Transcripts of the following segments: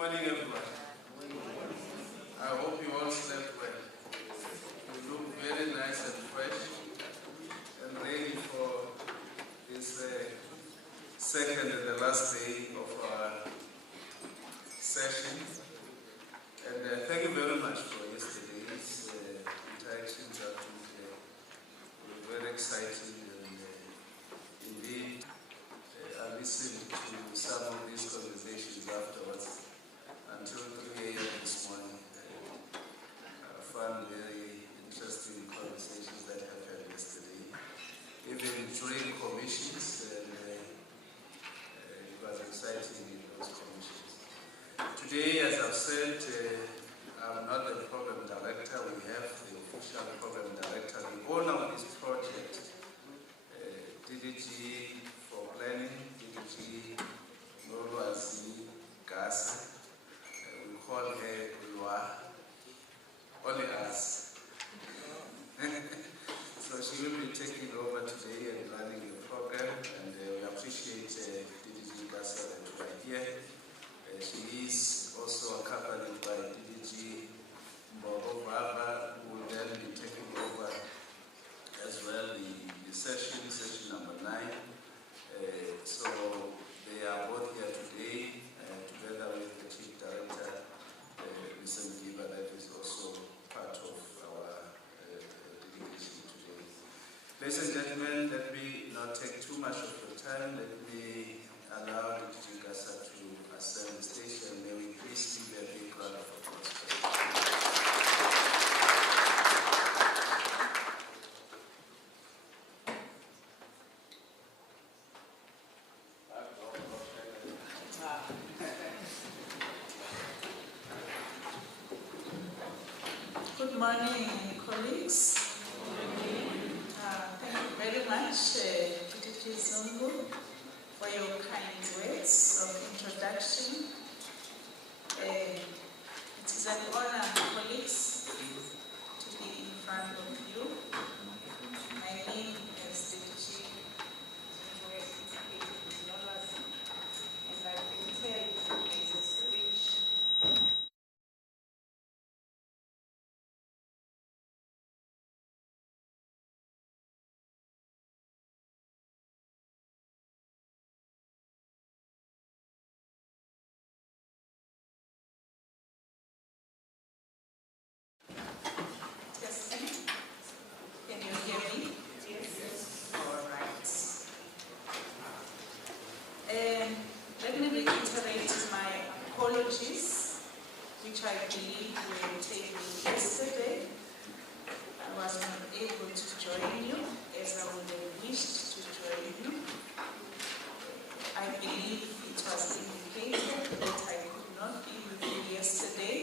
morning, everyone. I hope you all slept well. You look very nice and fresh and ready for this second and the last day of our session. And thank you very much for yesterday's interactions. Were very exciting, and indeed I listened to some of these conversations afterwards until 3 a.m. this morning. I found very interesting conversations that happened yesterday, even during commissions, and it was exciting in those commissions. Today, as I've said, I'm not the program director. We have the official program director, the owner of this project, DDG for planning, DDG Norwazi Gasa. We call her Ulwa, only us. So she will be taking over today and running the program, and we appreciate DDG Gasa that you are here. She is also accompanied by DDG Mbogo Baba, who will then be taking over as well the session number 9. So they are both here today, together with the Chief Director, Mr. Mgiba, that is also part of our delegation today. Ladies and gentlemen, let me not take too much of your time. Let me allow the DDG Gasa to ascend the stage, and may we please give a big round of applause. Good morning, colleagues. Thank you very much, DDG Zungu, for your kind words of introduction. It is an honor, colleagues, to be in front of you. My name is DDG Zungu, and I can tell you it's a switch. Can you hear me? Yes. All right. Let me reiterate my apologies, which I believe were taken yesterday. I was not able to join you as I would have wished to join you. I believe it was indicated that I could not be with you yesterday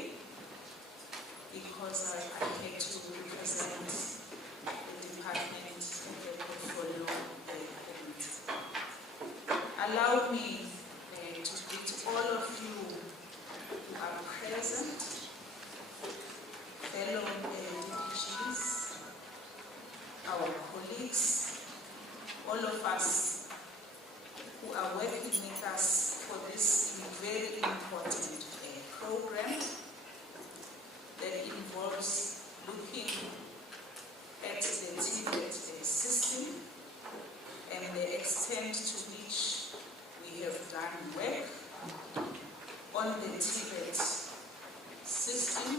because I had to represent the department in the portfolio committee. Allow me to greet all of you who are present, fellow DDGs, our colleagues, all of us who are working with us for this very important program that involves looking at the TVET system and the extent to which we have done work on the TVET system,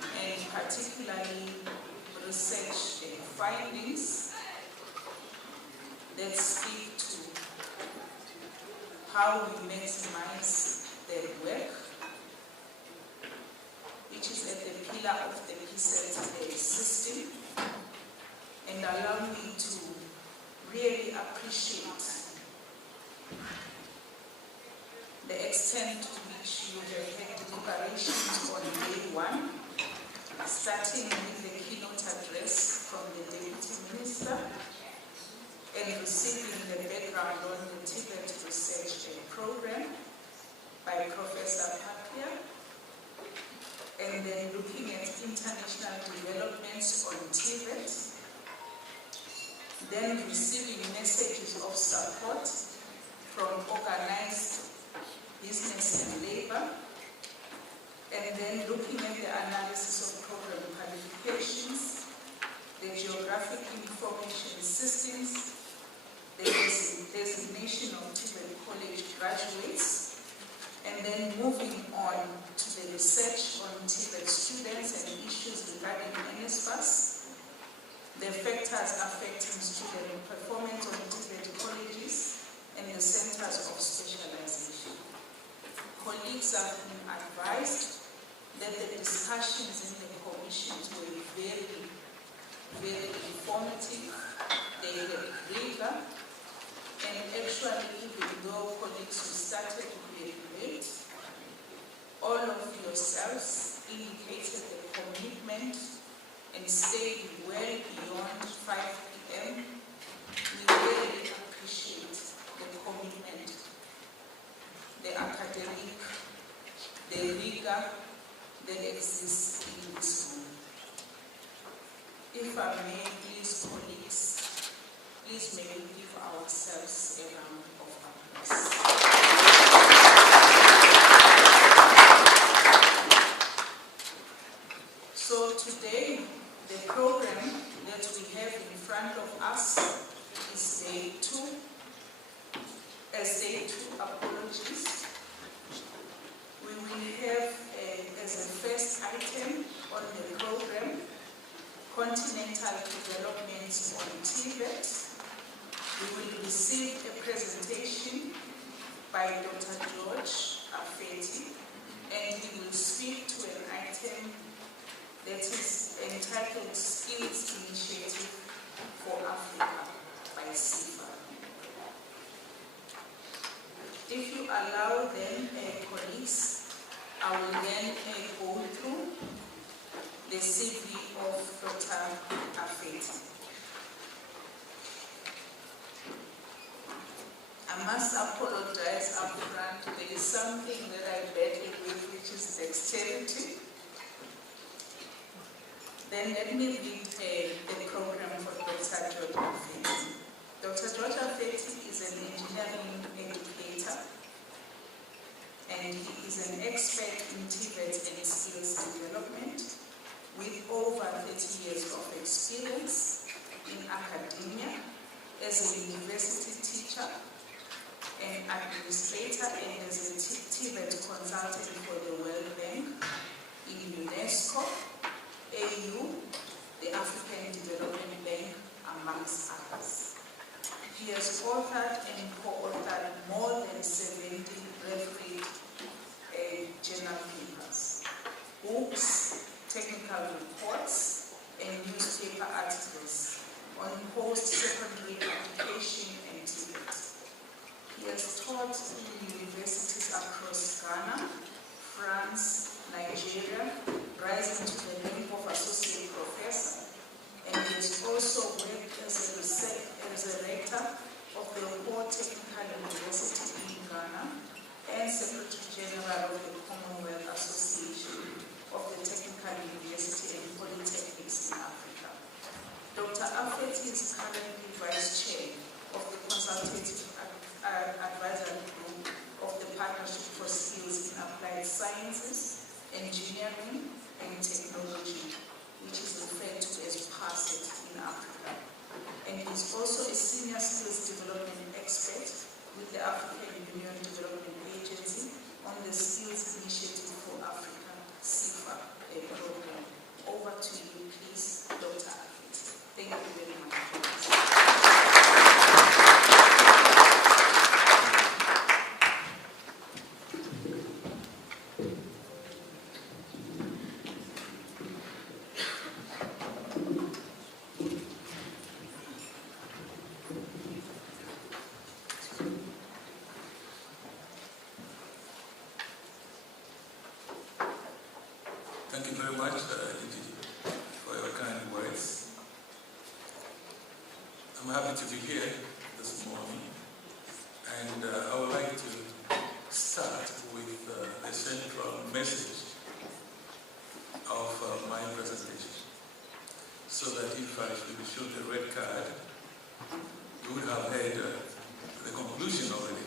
and particularly research findings that speak to how we maximize that work, which is at the pillar of the PSET system, and allow me to really appreciate the extent to which you have had deliberations on day 1, starting with the keynote address from the Deputy Minister and receiving the background on the TVET research program by Professor Papia, and then looking at international developments on TVET, then receiving messages of support from organized business and labor, and then looking at the analysis of program qualifications, the geographic information systems, the designation of TVET college graduates, and then moving on to the research on TVET students and issues regarding NSFAS, the factors affecting student performance on TVET colleges, and the centers of specialization. Colleagues have been advised that the discussions in the commissions were very, very informative. They were rigor, and actually, even though colleagues who started very late, all of yourselves indicated the commitment and stayed well beyond 5 p.m. We really appreciate the commitment, the academic, the rigor that exists in this room. If I may, please, colleagues, please may we give ourselves a round of applause. So today, the program that we have in front of us is day 2. As day 2 apologies, we will have as a first item on the program, continental developments on TVET. We will receive a presentation by Dr. George Afeti, and he will speak to an item that is entitled Skills Initiative for Africa by CIFA. If you allow then, colleagues, I will then go through the CV of Dr. Afeti. I must apologize up front. There is something that I battle with, which is dexterity. Then let me read the program for Dr. George Afeti. Dr. George Afeti is an engineering educator, and he is an expert in TVET and skills development with over 30 years of experience in academia as a university teacher, an administrator, and as a TVET consultant for the World Bank, in UNESCO, AU, the African Development Bank, amongst others. He has authored and co-authored more than 70 refereed journal papers, books, technical reports, and newspaper articles on post-secondary education and TVET. He has taught in universities across Ghana, France, Nigeria, rising to the rank of associate professor, and he has also worked as a rector of the Technical University in Ghana and Secretary General of the Commonwealth Association of the Technical University and Polytechnics in Africa. Dr. Afeti is currently Vice Chair of the Consultative Advisory Group of the Partnership for Skills in Applied Sciences, Engineering, and Technology, which is referred to as PASET in Africa. And he is also a senior skills development expert with the African Union Development Agency on the Skills Initiative for Africa, CIFA, a program. Over to you, please, Dr. Afeti. Thank you very much. Thank you very much, for your kind words. I'm happy to be here this morning, and I would like to start with the central message of my presentation, so that if I should be shown the red card, you would have heard the conclusion already.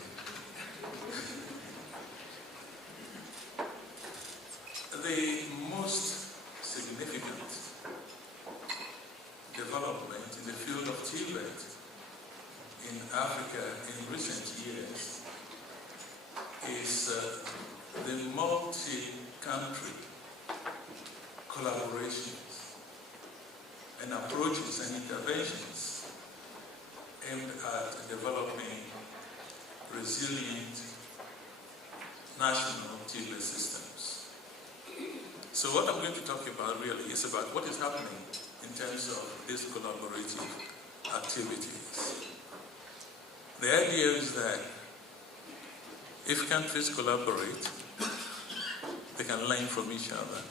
country collaborations and approaches and interventions aimed at developing resilient national TVET systems. So what I'm going to talk about really is about what is happening in terms of these collaborative activities. The idea is that if countries collaborate, they can learn from each other.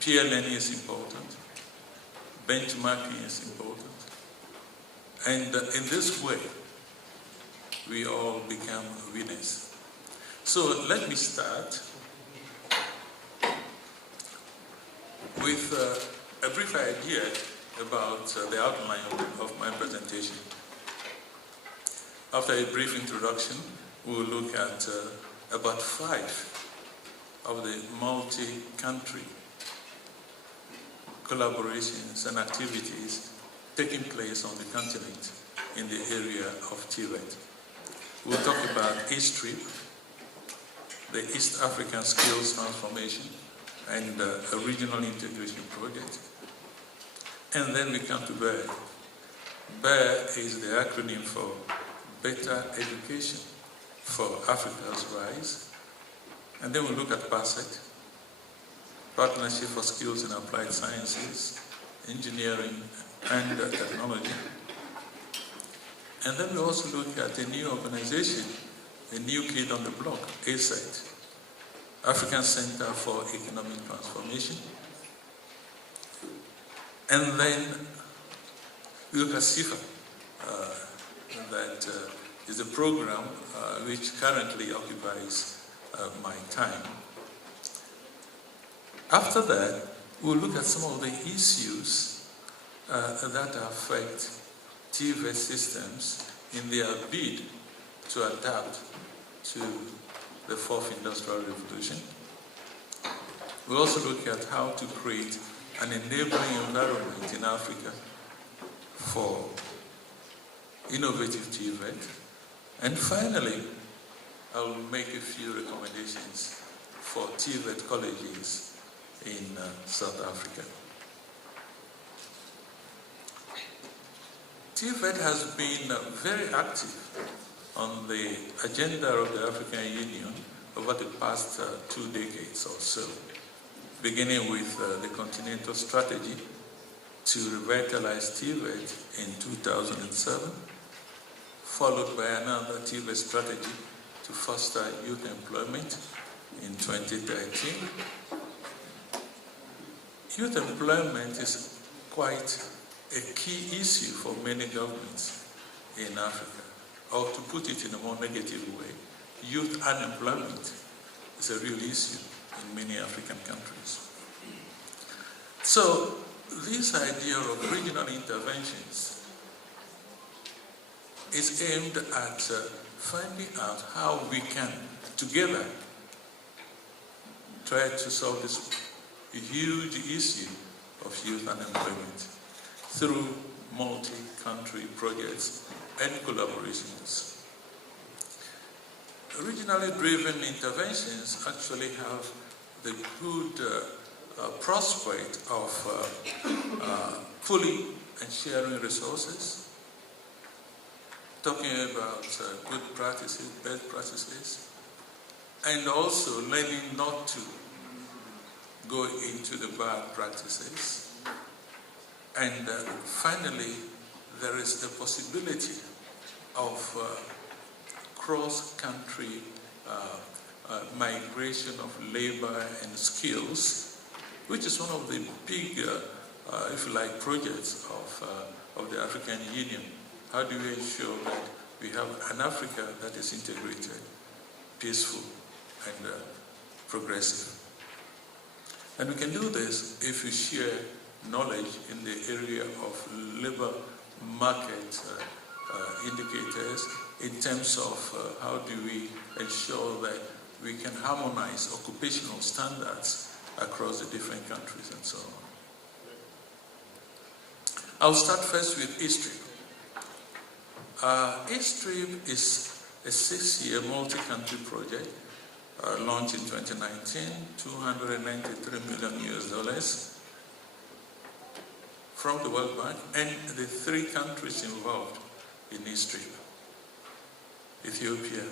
Peer learning is important. Benchmarking is important. And in this way, we all become winners. So let me start with a brief idea about the outline of my presentation. After a brief introduction, we will look at about 5 of the multi-country collaborations and activities taking place on the continent in the area of TVET. We'll talk about EASTRIP, the East African Skills Transformation, and a regional integration project. And then we come to BEAR. BEAR is the acronym for Better Education for Africa's Rise. And then we'll look at PASET, Partnership for Skills in Applied Sciences, Engineering and Technology. And then we also look at a new organization, a new kid on the block, ACET, African Center for Economic Transformation. And then we look at CIFA, that is a program which currently occupies my time. After that, we'll look at some of the issues that affect TVET systems in their bid to adapt to the 4th Industrial Revolution. We'll also look at how to create an enabling environment in Africa for innovative TVET. And finally, I will make a few recommendations for TVET colleges in South Africa. TVET has been very active on the agenda of the African Union over the past 2 decades or so, beginning with the Continental Strategy to revitalize TVET in 2007, followed by another TVET strategy to foster youth employment in 2013. Youth employment is quite a key issue for many governments in Africa. Or to put it in a more negative way, youth unemployment is a real issue in many African countries. So this idea of regional interventions is aimed at finding out how we can together try to solve this huge issue of youth unemployment through multi-country projects and collaborations. Regionally driven interventions actually have the good prospect of pooling and sharing resources, talking about good practices, best practices, and also learning not to go into the bad practices. And finally, there is the possibility of cross-country migration of labor and skills, which is one of the big, if you like, projects of the African Union. How do we ensure that we have an Africa that is integrated, peaceful, and progressive? And we can do this if we share knowledge in the area of labor market indicators in terms of how do we ensure that we can harmonize occupational standards across the different countries and so on. I'll start first with EASTRIP. EASTRIP is a 6-year multi-country project launched in 2019, $293 million from the World Bank, and the 3 countries involved in this trip: Ethiopia,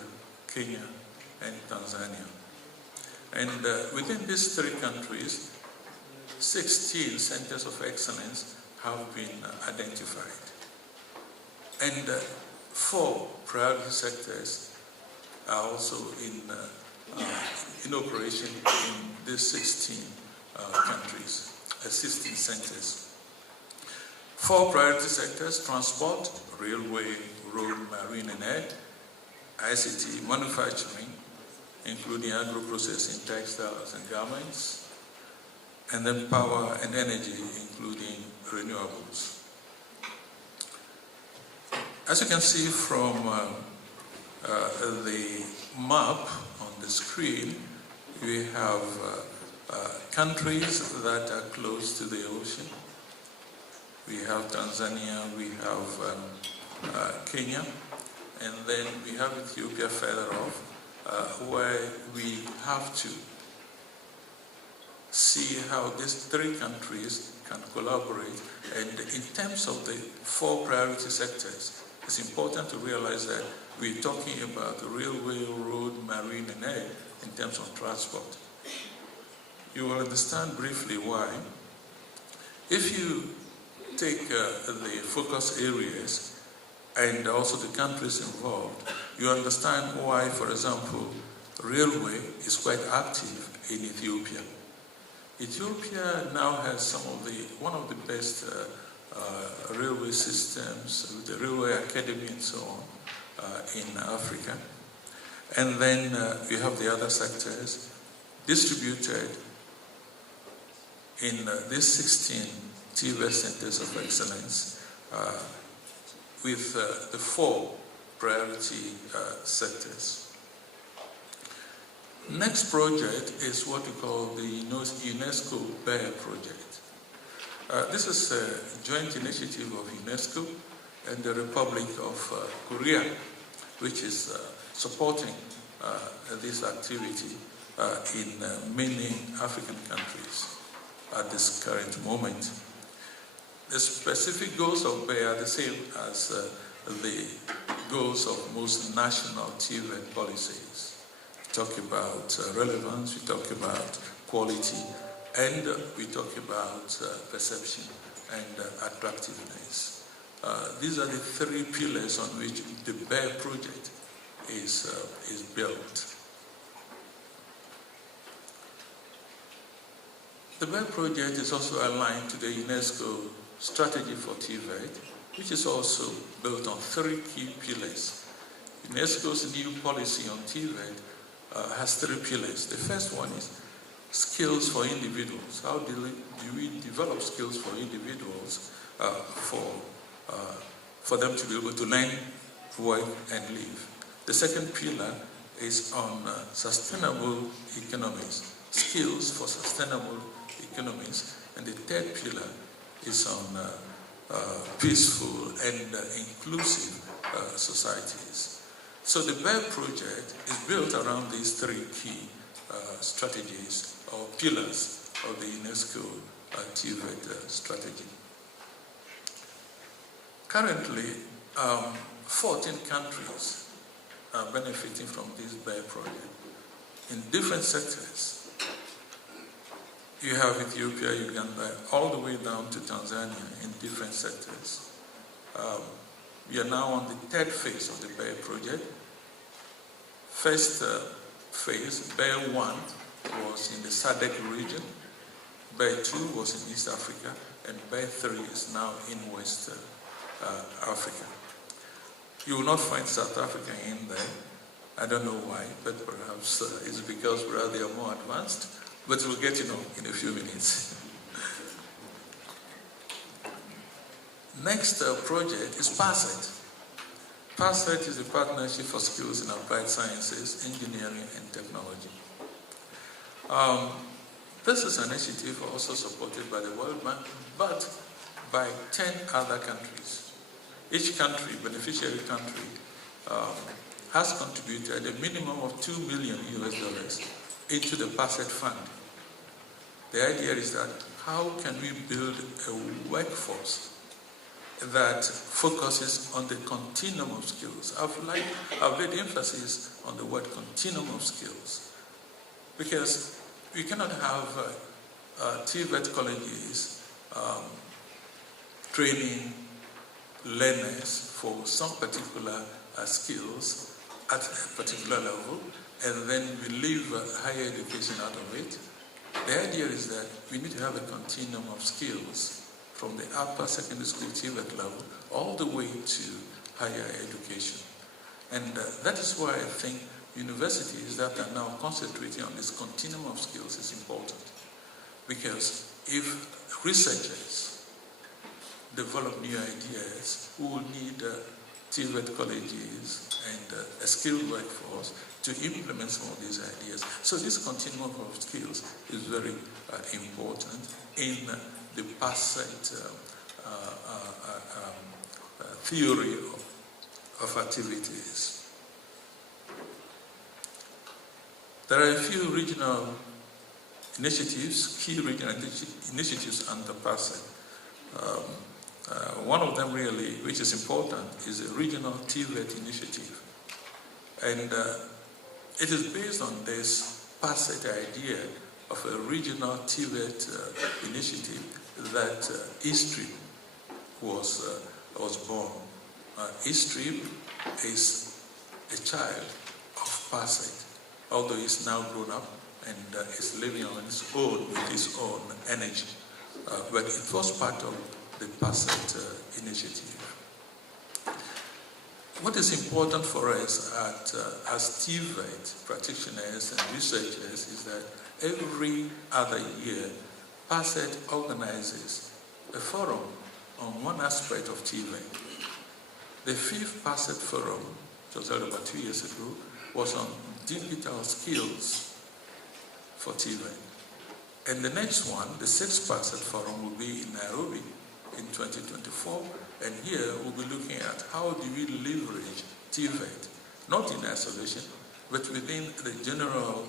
Kenya, and Tanzania. And within these 3 countries, 16 centers of excellence have been identified. And 4 priority sectors are also in operation in these 16 countries, 16 centers. 4 priority sectors: transport, railway, road, marine and air; ICT, manufacturing, including agro-processing, textiles and garments; and then power and energy, including renewables. As you can see from the map on the screen, we have countries that are close to the ocean. We have Tanzania, we have Kenya, and then we have Ethiopia further off, where we have to see how these 3 countries can collaborate. And in terms of the 4 priority sectors, it's important to realize that we're talking about railway, road, marine, and air in terms of transport. You will understand briefly why. If you take the focus areas and also the countries involved, you understand why, for example, railway is quite active in Ethiopia. Ethiopia now has one of the best railway systems, the railway academy and so on, in Africa. And then you have the other sectors distributed in these 16 TVET centers of excellence with the 4 priority sectors. Next project is what we call the UNESCO BEAR project. This is a joint initiative of UNESCO and the Republic of Korea, which is supporting this activity in many African countries at this current moment. The specific goals of BEAR are the same as the goals of most national TVET policies. We talk about relevance, we talk about quality, and we talk about perception and attractiveness. These are the 3 pillars on which the BEAR project is built. The BEAR project is also aligned to the UNESCO strategy for TVET, which is also built on 3 key pillars. UNESCO's new policy on TVET has 3 pillars. The first one is skills for individuals. How do we develop skills for individuals for them to be able to learn, work, and live? The second pillar is on sustainable economies, skills for sustainable economies. And the third pillar is on peaceful and inclusive societies. So the BEAR project is built around these 3 key strategies or pillars of the UNESCO TVET strategy. Currently, 14 countries are benefiting from this BEAR project in different sectors. You have Ethiopia, Uganda, all the way down to Tanzania in different sectors. We are now on the 3rd phase of the BEAR project. First phase, BEAR 1, was in the SADC region. BEAR 2 was in East Africa, and BEAR 3 is now in West Africa. You will not find South Africa in there. I don't know why, but perhaps it's because they are more advanced. But we'll get to know in a few minutes. Next project is PASSET. PASSET is a partnership for skills in applied sciences, engineering, and technology. This is an initiative also supported by the World Bank, but by 10 other countries. Each country, beneficiary country, has contributed a minimum of $2 million into the PASSET fund. The idea is that how can we build a workforce that focuses on the continuum of skills? I've laid emphasis on the word continuum of skills, because we cannot have TVET colleges training learners for some particular skills at a particular level, and then we leave higher education out of it. The idea is that we need to have a continuum of skills from the upper secondary school TVET level all the way to higher education. And that is why I think universities that are now concentrating on this continuum of skills is important. Because if researchers develop new ideas, we will need TVET colleges and a skilled workforce to implement some of these ideas. So this continuum of skills is very important in the PASSET theory of activities. There are a few regional initiatives, key regional initiatives under PASSET. One of them really, which is important, is a regional TVET initiative. And it is based on this PASSET idea of a regional TVET initiative that eStream was born. eStream is a child of PASSET, although he's now grown up and is living on his own with his own energy. But it was part of the PASSET initiative. What is important for us as TVET practitioners and researchers is that every other year, PASSET organizes a forum on one aspect of TVET. The 5th PASSET forum, which was held about 2 years ago, was on digital skills for TVET. And the next one, the 6th PASSET forum, will be in Nairobi in 2024. And here we'll be looking at how do we leverage TVET, not in isolation, but within the general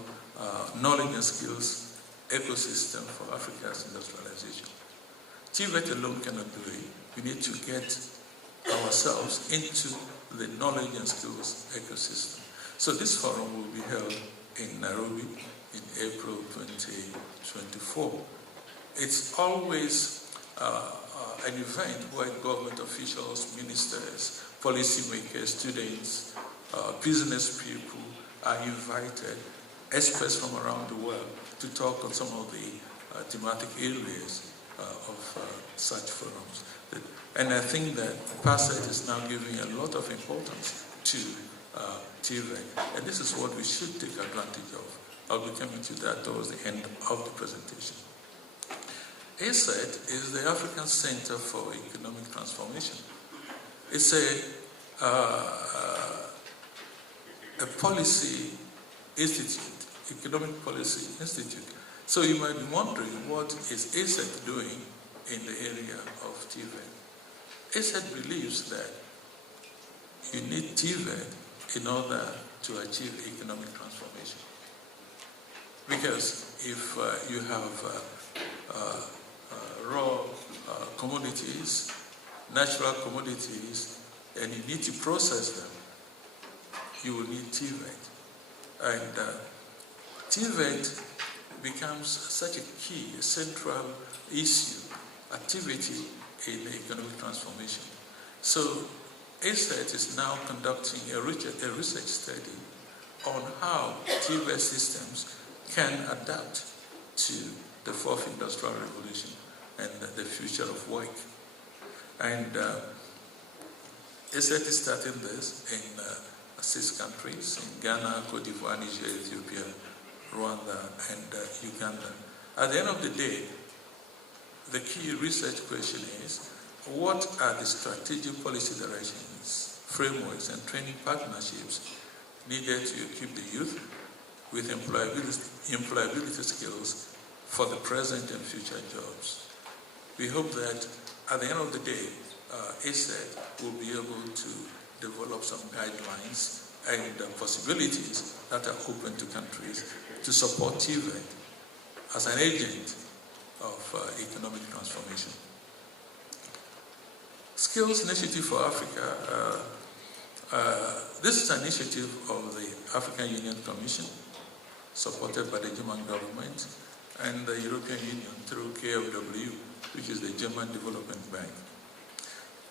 knowledge and skills ecosystem for Africa's industrialization. TVET alone cannot do it. We need to get ourselves into the knowledge and skills ecosystem. So this forum will be held in Nairobi in April 2024. It's always an event where government officials, ministers, policymakers, students, business people are invited, experts from around the world, to talk on some of the thematic areas of such forums. And I think that PASSET is now giving a lot of importance to TVET, and this is what we should take advantage of. I'll be coming to that towards the end of the presentation. ACET is the African Center for Economic Transformation. It's a policy institute, economic policy institute. So you might be wondering, what is ACET doing in the area of TVET? ACET believes that you need TVET in order to achieve economic transformation. Because if you have raw commodities, natural commodities, and you need to process them, you will need TVET. And TVET becomes such a key, a central issue, activity in economic transformation. So ACET is now conducting a research study on how TVET systems can adapt to the 4th Industrial Revolution and the future of work. And ACET is starting this in 6 countries, in Ghana, Cote d'Ivoire, Niger, Ethiopia, Rwanda, and Uganda. At the end of the day, the key research question is, what are the strategic policy directions, frameworks, and training partnerships needed to equip the youth with employability skills for the present and future jobs? We hope that at the end of the day, ACET will be able to develop some guidelines and possibilities that are open to countries to support TVET as an agent of economic transformation. Skills Initiative for Africa. This is an initiative of the African Union Commission, supported by the German government and the European Union through KfW, which is the German Development Bank.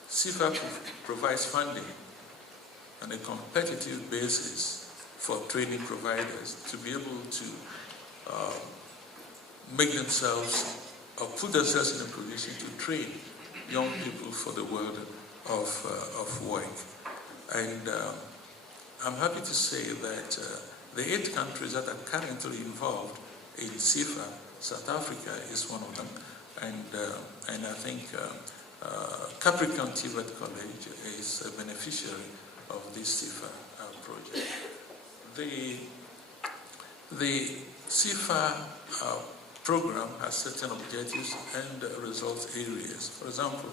CIFA provides funding on a competitive basis for training providers to be able to make themselves or put themselves in a position to train young people for the world of work. And I'm happy to say that the 8 countries that are currently involved in CIFA, South Africa is one of them, and I think Capricorn TVET College is a beneficiary of this CIFA project. The CIFA program has certain objectives and results areas. For example,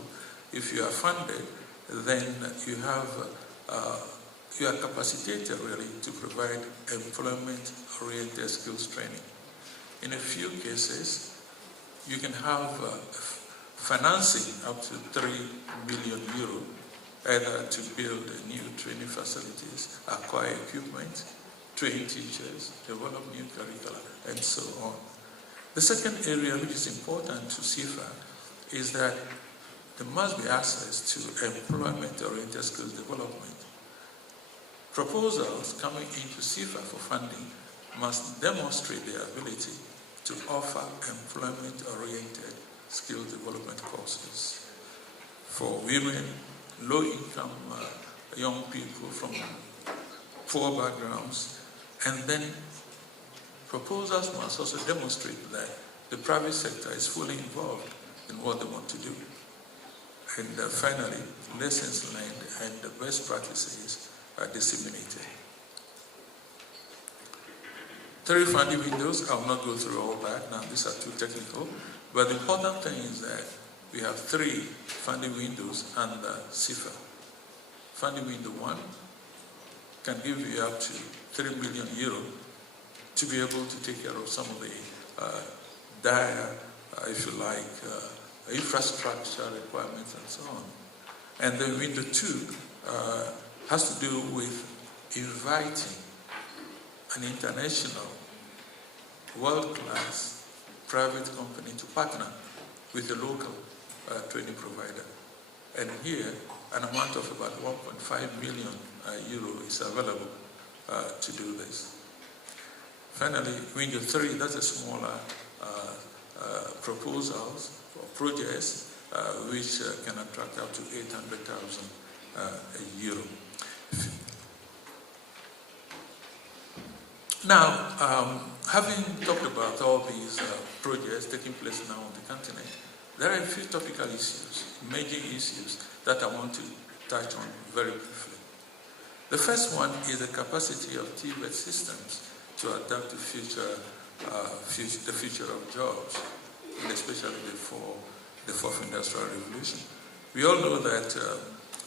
if you are funded, then you are capacitated really to provide employment-oriented skills training. In a few cases, you can have financing up to 3 billion euro, either to build new training facilities, acquire equipment, train teachers, develop new curricula, and so on. The second area which is important to CIFA is that there must be access to employment-oriented skills development. Proposals coming into CIFA for funding must demonstrate their ability to offer employment-oriented skill development courses for women, low-income young people from poor backgrounds, and then proposals must also demonstrate that the private sector is fully involved in what they want to do. And finally, lessons learned and the best practices are disseminated. 3 funding windows, I will not go through all that, now these are too technical, but the important thing is that we have 3 funding windows under CIFA. Funding window 1 can give you up to 3 million euro to be able to take care of some of the dire, if you like, infrastructure requirements and so on. And then window 2 has to do with inviting an international, world-class private company to partner with a local training provider. And here, an amount of about 1.5 million euro is available to do this. Finally, window 3, that's a smaller proposals or projects which can attract up to 800,000 euro. Now, having talked about all these projects taking place now on the continent, there are a few topical issues, major issues that I want to touch on very briefly. The first one is the capacity of TVET systems to adapt to the future of jobs, and especially the fourth industrial revolution. We all know that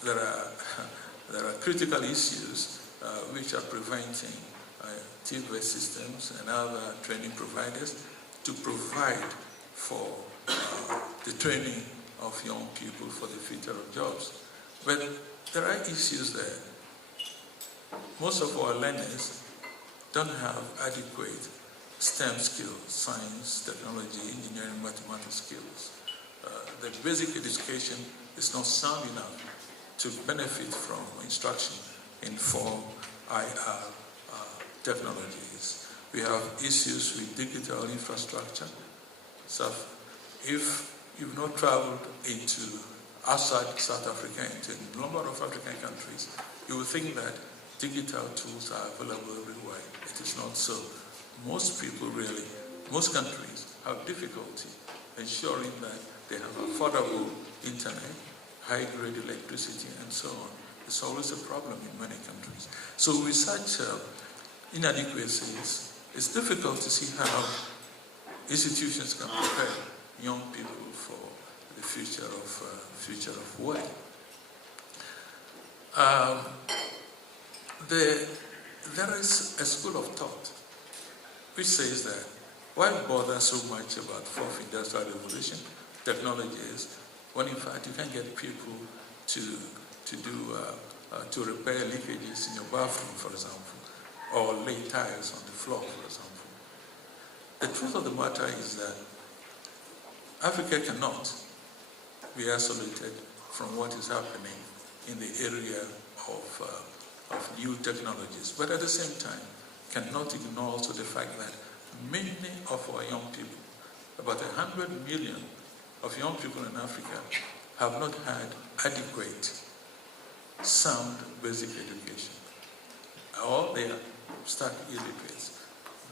there are critical issues which are preventing TVET systems and other training providers to provide for the training of young people for the future of jobs. But there are issues there. Most of our learners don't have adequate STEM skills, science, technology, engineering, mathematics skills. The basic education is not sound enough to benefit from instruction in 4IR technologies. We have issues with digital infrastructure. So if you've not traveled outside South Africa, into a number of African countries, you will think that digital tools are available everywhere. It is not so. Most countries have difficulty ensuring that they have affordable internet, high-grade electricity, and so on. It's always a problem in many countries. So with such inadequacies, it's difficult to see how institutions can prepare young people for the future of work. There is a school of thought which says that why bother so much about fourth industrial revolution technologies when in fact you can get people to repair leakages in your bathroom, for example, or lay tiles on the floor, for example. The truth of the matter is that Africa cannot be isolated from what is happening in the area of new technologies, but at the same time cannot ignore also the fact that many of our young people, about 100 million of young people in Africa, have not had adequate, sound basic education, or they are stark illiterate.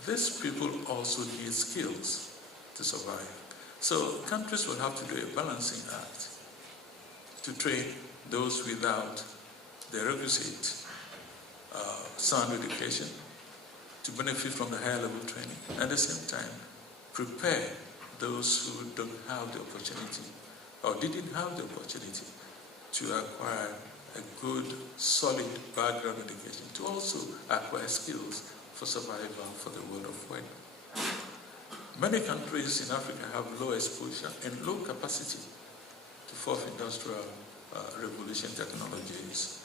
These people also need skills to survive. So countries will have to do a balancing act to train those without the requisite sound education to benefit from the higher level training, and at the same time prepare those who don't have the opportunity or didn't have the opportunity to acquire a good, solid background education to also acquire skills for survival for the world of work. Many countries in Africa have low exposure and low capacity to fourth industrial revolution technologies.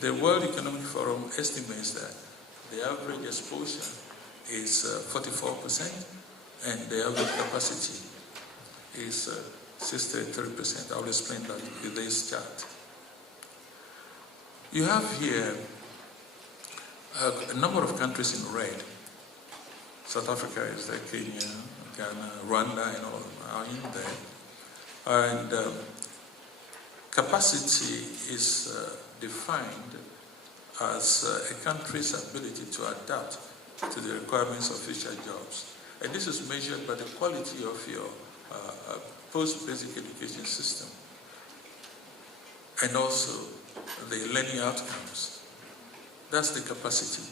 The World Economic Forum estimates that the average exposure is 44% and the average capacity is 63%. I'll explain that with this chart. You have here a number of countries in red. South Africa is there, Kenya, Ghana, Rwanda, and all are in there. And capacity is defined as a country's ability to adapt to the requirements of future jobs. And this is measured by the quality of your post-basic education system and also the learning outcomes. That's the capacity.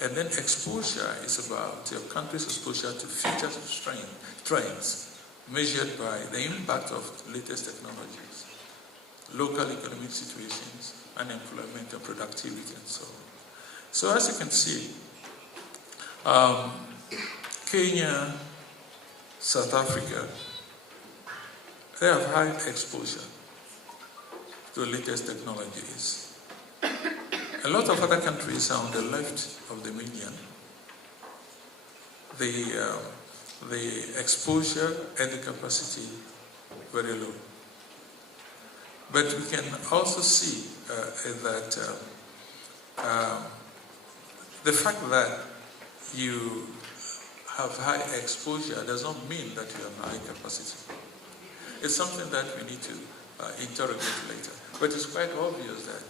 And then exposure is about your country's exposure to future trends measured by the impact of latest technologies, local economic situations, unemployment and productivity and so on. So as you can see, Kenya, South Africa, they have high exposure to laytest technologies. A lot of other countries are on the left of the median. The exposure and the capacity very low. But we can also see that the fact that you have high exposure does not mean that you have high capacity. It's something that we need to interrogate later. But it's quite obvious that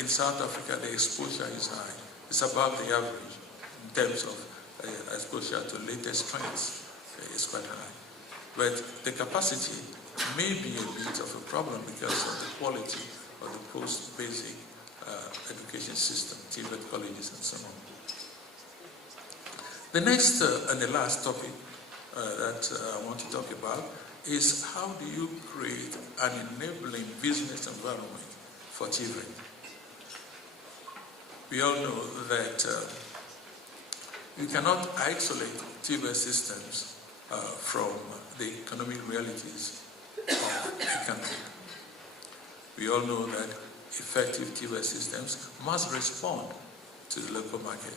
in South Africa the exposure is high. It's above the average in terms of exposure to latest trends. It's quite high. But the capacity may be a bit of a problem because of the quality of the post-basic education system, TVET colleges and so on. The next and the last topic that I want to talk about is how do you create an enabling business environment for TVET? We all know that you cannot isolate TVET systems from the economic realities of a country. We all know that effective TVET systems must respond to the local market.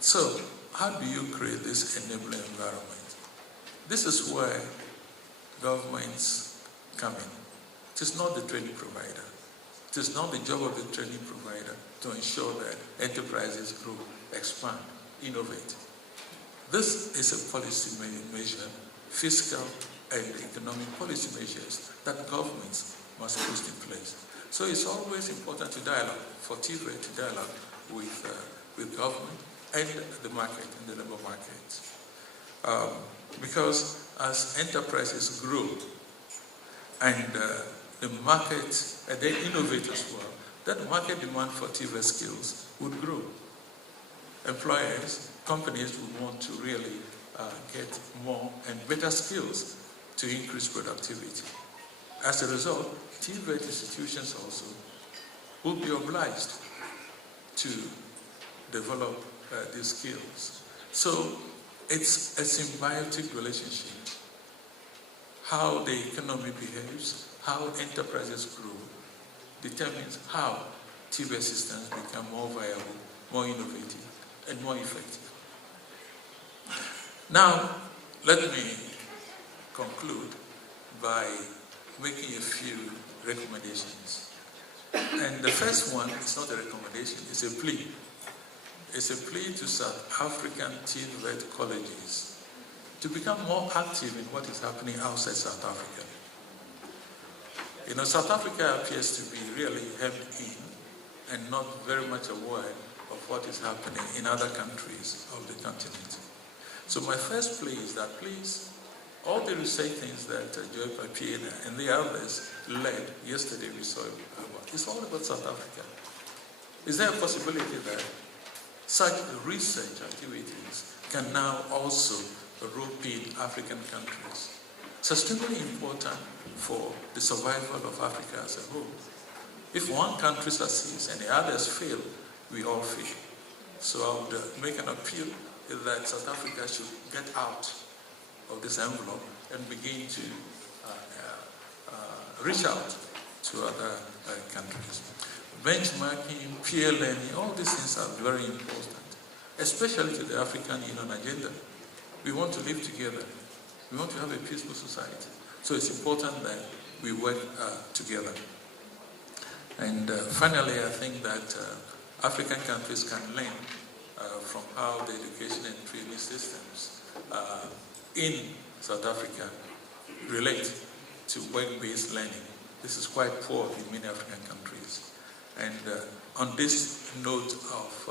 So, how do you create this enabling environment? This is where governments come in. It is not the training provider. It is not the job of the training provider to ensure that enterprises grow, expand, innovate. This is a policy measure, fiscal and economic policy measures that governments must put in place. So it's always important to dialogue, for TVET to dialogue with government and the market, and the labor market. Because as enterprises grow and the market, and they innovate as well, that market demand for TVET skills would grow. Employers, companies would want to really get more and better skills to increase productivity. As a result, TVET institutions also will be obliged to develop these skills. So it's a symbiotic relationship. How the economy behaves, how enterprises grow, determines how TVET systems become more viable, more innovative, and more effective. Now, let me conclude by making a few recommendations. And the first one is not a recommendation, it's a plea. It's a plea to South African TVET colleges to become more active in what is happening outside South Africa. You know, South Africa appears to be really hemmed in and not very much aware of what is happening in other countries of the continent. So my first plea is that please, all the research things that Joy Papiena and the others led yesterday we saw about, it's all about South Africa. Is there a possibility that such research activities can now also rope in African countries? It's extremely important for the survival of Africa as a whole. If one country succeeds and the others fail, we all fail. So I would make an appeal that South Africa should get out of this envelope and begin to reach out to other countries. Benchmarking, peer learning, all these things are very important, especially to the African Union agenda. We want to live together. We want to have a peaceful society. So it's important that we work together. And finally, I think that African countries can learn from how the education and training systems in South Africa relate to work-based learning. This is quite poor in many African countries. And on this note of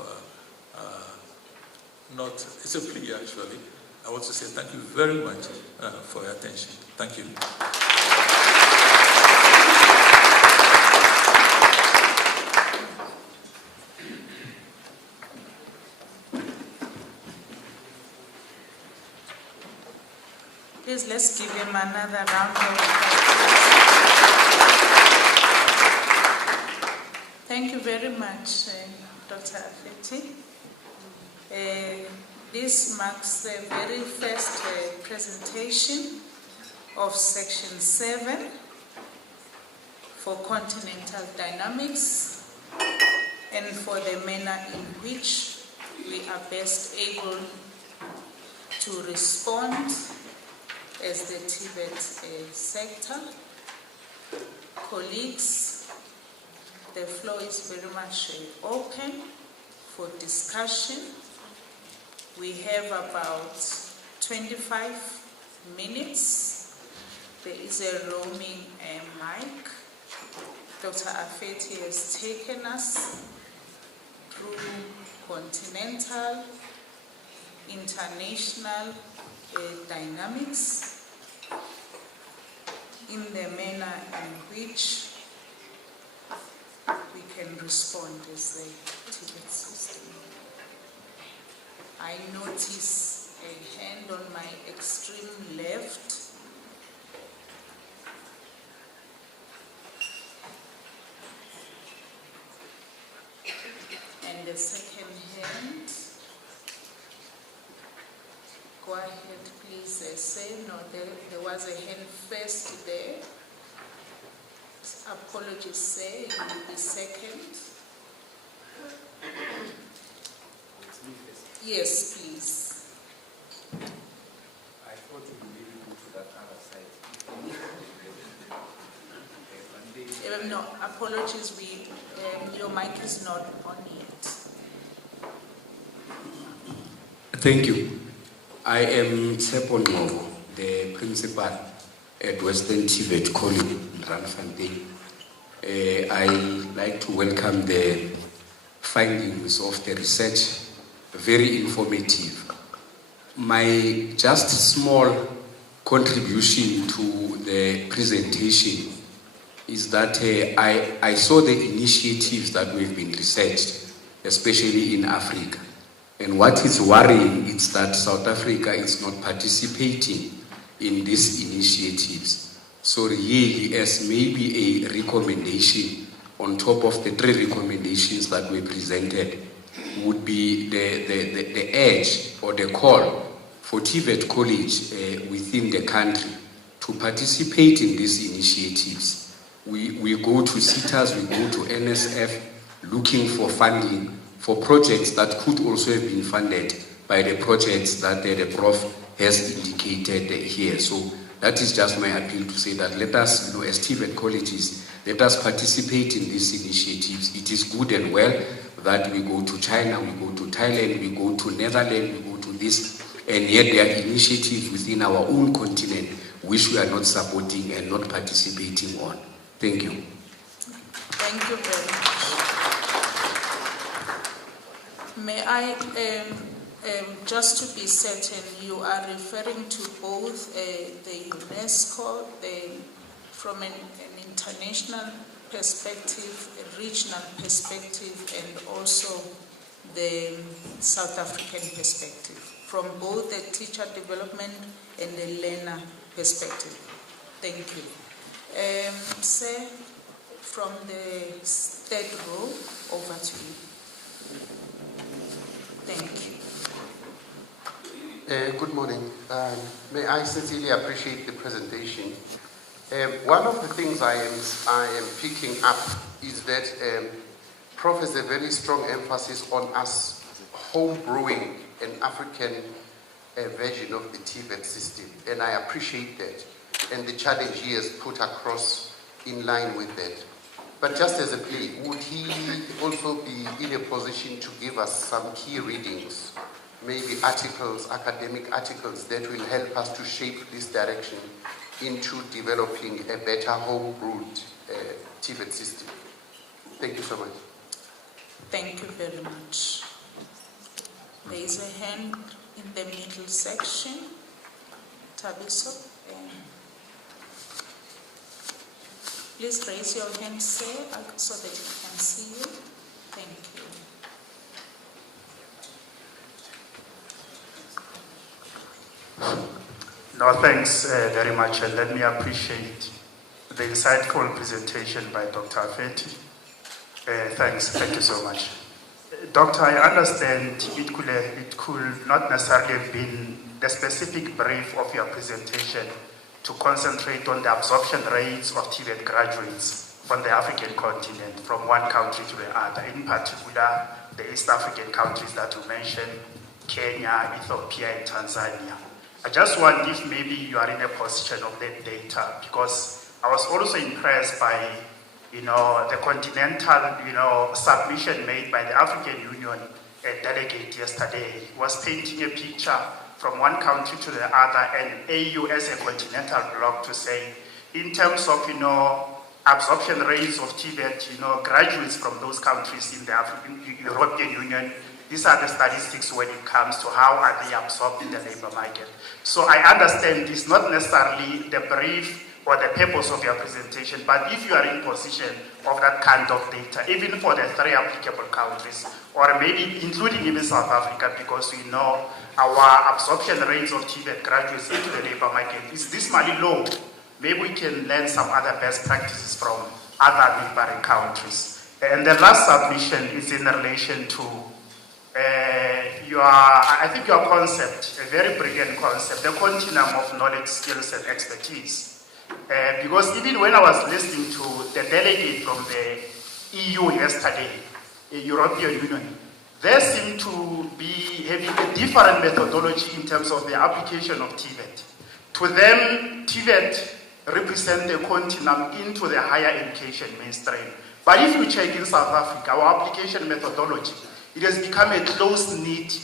it's a plea actually, I want to say thank you very much for your attention. Thank you. Please, let's give him another round of applause. Thank you very much, Dr. Afeti. This marks the very first presentation of Section 7 for continental dynamics and for the manner in which we are best able to respond as the TVET sector. Colleagues, the floor is very much open for discussion. We have about 25 minutes. There is a roaming mic. Dr. Afeti has taken us through continental, international dynamics in the manner in which we can respond as the TVET system. I notice a hand on my extreme left. And the second hand. Go ahead, please say. No, there was a hand first there. Apologies, say. You will be second. Yes, please. I thought you would maybe go to that other side. No, apologies. Your mic is not on yet. Thank you. I am Tshepo Ngogo, the principal at Western TVET College in Randfontein. I like to welcome the findings of the research. Very informative. My just small contribution to the presentation is that I saw the initiatives that we've been researched, especially in Africa. And what is worrying is that South Africa is not participating in these initiatives. So really, as maybe a recommendation, on top of the 3 recommendations that were presented would be the edge or the call for TVET College within the country to participate in these initiatives. We go to CETAs, we go to NSF looking for funding for projects that could also have been funded by the projects that the Prof has indicated here. So that is just my appeal to say that let us, as TVET colleges, let us participate in these initiatives. It is good and well that we go to China, we go to Thailand, we go to Netherlands, we go to this, and yet there are initiatives within our own continent which we are not supporting and not participating on. Thank you. Thank you very much. May I, just to be certain, you are referring to both the UNESCO, from an international perspective, a regional perspective, and also the South African perspective, from both the teacher development and the learner perspective. Thank you. Sir, from the 3rd row, over to you. Thank you. Good morning. May I sincerely appreciate the presentation. One of the things I am picking up is that Prof has a very strong emphasis on us home brewing an African version of the TVET system, and I appreciate that, and the challenge he has put across in line with that. But just as a plea, would he also be in a position to give us some key readings, maybe articles, academic articles that will help us to shape this direction into developing a better home-brewed TVET system? Thank you so much. Thank you very much. There is a hand in the middle section. Tabiso. Please raise your hand, sir, so that we can see you. Thank you. No, thanks very much, and let me appreciate the insightful presentation by Dr. Afeti. Thank you so much. Doctor, I understand it could not necessarily have been the specific brief of your presentation to concentrate on the absorption rates of TVET graduates on the African continent from one country to the other, in particular the East African countries that you mentioned, Kenya, Ethiopia, and Tanzania. I just wonder if maybe you are in a position of that data, because I was also impressed by the continental submission made by the African Union delegate yesterday. He was painting a picture from one country to the other, and AU as a continental bloc to say, in terms of absorption rates of TVET, graduates from those countries in the European Union, these are the statistics when it comes to how are they absorbed in the labor market. So I understand it's not necessarily the brief or the purpose of your presentation, but if you are in position of that kind of data, even for the 3 applicable countries, or maybe including even South Africa, because we know our absorption rates of TVET graduates into the labor market is dismally low. Maybe we can learn some other best practices from other neighboring countries. And the last submission is in relation to I think your concept, a very brilliant concept, the continuum of knowledge, skills, and expertise. Because even when I was listening to the delegate from the EU yesterday, the European Union, they seem to be having a different methodology in terms of the application of TVET. To them, TVET represents the continuum into the higher education mainstream. But if you check in South Africa, our application methodology, it has become a close-knit,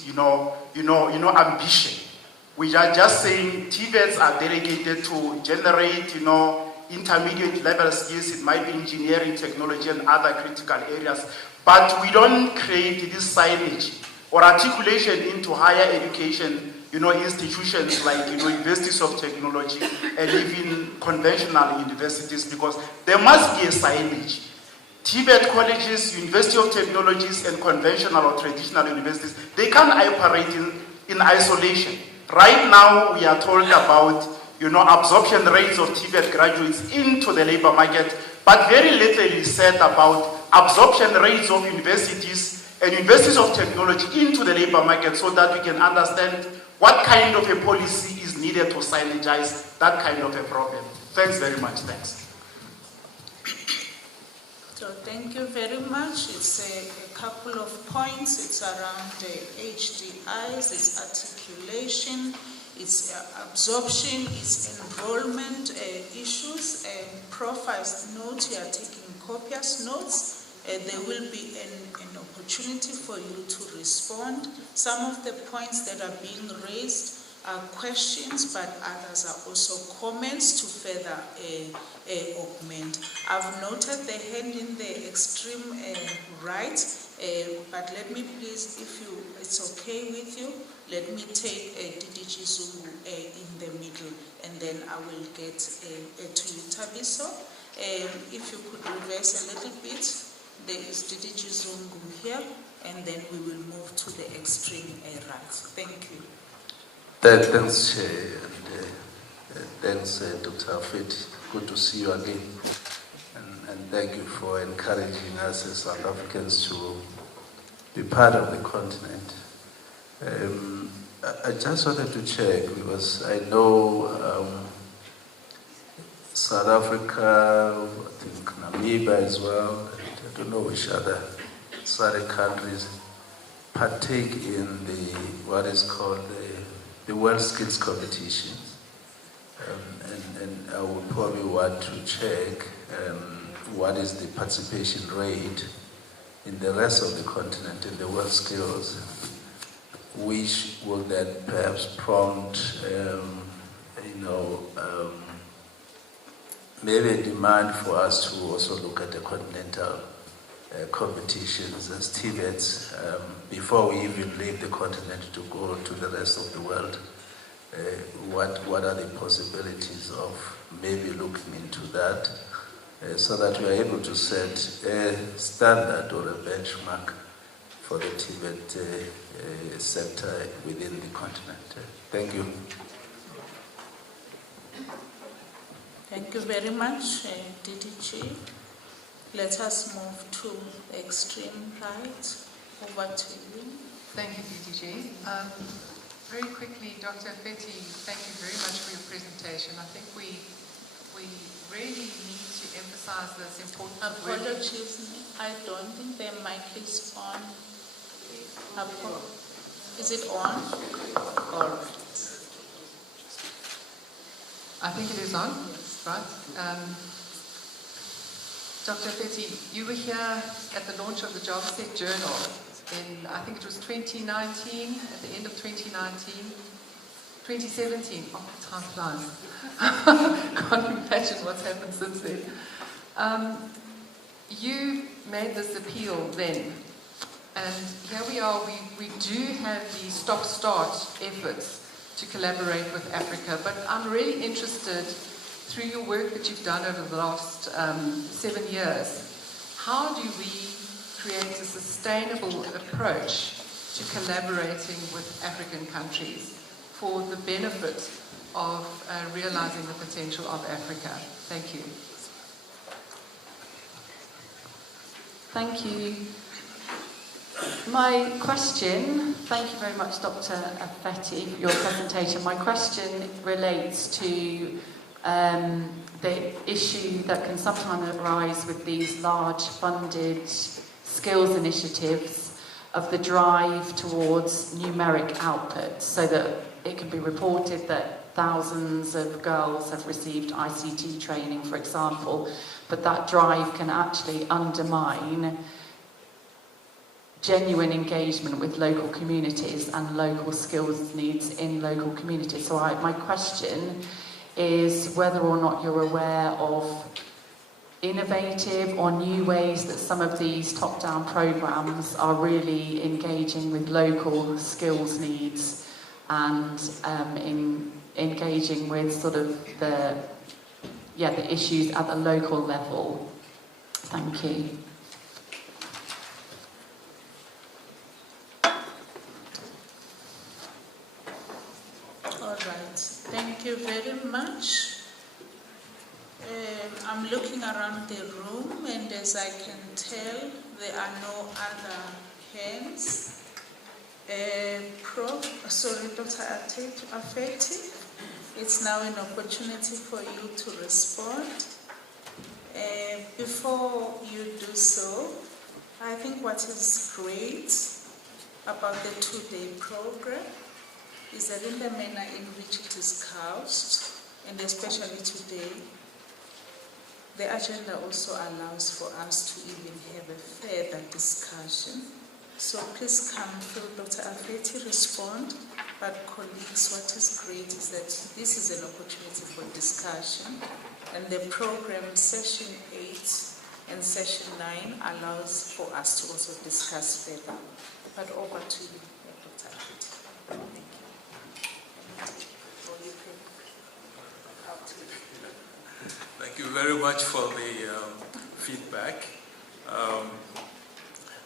ambition. We are just saying TVETs are delegated to generate, intermediate level skills. It might be engineering, technology, and other critical areas. But we don't create this signage or articulation into higher education, institutions like, universities of technology and even conventional universities, because there must be a signage. TVET colleges, University of Technologies, and conventional or traditional universities, they can't operate in isolation. Right now, we are told about, absorption rates of TVET graduates into the labor market but very little is said about absorption rates of universities and universities of technology into the labor market, so that we can understand what kind of a policy is needed to synergize that kind of a problem. Thanks very much. Thanks. So thank you very much. It's a couple of points. It's around the HDIs, it's articulation, it's absorption, it's enrollment issues, profiles notes. You are taking copious notes. There will be an opportunity for you to respond. Some of the points that are being raised are questions, but others are also comments to further augment. I've noted the hand in the extreme right, but let me please, if it's okay with you, let me take DDG Zungu in the middle, and then I will get to you, Tabiso. If you could reverse a little bit, there is DDG Zungu here, and then we will move to the extreme right. Thank you. Thanks, Chair, and thanks, Dr. Afeti. Good to see you again. And thank you for encouraging us as South Africans to be part of the continent. I just wanted to check, because I know South Africa, I think Namibia as well, I don't know which other SADC countries partake in what is called the World Skills Competition. And I would probably want to check what is the participation rate in the rest of the continent in the World Skills, which will then perhaps prompt, maybe a demand for us to also look at the continental competitions as TVETs before we even leave the continent to go to the rest of the world. What are the possibilities of maybe looking into that so that we are able to set a standard or a benchmark for the TVET sector within the continent. Thank you. Thank you very much, DDG. Let us move to the extreme right. Over to you. Thank you, DDG. Very quickly, Dr. Afeti, thank you very much for your presentation. I think we really need to emphasize this important work. Apologies, I don't think the mic is on. Is it on? All right. I think it is on, right? Dr. Afeti, you were here at the launch of the JobSec Journal in, I think it was 2019, at the end of 2019, 2017, oh, time flies. Can't imagine what's happened since then. You made this appeal then, and here we are, we do have these stop-start efforts to collaborate with Africa, but I'm really interested, through your work that you've done over the last 7 years, how do we create a sustainable approach to collaborating with African countries for the benefit of realizing the potential of Africa? Thank you. Thank you. My question, thank you very much, Dr. Afeti, for your presentation. My question relates to the issue that can sometimes arise with these large funded skills initiatives of the drive towards numeric output, so that it can be reported that thousands of girls have received ICT training, for example, but that drive can actually undermine genuine engagement with local communities and local skills needs in local communities. So my question is whether or not you're aware of innovative or new ways that some of these top-down programs are really engaging with local skills needs and in engaging with sort of the issues at the local level. Thank you. All right. Thank you very much. I'm looking around the room, and as I can tell, there are no other hands. Dr. Afeti, it's now an opportunity for you to respond. Before you do so, I think what is great about the two-day program is that in the manner in which it is couched, and especially today, the agenda also allows for us to even have a further discussion. So please come, feel Dr. Afeti respond. But colleagues, what is great is that this is an opportunity for discussion, and the program session 8 and session 9 allows for us to also discuss further. But over to you, Dr. Afeti. Thank you. Thank you very much for the feedback.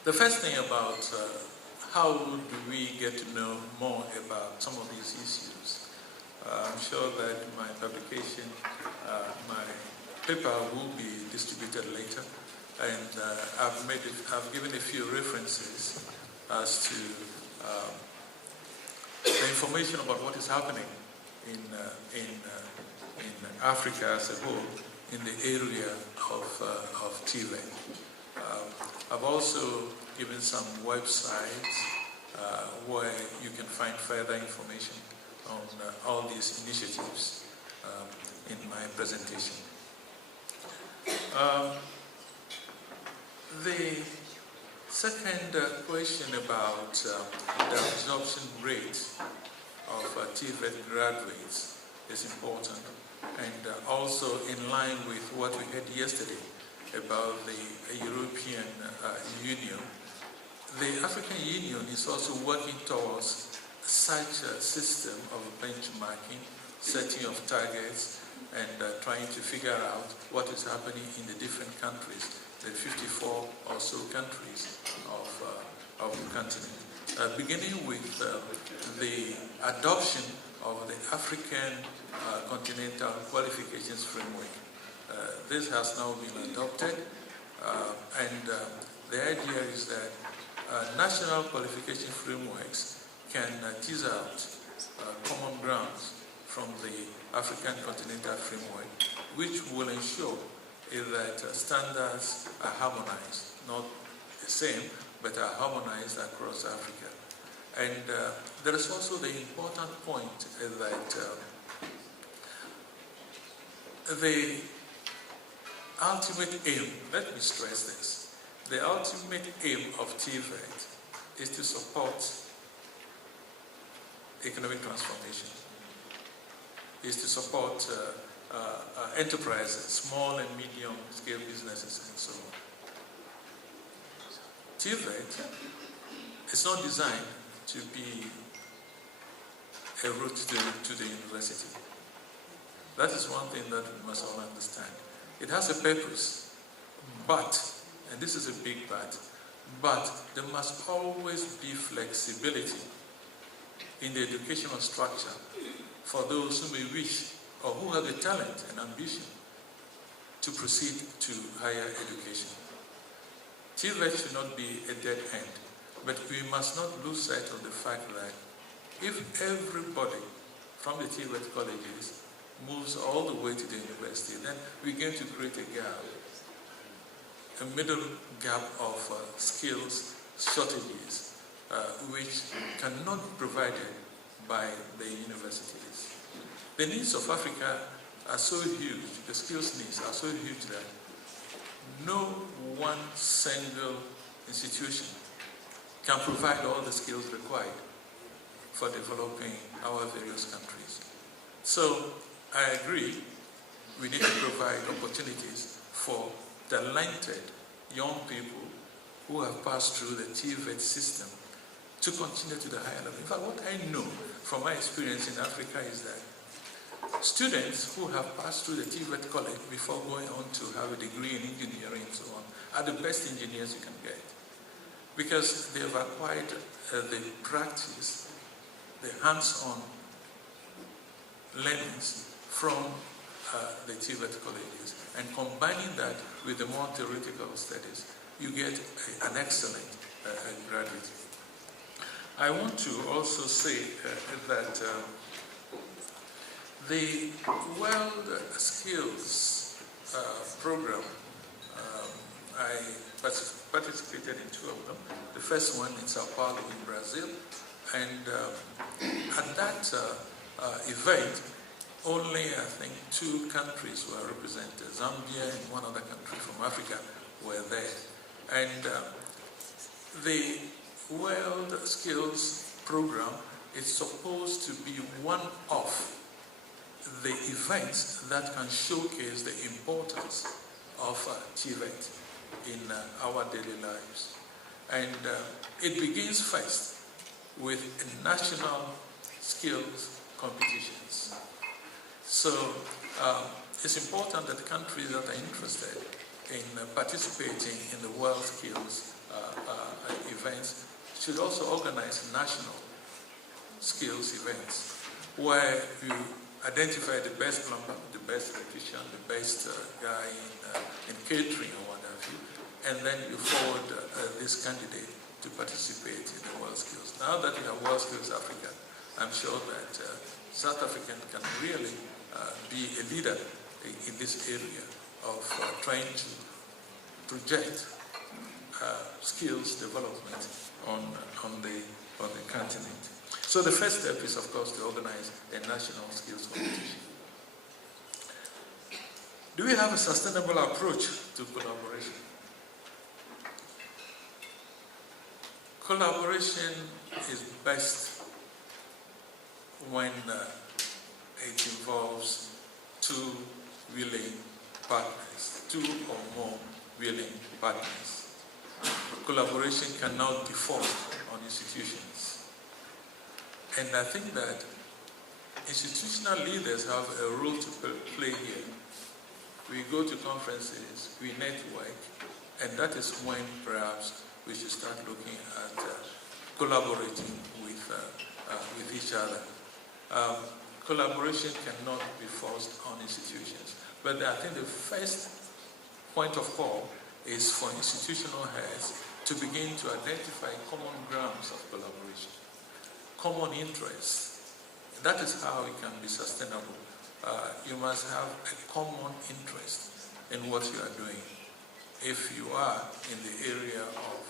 The first thing about how do we get to know more about some of these issues? I'm sure that my publication, my paper will be distributed later, and I've given a few references as to the information about what is happening in Africa as a whole in the area of TVET. I've also given some websites where you can find further information on all these initiatives in my presentation. The second question about the absorption rate of TVET graduates is important, and also in line with what we heard yesterday about the European Union. The African Union is also working towards such a system of benchmarking, setting of targets, and trying to figure out what is happening in the different countries, the 54 or so countries of the continent. Beginning with the adoption of the African Continental Qualifications Framework. This has now been adopted, and the idea is that national qualification frameworks can tease out common grounds from the African Continental Framework, which will ensure that standards are harmonized, not the same, but are harmonized across Africa. And there is also the important point that the ultimate aim, let me stress this, the ultimate aim of TVET is to support economic transformation, is to support enterprises, small and medium scale businesses and so on. TVET is not designed to be a route to the university. That is one thing that we must all understand. It has a purpose, but, and this is a big but there must always be flexibility in the educational structure for those who may wish or who have the talent and ambition to proceed to higher education. TVET should not be a dead end, but we must not lose sight of the fact that if everybody from the TVET colleges moves all the way to the university, then we're going to create a gap, a middle gap of skills shortages, which cannot be provided by the universities. The needs of Africa are so huge, the skills needs are so huge that no one single institution can provide all the skills required for developing our various countries. So I agree, we need to provide opportunities for talented young people who have passed through the TVET system to continue to the higher level. In fact, what I know from my experience in Africa is that students who have passed through the TVET college before going on to have a degree in engineering and so on are the best engineers you can get, because they have acquired the practice, the hands-on learnings from the TVET colleges, and combining that with the more theoretical studies, you get an excellent graduate. I want to also say that the World Skills program, I participated in 2 of them. The first one in Sao Paulo in Brazil, and at that event, only I think 2 countries were represented. Zambia and one other country from Africa were there. And the World Skills Program is supposed to be one of the events that can showcase the importance of TVET in our daily lives. And it begins first with national skills competitions. So it's important that countries that are interested in participating in the World Skills events should also organize national skills events where you identify the best plumber, the best electrician, the best guy in catering or what have you, and then you forward this candidate to participate in the World Skills. Now that we have World Skills Africa, I'm sure that South Africa can really be a leader in this area of trying to project skills development on the continent. So the first step is, of course, to organize a national skills competition. Do we have a sustainable approach to collaboration? Collaboration is best when it involves 2 willing partners, 2 or more willing partners. Collaboration cannot be forced on institutions. And I think that institutional leaders have a role to play here. We go to conferences, we network, and that is when perhaps we should start looking at collaborating with each other. Collaboration cannot be forced on institutions. But I think the first point of call is for institutional heads to begin to identify common grounds of collaboration, common interests. That is how it can be sustainable. You must have a common interest in what you are doing. If you are in the area of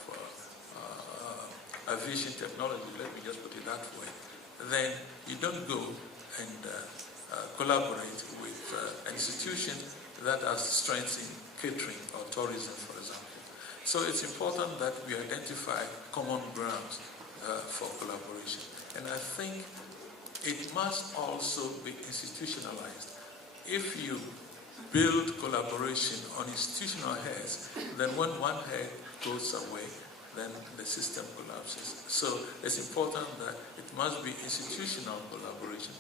aviation technology, let me just put it that way, then you don't go and collaborate with institutions that are strengths in catering or tourism, for example. So it's important that we identify common grounds for collaboration. And I think it must also be institutionalized. If you build collaboration on institutional heads, then when one head goes away, then the system collapses. So it's important that it must be institutional collaboration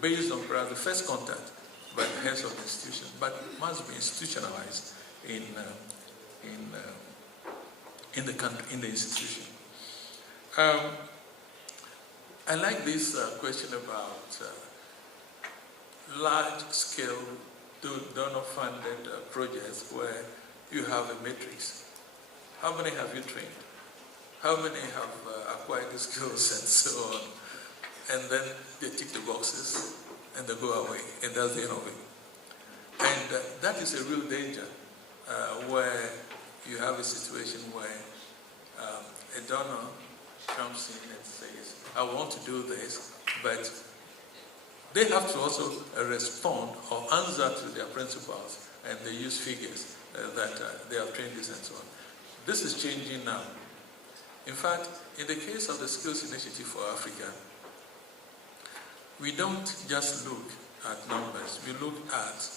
based on perhaps the first contact by the heads of the institution, but it must be institutionalized in the country, in the institution. I like this question about large-scale donor-funded projects where you have a matrix. How many have you trained? How many have acquired the skills and so on? And then they tick the boxes and they go away, and that's the end of it. And that is a real danger where you have a situation where a donor comes in and says, I want to do this, but they have to also respond or answer to their principals, and they use figures that they have trained this and so on. This is changing now. In fact, in the case of the Skills Initiative for Africa, we don't just look at numbers, we look at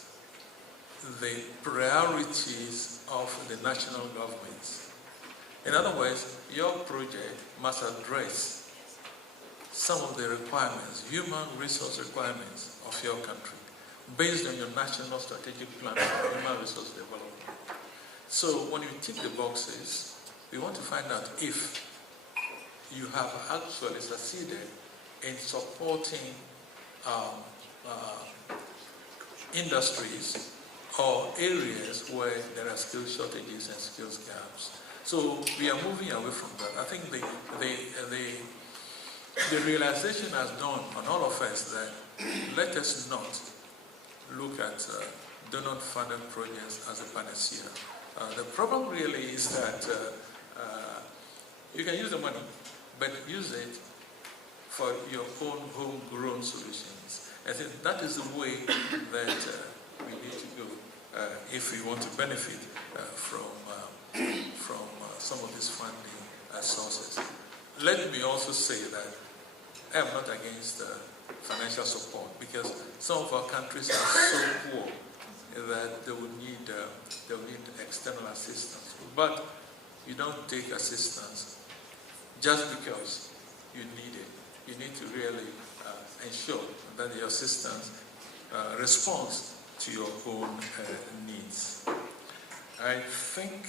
the priorities of the national governments. In other words, your project must address some of the requirements, human resource requirements of your country, based on your national strategic plan for human resource development. So when you tick the boxes, we want to find out if you have actually succeeded in supporting industries or areas where there are skill shortages and skills gaps. So we are moving away from that. I think the realization has dawned on all of us that let us not look at donor-funded projects as a panacea. The problem really is that you can use the money, but use it for your own homegrown solutions. I think that is the way that we need to go if we want to benefit from some of these funding sources. Let me also say that I am not against financial support, because some of our countries are so poor that they will need external assistance. But you don't take assistance just because you need it. You need to really ensure that your assistance responds to your own needs. I think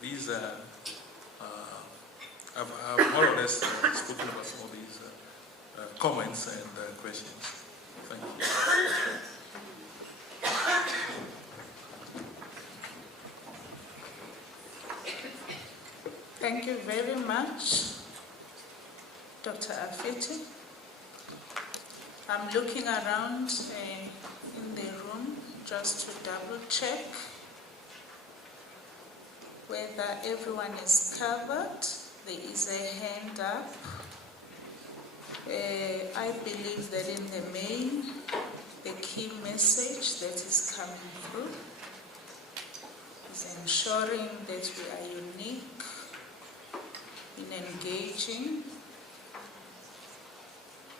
these are, I've more or less spoken about some of these comments and questions. Thank you. Thank you very much, Dr. Afeti. I'm looking around in the room just to double check whether everyone is covered. There is a hand up. I believe that in the main, the key message that is coming through is ensuring that we are unique in engaging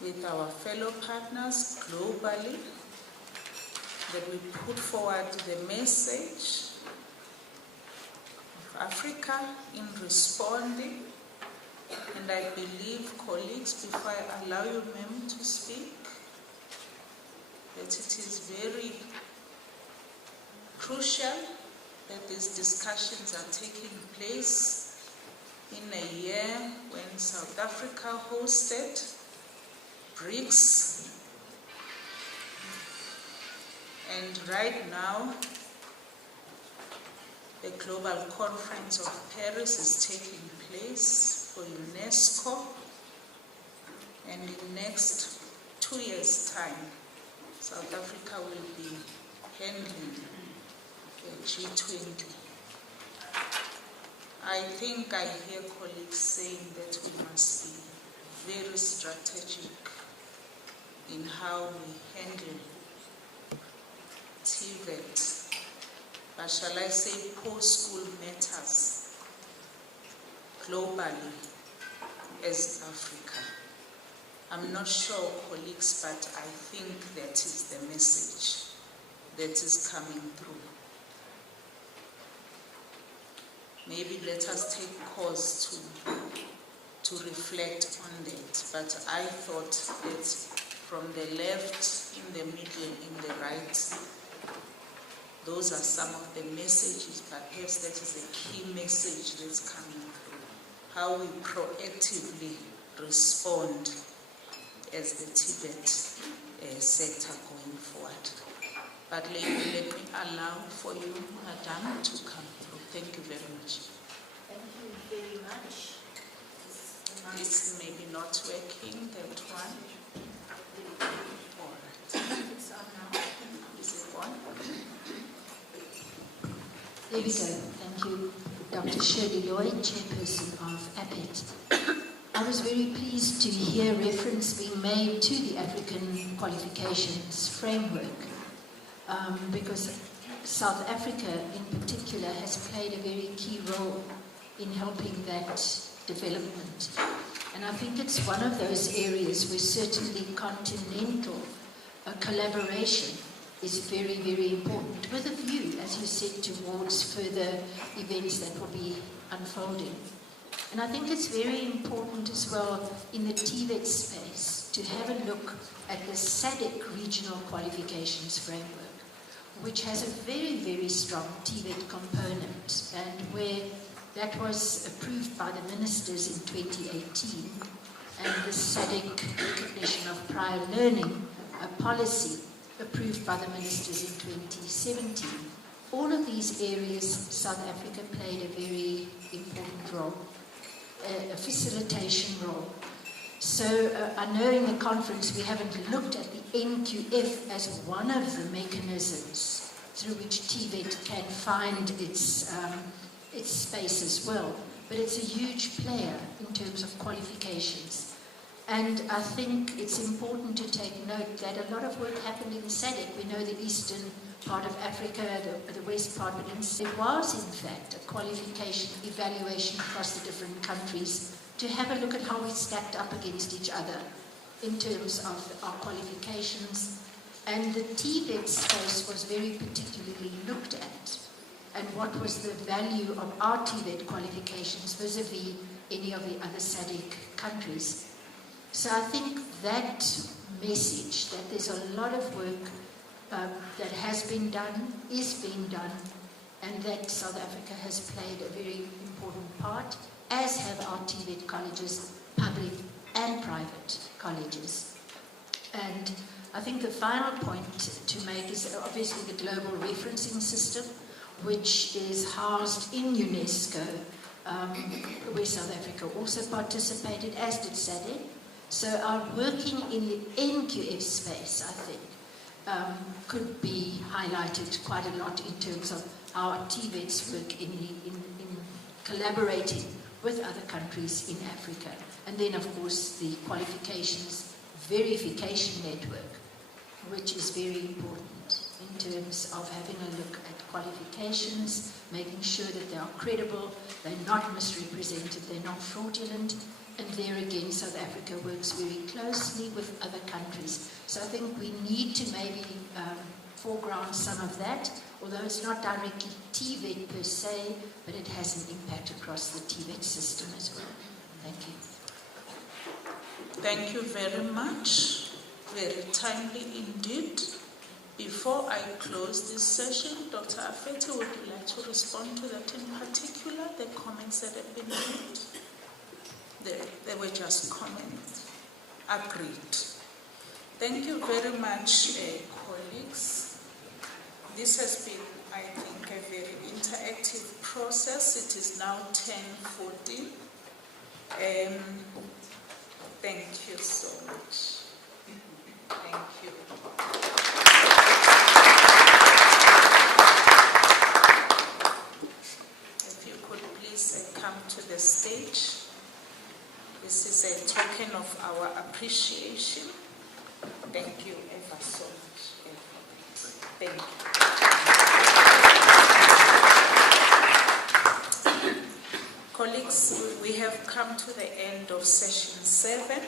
with our fellow partners globally, that we put forward the message of Africa in responding. And I believe, colleagues, before I allow you, ma'am, to speak, that it is very crucial that these discussions are taking place in a year when South Africa hosted BRICS. And right now, the Global Conference of Paris is taking place for UNESCO, and in the next 2 years' time, South Africa will be handling the G20. I think I hear colleagues saying that we must be very strategic in how we handle TVET, but shall I say post-school matters globally as Africa. I'm not sure, colleagues, but I think that is the message that is coming through. Maybe let us take cause to reflect on that. But I thought that from the left, in the middle, in the right, those are some of the messages. Perhaps that is a key message that's coming through. How we proactively respond as the Tibet sector going forward. But let me allow for you, Madam, to come through. Thank you very much. Thank you very much. It's maybe not working, that one. All right. It's on now. Is it on? There we go. Thank you, Dr. Shirley Lloyd, Chairperson of APET. I was very pleased to hear reference being made to the African Qualifications Framework, because South Africa in particular has played a very key role in helping that development. And I think it's one of those areas where certainly continental collaboration is very, very important, with a view, as you said, towards further events that will be unfolding. And I think it's very important as well in the TVET space to have a look at the SADC Regional Qualifications Framework, which has a very, very strong TVET component, and where that was approved by the ministers in 2018, and the SADC recognition of prior learning, a policy approved by the ministers in 2017. All of these areas, South Africa played a very important role, a facilitation role. So I know in the conference we haven't looked at the NQF as one of the mechanisms through which TVET can find its space as well. But it's a huge player in terms of qualifications. And I think it's important to take note that a lot of work happened in SADC. We know the eastern part of Africa, the west part, but it was in fact a qualification evaluation across the different countries to have a look at how we stacked up against each other in terms of our qualifications. And the TVET space was very particularly looked at, and what was the value of our TVET qualifications vis-a-vis any of the other SADC countries. So I think that message, that there's a lot of work that has been done, is being done, and that South Africa has played a very important part, as have our TVET colleges, public and private colleges. And I think the final point to make is obviously the global referencing system, which is housed in UNESCO, where South Africa also participated, as did SADC. So our working in the NQF space, I think, could be highlighted quite a lot in terms of our TVET's work in collaborating with other countries in Africa. And then, of course, the qualifications verification network, which is very important in terms of having a look at qualifications, making sure that they are credible, they're not misrepresented, they're not fraudulent. And there again, South Africa works very closely with other countries. So I think we need to maybe foreground some of that, although it's not directly TVET per se, but it has an impact across the TVET system as well. Thank you. Thank you very much. Very timely indeed. Before I close this session, Dr. Afeti, would you like to respond to that in particular, the comments that have been made? They were just comments. Agreed. Thank you very much, colleagues. This has been, I think, a very interactive process. It is now 10:14. Thank you so much. Thank you. If you could please come to the stage. This is a token of our appreciation. Thank you ever so much. Thank you. Colleagues, we have come to the end of session 7,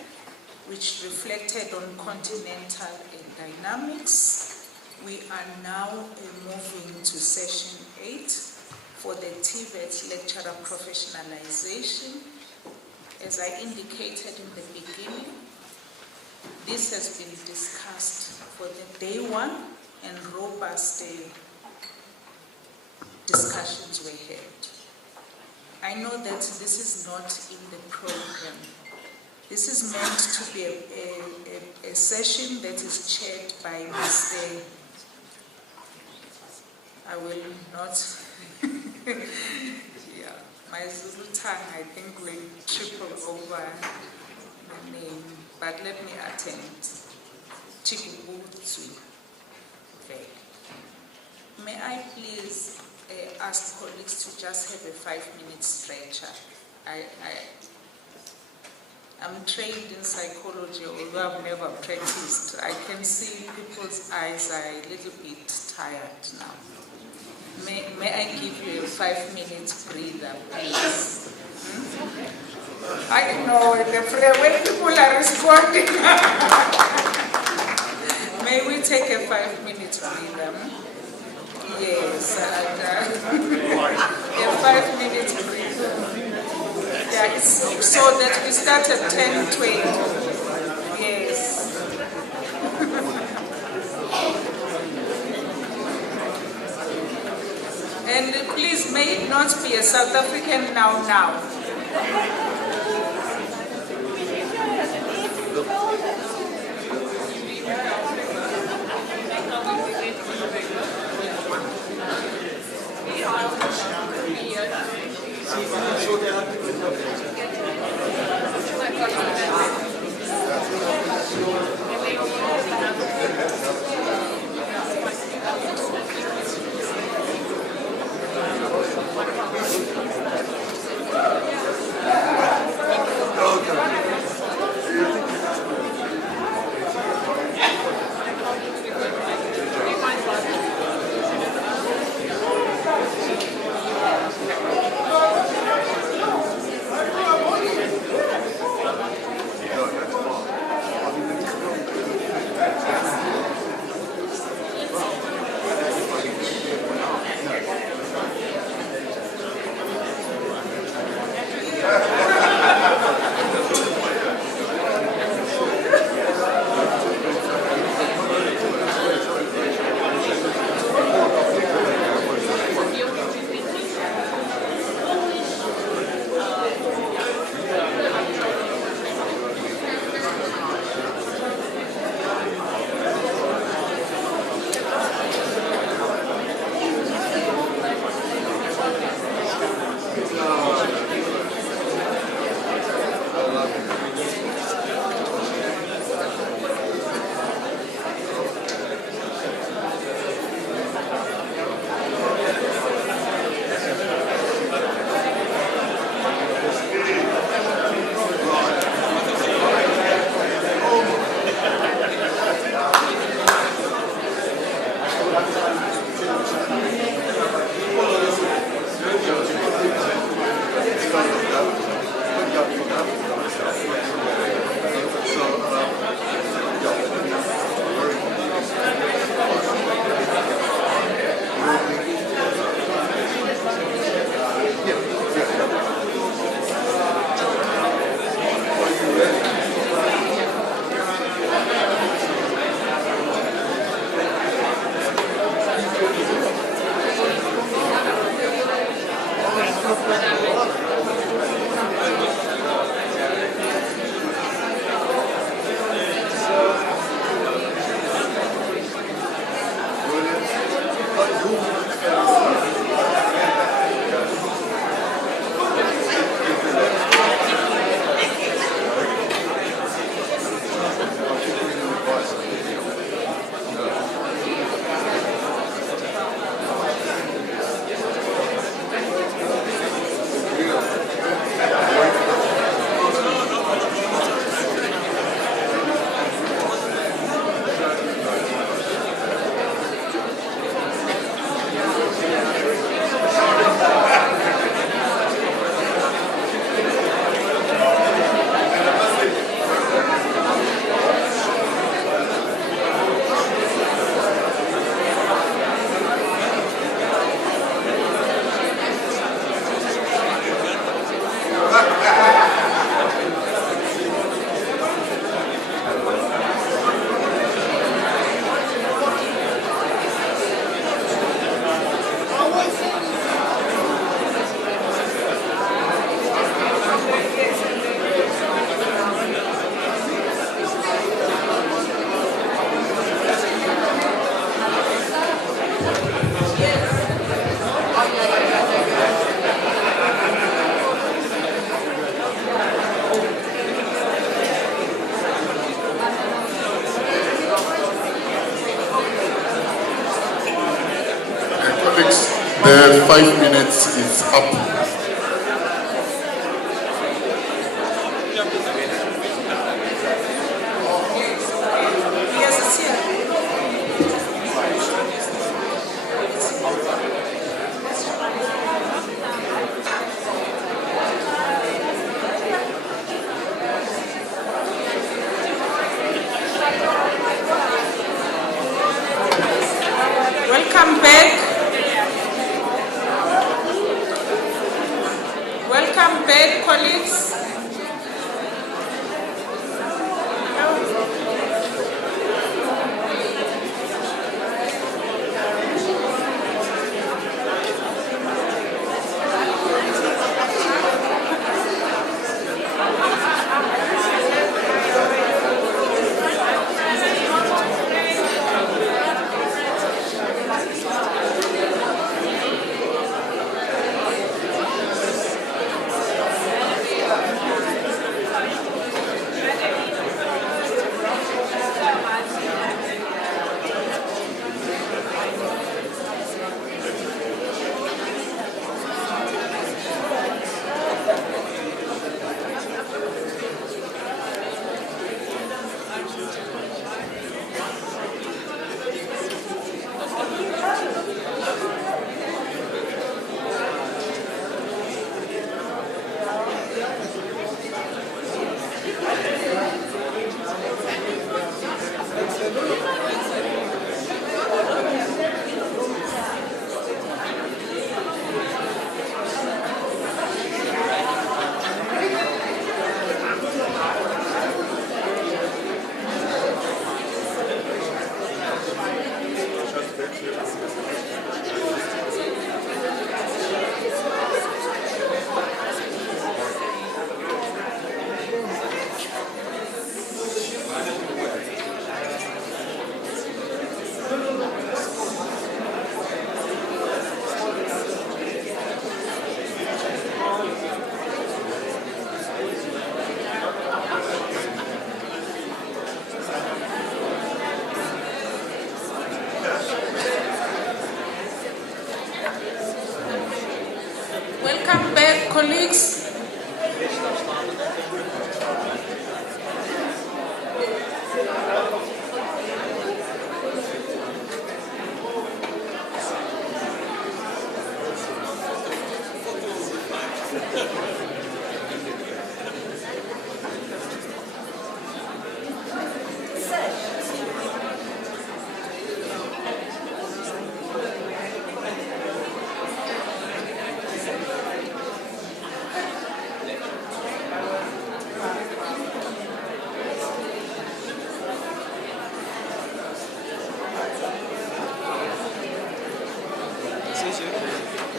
which reflected on continental dynamics. We are now moving to session 8 for the TVET lecturer professionalization. As I indicated in the beginning, this has been discussed for the day one, and robust discussions were held. I know that this is not in the program. This is meant to be a session that is chaired by Mr. I will not... yeah. My Zulu tongue, I think, will triple over the name, but let me attempt. Chikubutsui. Okay. May I please ask colleagues to just have a 5-minute stretcher? I'm trained in psychology, although I've never practiced. I can see people's eyes are a little bit tired now. May I give you a 5-minute breather, please? I know when people are responding. May we take a 5-minute breather? Yes, a 5-minute breather. Yeah, it's so that we start at 10:20. Yes. And please, may it not be a South African now. Colleagues, the 5 minutes is up. Welcome back. Welcome back, colleagues. Welcome back, colleagues.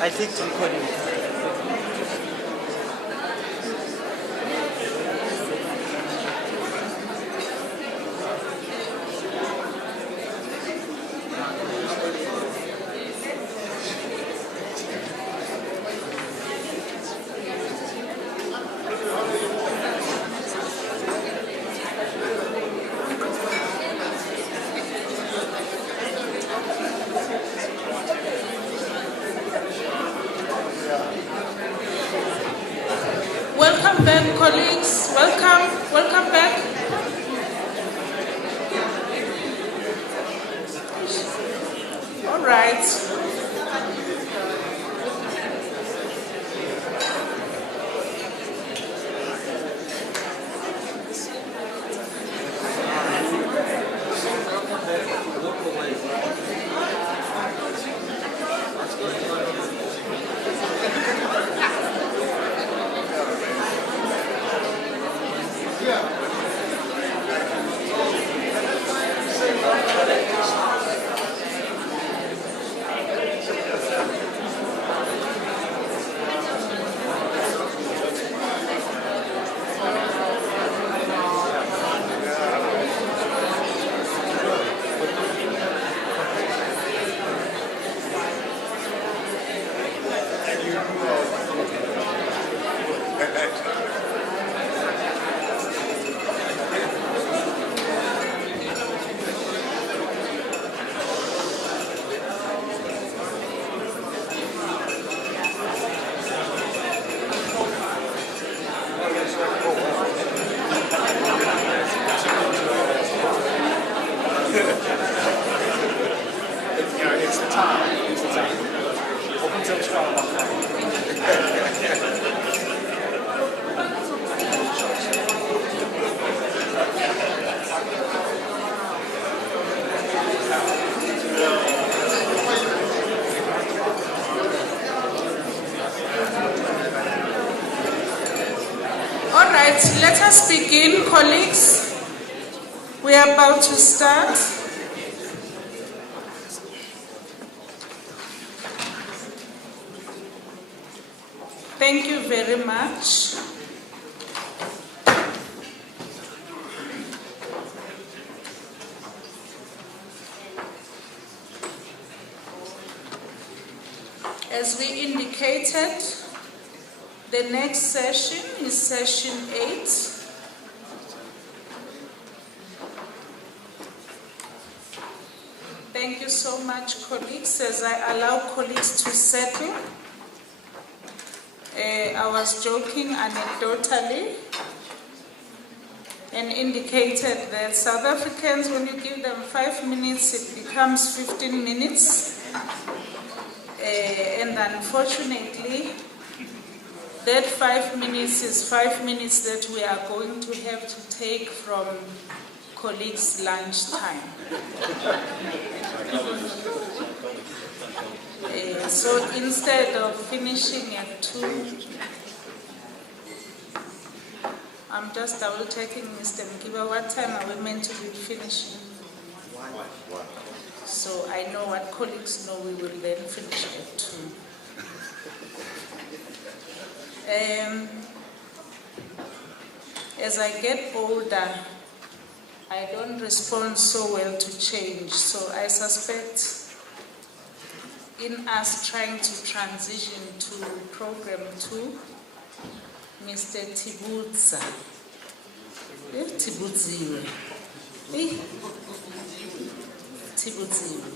I think it's recording. Welcome back, colleagues. Welcome back. All right. All right, let us begin, colleagues. We are about to start. Thank you very much. As we indicated, the next session is session 8. Thank you so much, colleagues. As I allow colleagues to settle, I was joking anecdotally and indicated that South Africans, when you give them 5 minutes, it becomes 15 minutes. And unfortunately, that 5 minutes is 5 minutes that we are going to have to take from colleagues' lunch time. So instead of finishing at 2, I'm just double checking, Mr. Nkiba, what time are we meant to be finishing? 1. So I know what colleagues know, we will then finish at 2. As I get older, I don't respond so well to change. So I suspect in us trying to transition to program 2, Mr. Tibutsa. Tibutsiwe. Tibutsiwe.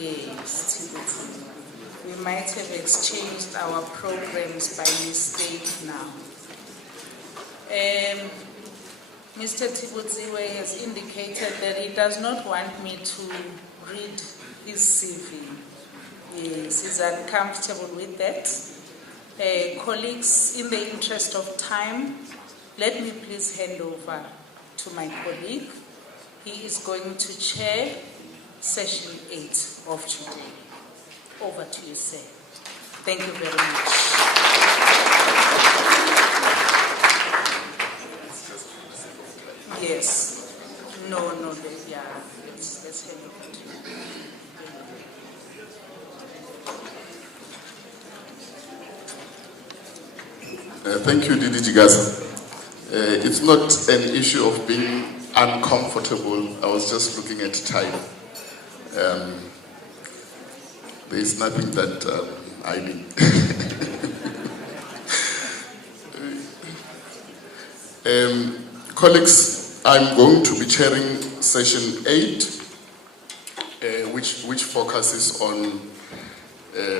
Yes, Tibutsiwe. We might have exchanged our programs by mistake now. Mr. Tibutsiwe has indicated that he does not want me to read his CV. Yes, he's uncomfortable with that. Colleagues, in the interest of time, let me please hand over to my colleague. He is going to chair session 8 of today. Over to you, sir. Thank you very much. Yes. No, yeah. Let's hand over to you. Thank you, Didi Jigaza. It's not an issue of being uncomfortable. I was just looking at time. There is nothing that I need. Colleagues, I'm going to be chairing session 8, which focuses on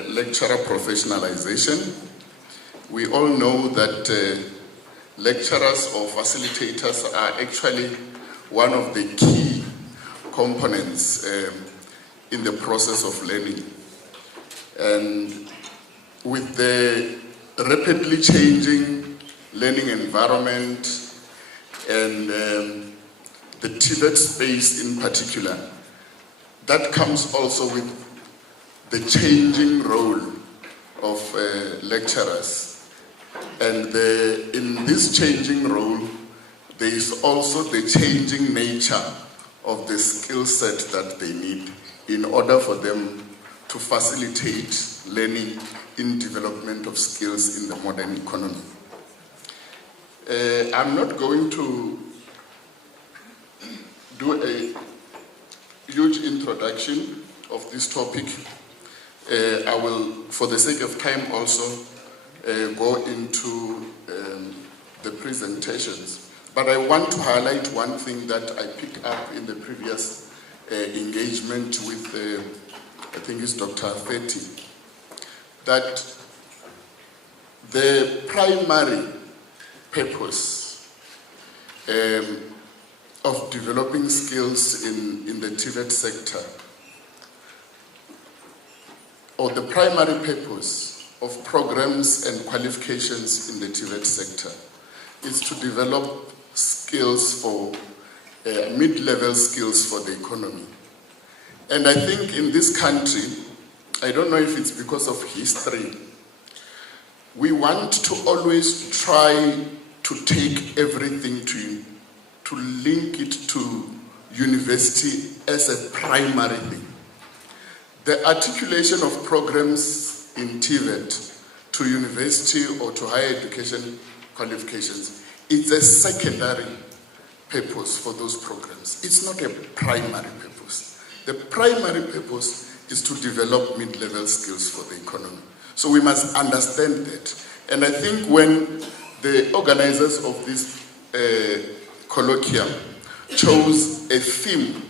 lecturer professionalization. We all know that lecturers or facilitators are actually one of the key components in the process of learning. And with the rapidly changing learning environment and the TVET space in particular, that comes also with the changing role of lecturers. And in this changing role, there is also the changing nature of the skill set that they need in order for them to facilitate learning in development of skills in the modern economy. I'm not going to do a huge introduction of this topic. I will, for the sake of time, also go into the presentations. But I want to highlight one thing that I picked up in the previous engagement with, I think it's Dr. Fetti, that the primary purpose of developing skills in the TVET sector, or the primary purpose of programs and qualifications in the TVET sector, is to develop skills for mid-level skills for the economy. And I think in this country, I don't know if it's because of history, we want to always try to take everything to link it to university as a primary thing. The articulation of programs in TVET to university or to higher education qualifications, it's a secondary purpose for those programs. It's not a primary purpose. The primary purpose is to develop mid-level skills for the economy. So we must understand that. And I think when the organizers of this colloquium chose a theme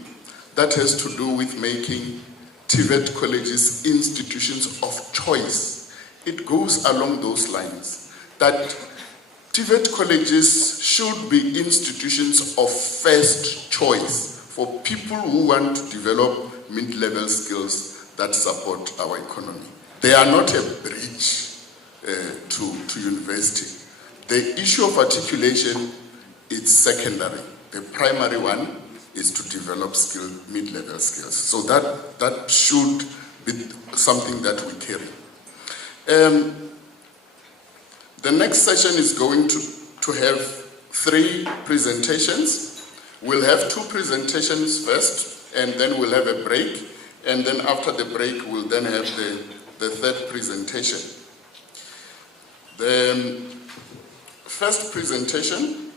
that has to do with making TVET colleges institutions of choice, it goes along those lines, that TVET colleges should be institutions of first choice for people who want to develop mid-level skills that support our economy. They are not a bridge to university. The issue of articulation is secondary. The primary one is to develop mid-level skills. So that should be something that we carry. The next session is going to have 3 presentations. We'll have 2 presentations first, and then we'll have a break. And then after the break, we'll then have the third presentation. The first presentation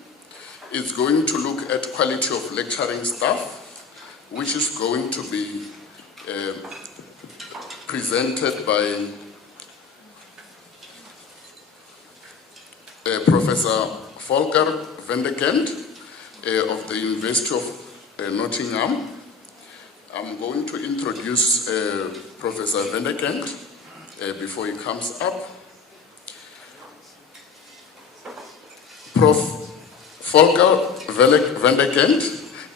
is going to look at quality of lecturing staff, which is going to be presented by Professor Volker van der Kent of the University of Nottingham. I'm going to introduce Professor van der Kent before he comes up. Prof. Volker van der Kent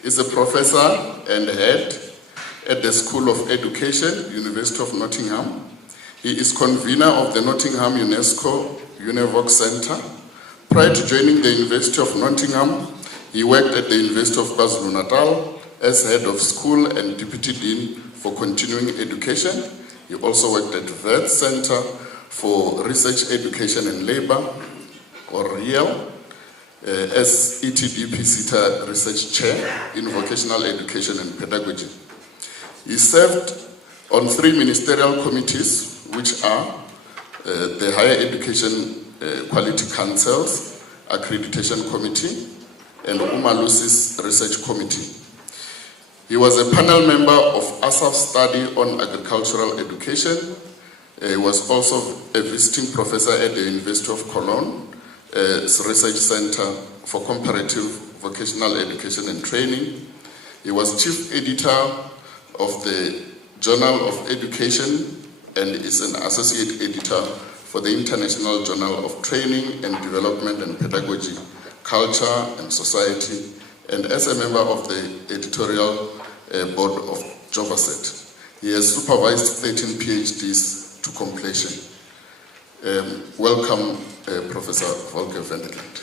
is a professor and head at the School of Education, University of Nottingham. He is convener of the Nottingham UNESCO UNEVOC Center. Prior to joining the University of Nottingham, he worked at the University of KwaZulu-Natal as head of school and deputy dean for continuing education. He also worked at VET Center for Research, Education and Labor, or REAL, as ETDP SITA Research Chair in Vocational Education and Pedagogy. He served on 3 ministerial committees, which are the Higher Education Quality Council's Accreditation Committee and Umalusi's Research Committee. He was a panel member of ASAF's study on agricultural education. He was also a visiting professor at the University of Cologne's Research Center for Comparative Vocational Education and Training. He was chief editor of the Journal of Education and is an associate editor for the International Journal of Training and Development and Pedagogy, Culture and Society, and as a member of the editorial board of Jovaset. He has supervised 13 PhDs to completion. Welcome, Professor Volker van der Kent.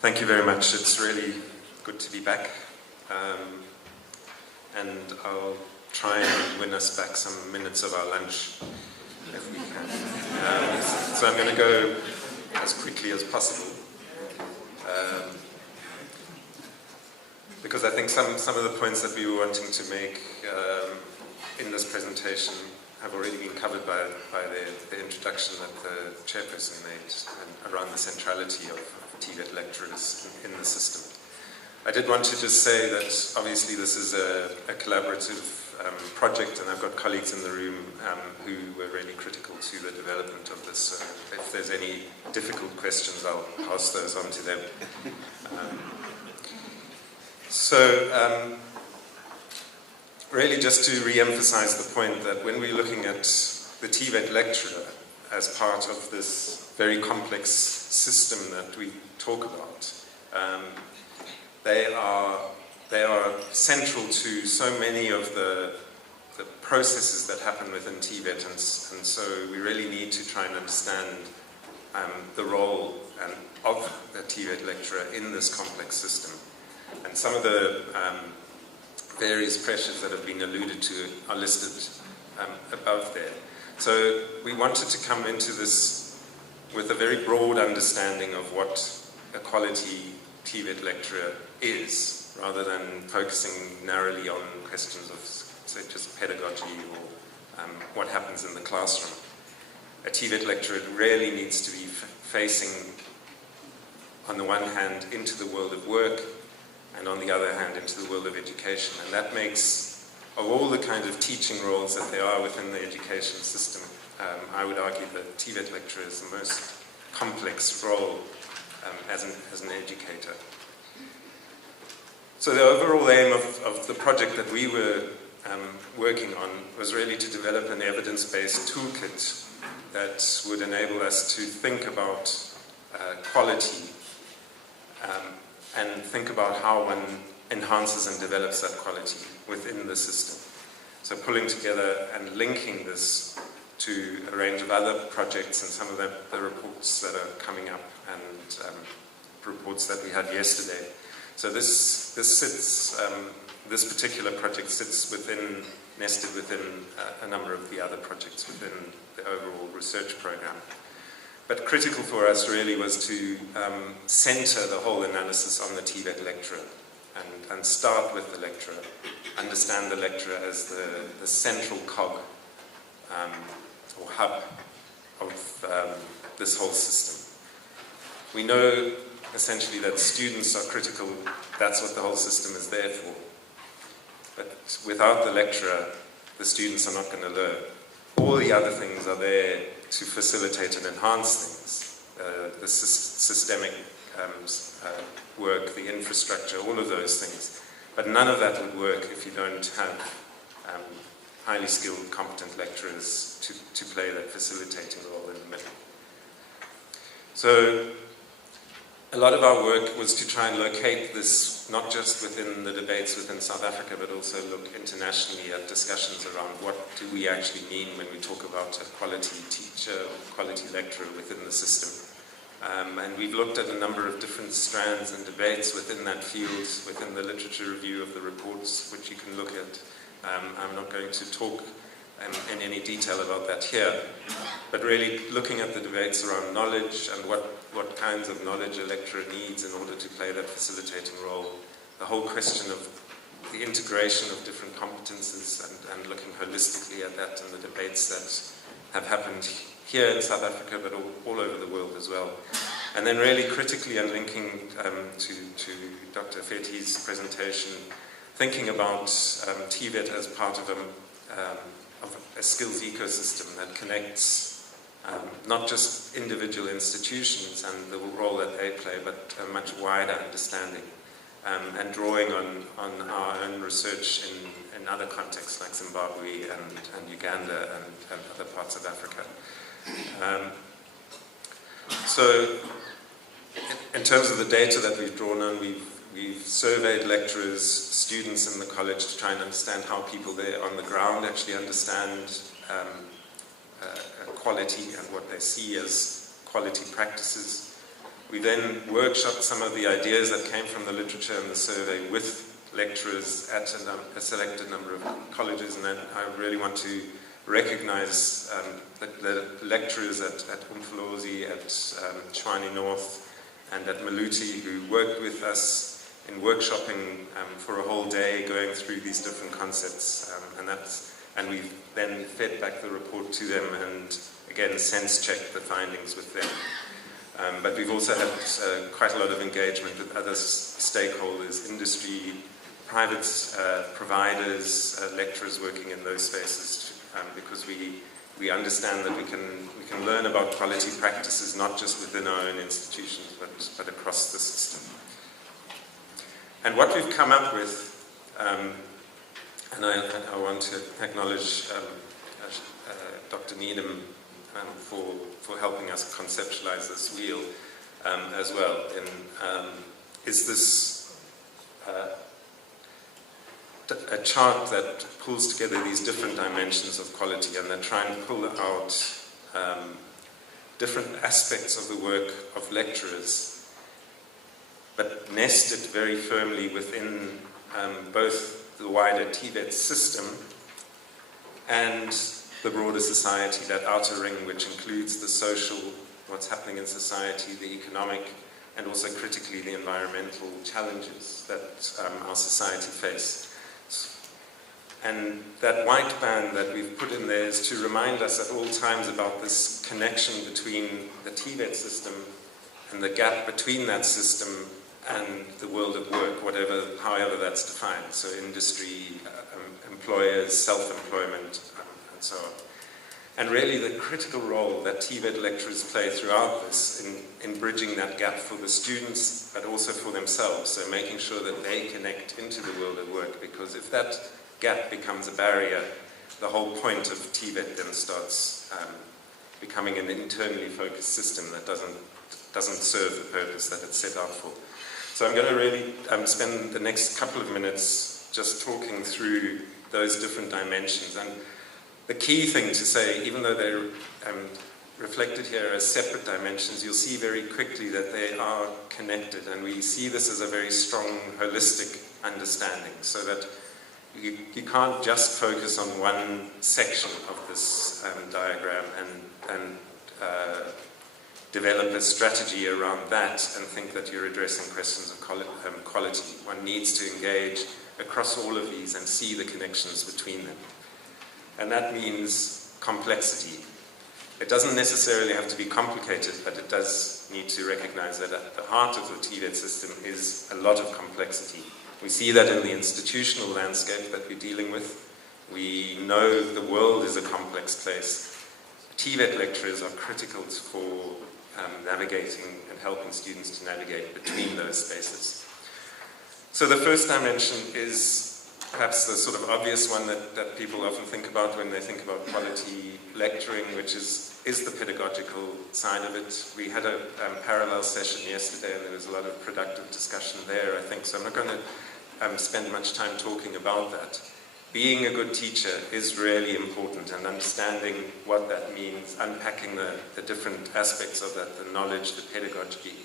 Thank you very much. It's really good to be back. And I'll try and win us back some minutes of our lunch, if we can. So I'm going to go as quickly as possible. Because I think some of the points that we were wanting to make in this presentation have already been covered by the introduction that the chairperson made around the centrality of TVET lecturers in the system. I did want to just say that obviously this is a collaborative project, and I've got colleagues in the room who were really critical to the development of this. So if there's any difficult questions, I'll pass those on to them. Really just to re-emphasize the point that when we're looking at the TVET lecturer as part of this very complex system that we talk about, they are central to so many of the processes that happen within TVET, and so we really need to try and understand the role of the TVET lecturer in this complex system. And some of the various pressures that have been alluded to are listed above there. So we wanted to come into this with a very broad understanding of what a quality TVET lecturer is, rather than focusing narrowly on questions of, say, just pedagogy or what happens in the classroom. A TVET lecturer really needs to be facing, on the one hand, into the world of work, and on the other hand, into the world of education. And that makes, of all the kind of teaching roles that there are within the education system, I would argue that TVET lecturer is the most complex role as an educator. So the overall aim of the project that we were working on was really to develop an evidence-based toolkit that would enable us to think about quality and think about how one enhances and develops that quality within the system. So pulling together and linking this to a range of other projects and some of the reports that are coming up and reports that we had yesterday. So this particular project sits nested within a number of the other projects within the overall research program. But critical for us really was to center the whole analysis on the TVET lecturer and start with the lecturer, understand the lecturer as the central cog or hub of this whole system. We know essentially that students are critical, that's what the whole system is there for. But without the lecturer, the students are not going to learn. All the other things are there to facilitate and enhance things. The systemic work, the infrastructure, all of those things. But none of that would work if you don't have highly skilled, competent lecturers to play that facilitating role in the middle. So a lot of our work was to try and locate this, not just within the debates within South Africa, but also look internationally at discussions around what do we actually mean when we talk about a quality teacher, quality lecturer within the system. And we've looked at a number of different strands and debates within that field, within the literature review of the reports, which you can look at. I'm not going to talk in any detail about that here, but really looking at the debates around knowledge and what kinds of knowledge a lecturer needs in order to play that facilitating role. The whole question of the integration of different competences and looking holistically at that and the debates that have happened here in South Africa, but all over the world as well. And then really critically and linking to Dr. Fethi's presentation, thinking about TVET as part of a skills ecosystem that connects not just individual institutions and the role that they play, but a much wider understanding, and drawing on our own research in other contexts like Zimbabwe and Uganda and other parts of Africa. So in terms of the data that we've drawn on, we've surveyed lecturers, students in the college to try and understand how people there on the ground actually understand quality and what they see as quality practices. We then workshopped some of the ideas that came from the literature and the survey with lecturers at a selected number of colleges, and then I really want to recognize the lecturers at Umfolozi, at Tshwane North, and at Maluti, who worked with us in workshopping for a whole day, going through these different concepts, and we then fed back the report to them and again sense-checked the findings with them. But we've also had quite a lot of engagement with other stakeholders, industry, private providers, lecturers working in those spaces, because we understand that we can learn about quality practices not just within our own institutions, but across the system. And what we've come up with, and I want to acknowledge Dr. Needham for helping us conceptualize this wheel is this a chart that pulls together these different dimensions of quality, and they try and pull out different aspects of the work of lecturers, but nested very firmly within both the wider TVET system and the broader society, that outer ring which includes the social, what's happening in society, the economic, and also critically the environmental challenges that our society face. And that white band that we've put in there is to remind us at all times about this connection between the TVET system and the gap between that system and the world of work, however that's defined. So industry, employers, self-employment, and so on. And really the critical role that TVET lecturers play throughout this in bridging that gap for the students, but also for themselves. So making sure that they connect into the world of work, because if that gap becomes a barrier, the whole point of TVET then starts becoming an internally focused system that doesn't serve the purpose that it's set out for. So I'm going to really spend the next couple of minutes just talking through those different dimensions. And the key thing to say, even though they're reflected here as separate dimensions, you'll see very quickly that they are connected, and we see this as a very strong holistic understanding, so that you can't just focus on one section of this diagram and develop a strategy around that and think that you're addressing questions of quality. One needs to engage across all of these and see the connections between them. And that means complexity. It doesn't necessarily have to be complicated, but it does need to recognize that at the heart of the TVET system is a lot of complexity. We see that in the institutional landscape that we're dealing with. We know the world is a complex place. TVET lecturers are critical for navigating and helping students to navigate between those spaces. So the first dimension is perhaps the sort of obvious one that people often think about when they think about quality lecturing, which is the pedagogical side of it. We had a parallel session yesterday, and there was a lot of productive discussion there, I think, so I'm not going to spend much time talking about that. Being a good teacher is really important, and understanding what that means, unpacking the different aspects of that, the knowledge, the pedagogy,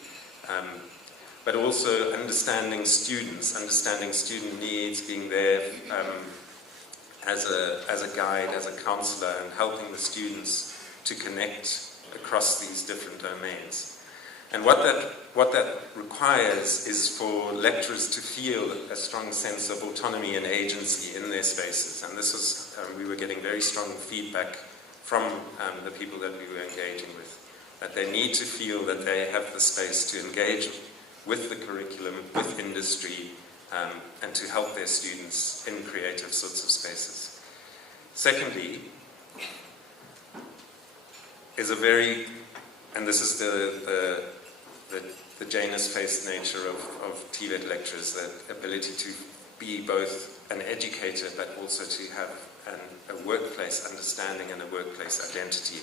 but also understanding students, understanding student needs, being there as a guide, as a counselor, and helping the students to connect across these different domains. And what that requires is for lecturers to feel a strong sense of autonomy and agency in their spaces. And this was, we were getting very strong feedback from the people that we were engaging with, that they need to feel that they have the space to engage with the curriculum, with industry, and to help their students in creative sorts of spaces. Secondly, is a very, and this is the Janus-faced nature of TVET lecturers, the ability to be both an educator but also to have a workplace understanding and a workplace identity.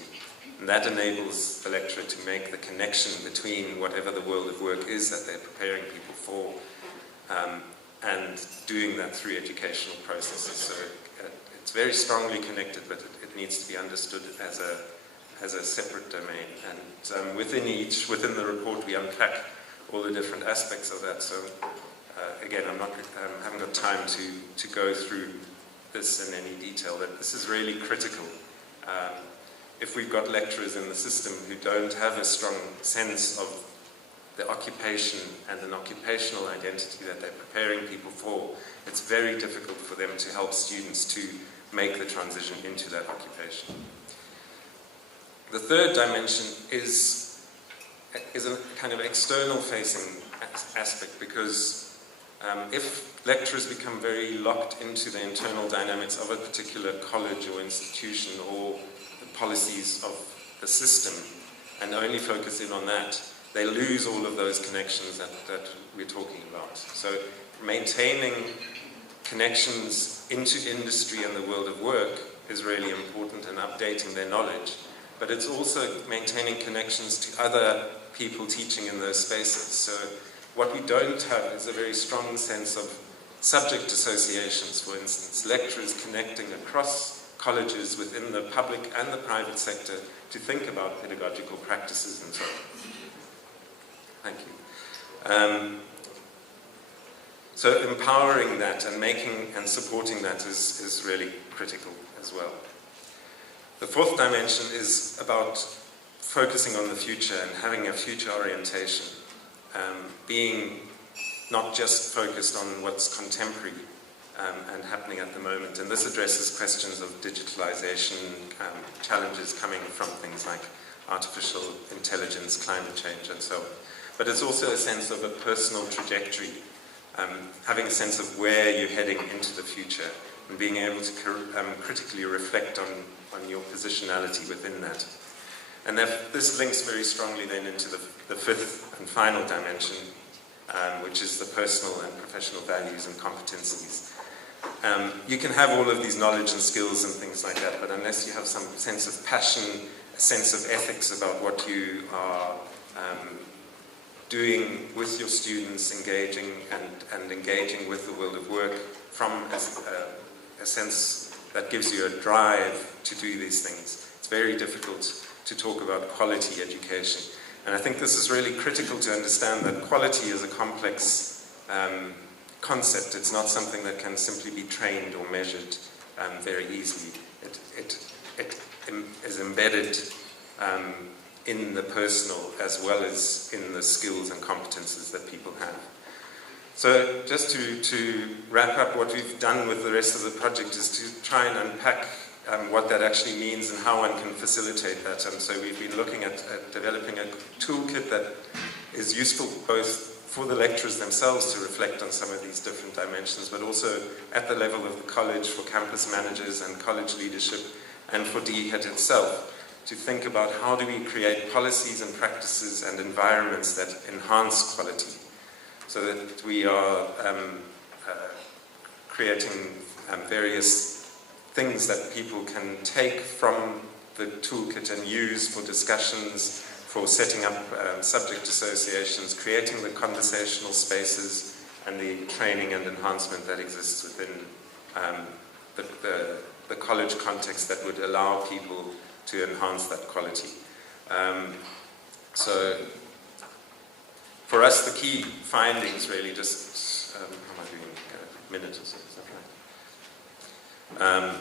And that enables the lecturer to make the connection between whatever the world of work is that they're preparing people for, and doing that through educational processes. So it's very strongly connected, but it needs to be understood as a separate domain. And within the report, we unpack all the different aspects of that. So again, I haven't got time to go through this in any detail, but this is really critical. If we've got lecturers in the system who don't have a strong sense of the occupation and an occupational identity that they're preparing people for, it's very difficult for them to help students to make the transition into that occupation. The third dimension is a kind of external facing aspect, because if lecturers become very locked into the internal dynamics of a particular college or institution or the policies of the system and only focus in on that, they lose all of those connections that we're talking about. So maintaining connections into industry and the world of work is really important, and updating their knowledge. But it's also maintaining connections to other people teaching in those spaces. So what we don't have is a very strong sense of subject associations, for instance, lecturers connecting across colleges within the public and the private sector to think about pedagogical practices and so on. Thank you. So empowering that and making and supporting that is really critical as well. The fourth dimension is about focusing on the future and having a future orientation, being not just focused on what's contemporary and happening at the moment. And this addresses questions of digitalization, challenges coming from things like artificial intelligence, climate change, and so on. But it's also a sense of a personal trajectory, having a sense of where you're heading into the future and being able to critically reflect on your positionality within that. And this links very strongly then into the fifth and final dimension, which is the personal and professional values and competencies. You can have all of these knowledge and skills and things like that, but unless you have some sense of passion, a sense of ethics about what you are doing with your students, engaging with the world of work from a sense that gives you a drive to do these things, it's very difficult to talk about quality education. And I think this is really critical to understand that quality is a complex concept. It's not something that can simply be trained or measured very easily. It is embedded in the personal as well as in the skills and competences that people have. So just to wrap up, what we've done with the rest of the project is to try and unpack what that actually means and how one can facilitate that. And so we've been looking at developing a toolkit that is useful both for the lecturers themselves to reflect on some of these different dimensions, but also at the level of the college for campus managers and college leadership, and for DHET itself, to think about how do we create policies and practices and environments that enhance quality, so that we are creating various things that people can take from the toolkit and use for discussions, for setting up subject associations, creating the conversational spaces and the training and enhancement that exists within the college context that would allow people to enhance that quality. So for us, the key findings really just, how am I doing? A minute or so, is that right?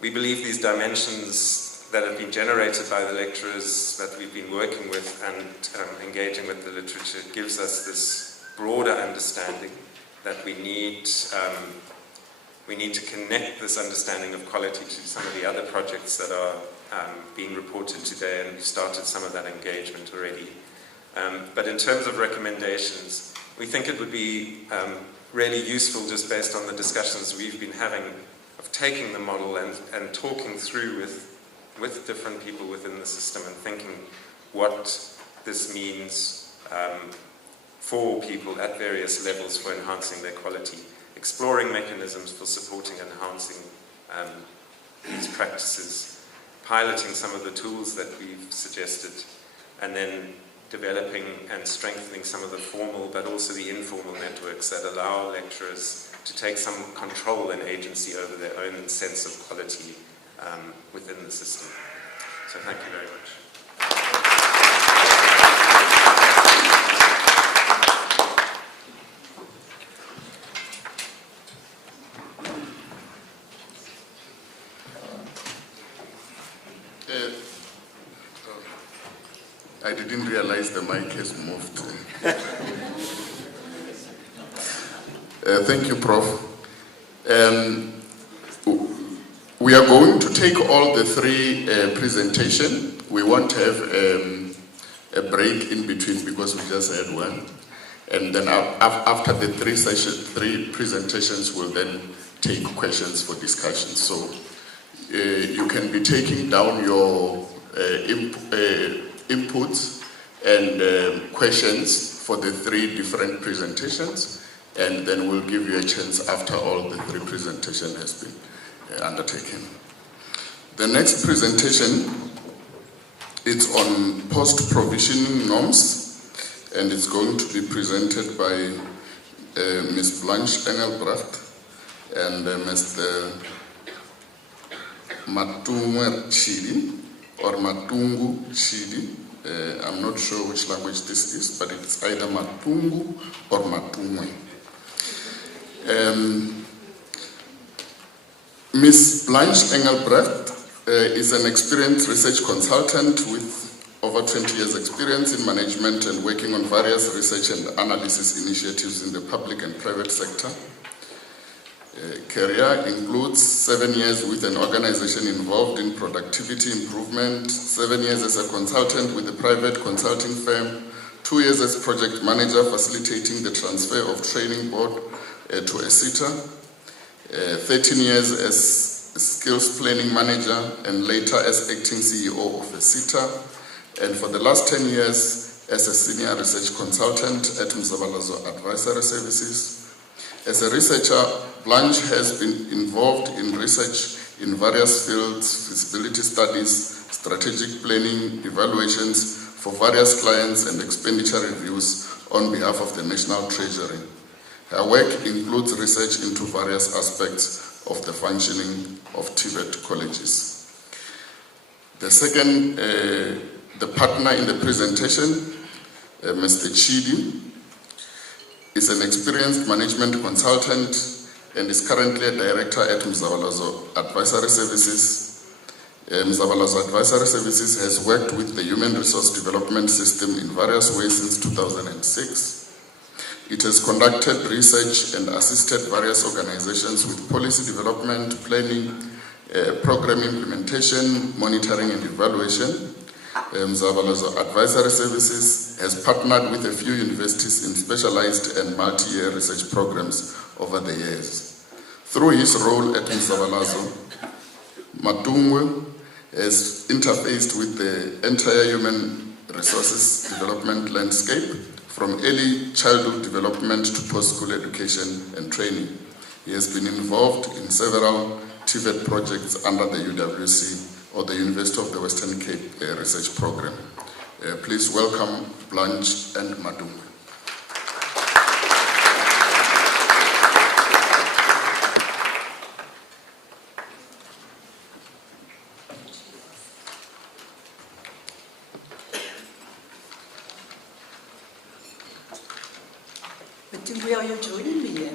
We believe these dimensions that have been generated by the lecturers that we've been working with and engaging with the literature gives us this broader understanding that we need to connect this understanding of quality to some of the other projects that are being reported today, and we've started some of that engagement already. But in terms of recommendations, we think it would be really useful, just based on the discussions we've been having, of taking the model and talking through with different people within the system and thinking what this means for people at various levels for enhancing their quality, exploring mechanisms for supporting and enhancing these practices, piloting some of the tools that we've suggested, and then developing and strengthening some of the formal but also the informal networks that allow lecturers to take some control and agency over their own sense of quality within the system. So thank you very much. I didn't realize the mic has moved. Thank you, Prof. We are going to take all the three presentations. We won't have a break in between because we just had one. And then after the three presentations, we'll then take questions for discussion. So you can be taking down your inputs and questions for the three different presentations, and then we'll give you a chance after all the three presentations has been undertaken. The next presentation is on post-provisioning norms, and it's going to be presented by Ms. Blanche Engelbrecht and Mr. Matungu Chidi, or Matungu Chidi. I'm not sure which language this is, but it's either Matungu or Matungwe. Ms. Blanche Engelbrecht is an experienced research consultant with over 20 years experience in management and working on various research and analysis initiatives in the public and private sector. Career includes 7 years with an organization involved in productivity improvement, 7 years as a consultant with a private consulting firm, 2 years as project manager facilitating the transfer of training board to a SITA, 13 years as skills planning manager and later as acting CEO of a SITA, and for the last 10 years as a senior research consultant at Mzabalazo Advisory Services. As a researcher, Blanche has been involved in research in various fields, feasibility studies, strategic planning, evaluations for various clients and expenditure reviews on behalf of the National Treasury. Her work includes research into various aspects of the functioning of TVET colleges. The second, the partner in the presentation, Mr. Chidi, is an experienced management consultant and is currently a director at Mzabalazo Advisory Services. Mzabalazo Advisory Services has worked with the human resource development system in various ways since 2006. It has conducted research and assisted various organizations with policy development, planning, program implementation, monitoring and evaluation. Mzabalazo Advisory Services has partnered with a few universities in specialized and multi-year research programs over the years. Through his role at Mzabalazo, Matungwe has interfaced with the entire human resources development landscape, from early childhood development to post-school education and training. He has been involved in several TVET projects under the UWC or the University of the Western Cape Research Program. Please welcome Blanche and Matungwe. Matungwe, are you joining me here?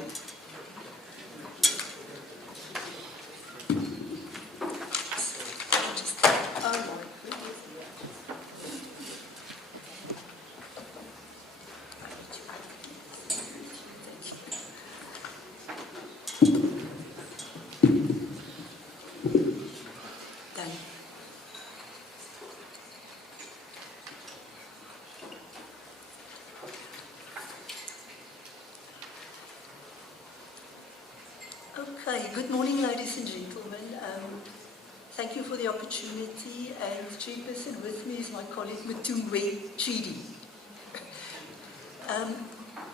Okay, good morning, ladies and gentlemen. Thank you for the opportunity, and chairperson with me is my colleague Matungwe Chidi.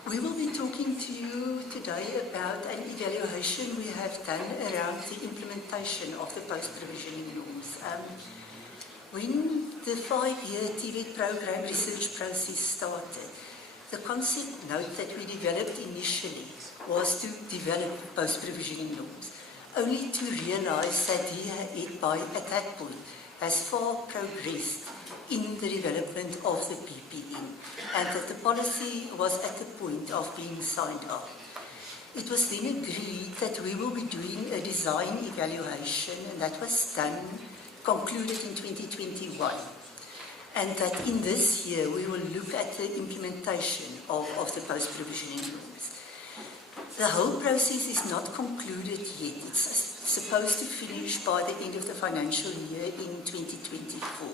We will be talking to you today about an evaluation we have done around the implementation of the post-provisioning norms. When the 5-year TVET program research process started, the concept note that we developed initially was to develop post-provisioning norms, only to realize that at that point has far progressed in the development of the PPN, and that the policy was at the point of being signed off. It was then agreed that we will be doing a design evaluation, and that was done, concluded in 2021. And that in this year we will look at the implementation of the post-provisioning norms. The whole process is not concluded yet. It's supposed to finish by the end of the financial year in 2024.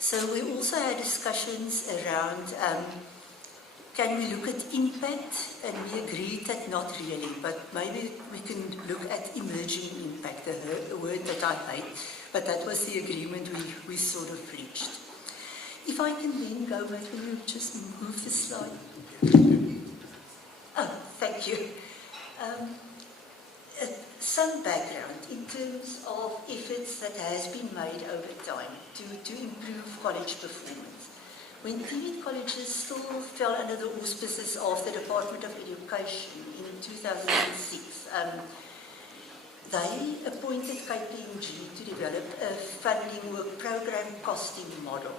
So we also had discussions around, can we look at impact? And we agreed that not really, but maybe we can look at emerging impact, a word that I hate, but that was the agreement we sort of reached. If I can then go back, can you just move the slide? Oh, thank you. Some background in terms of efforts that has been made over time to improve college performance. when TVET colleges still fell under the auspices of the Department of Education in 2006, they appointed KPMG to develop a funding or program costing model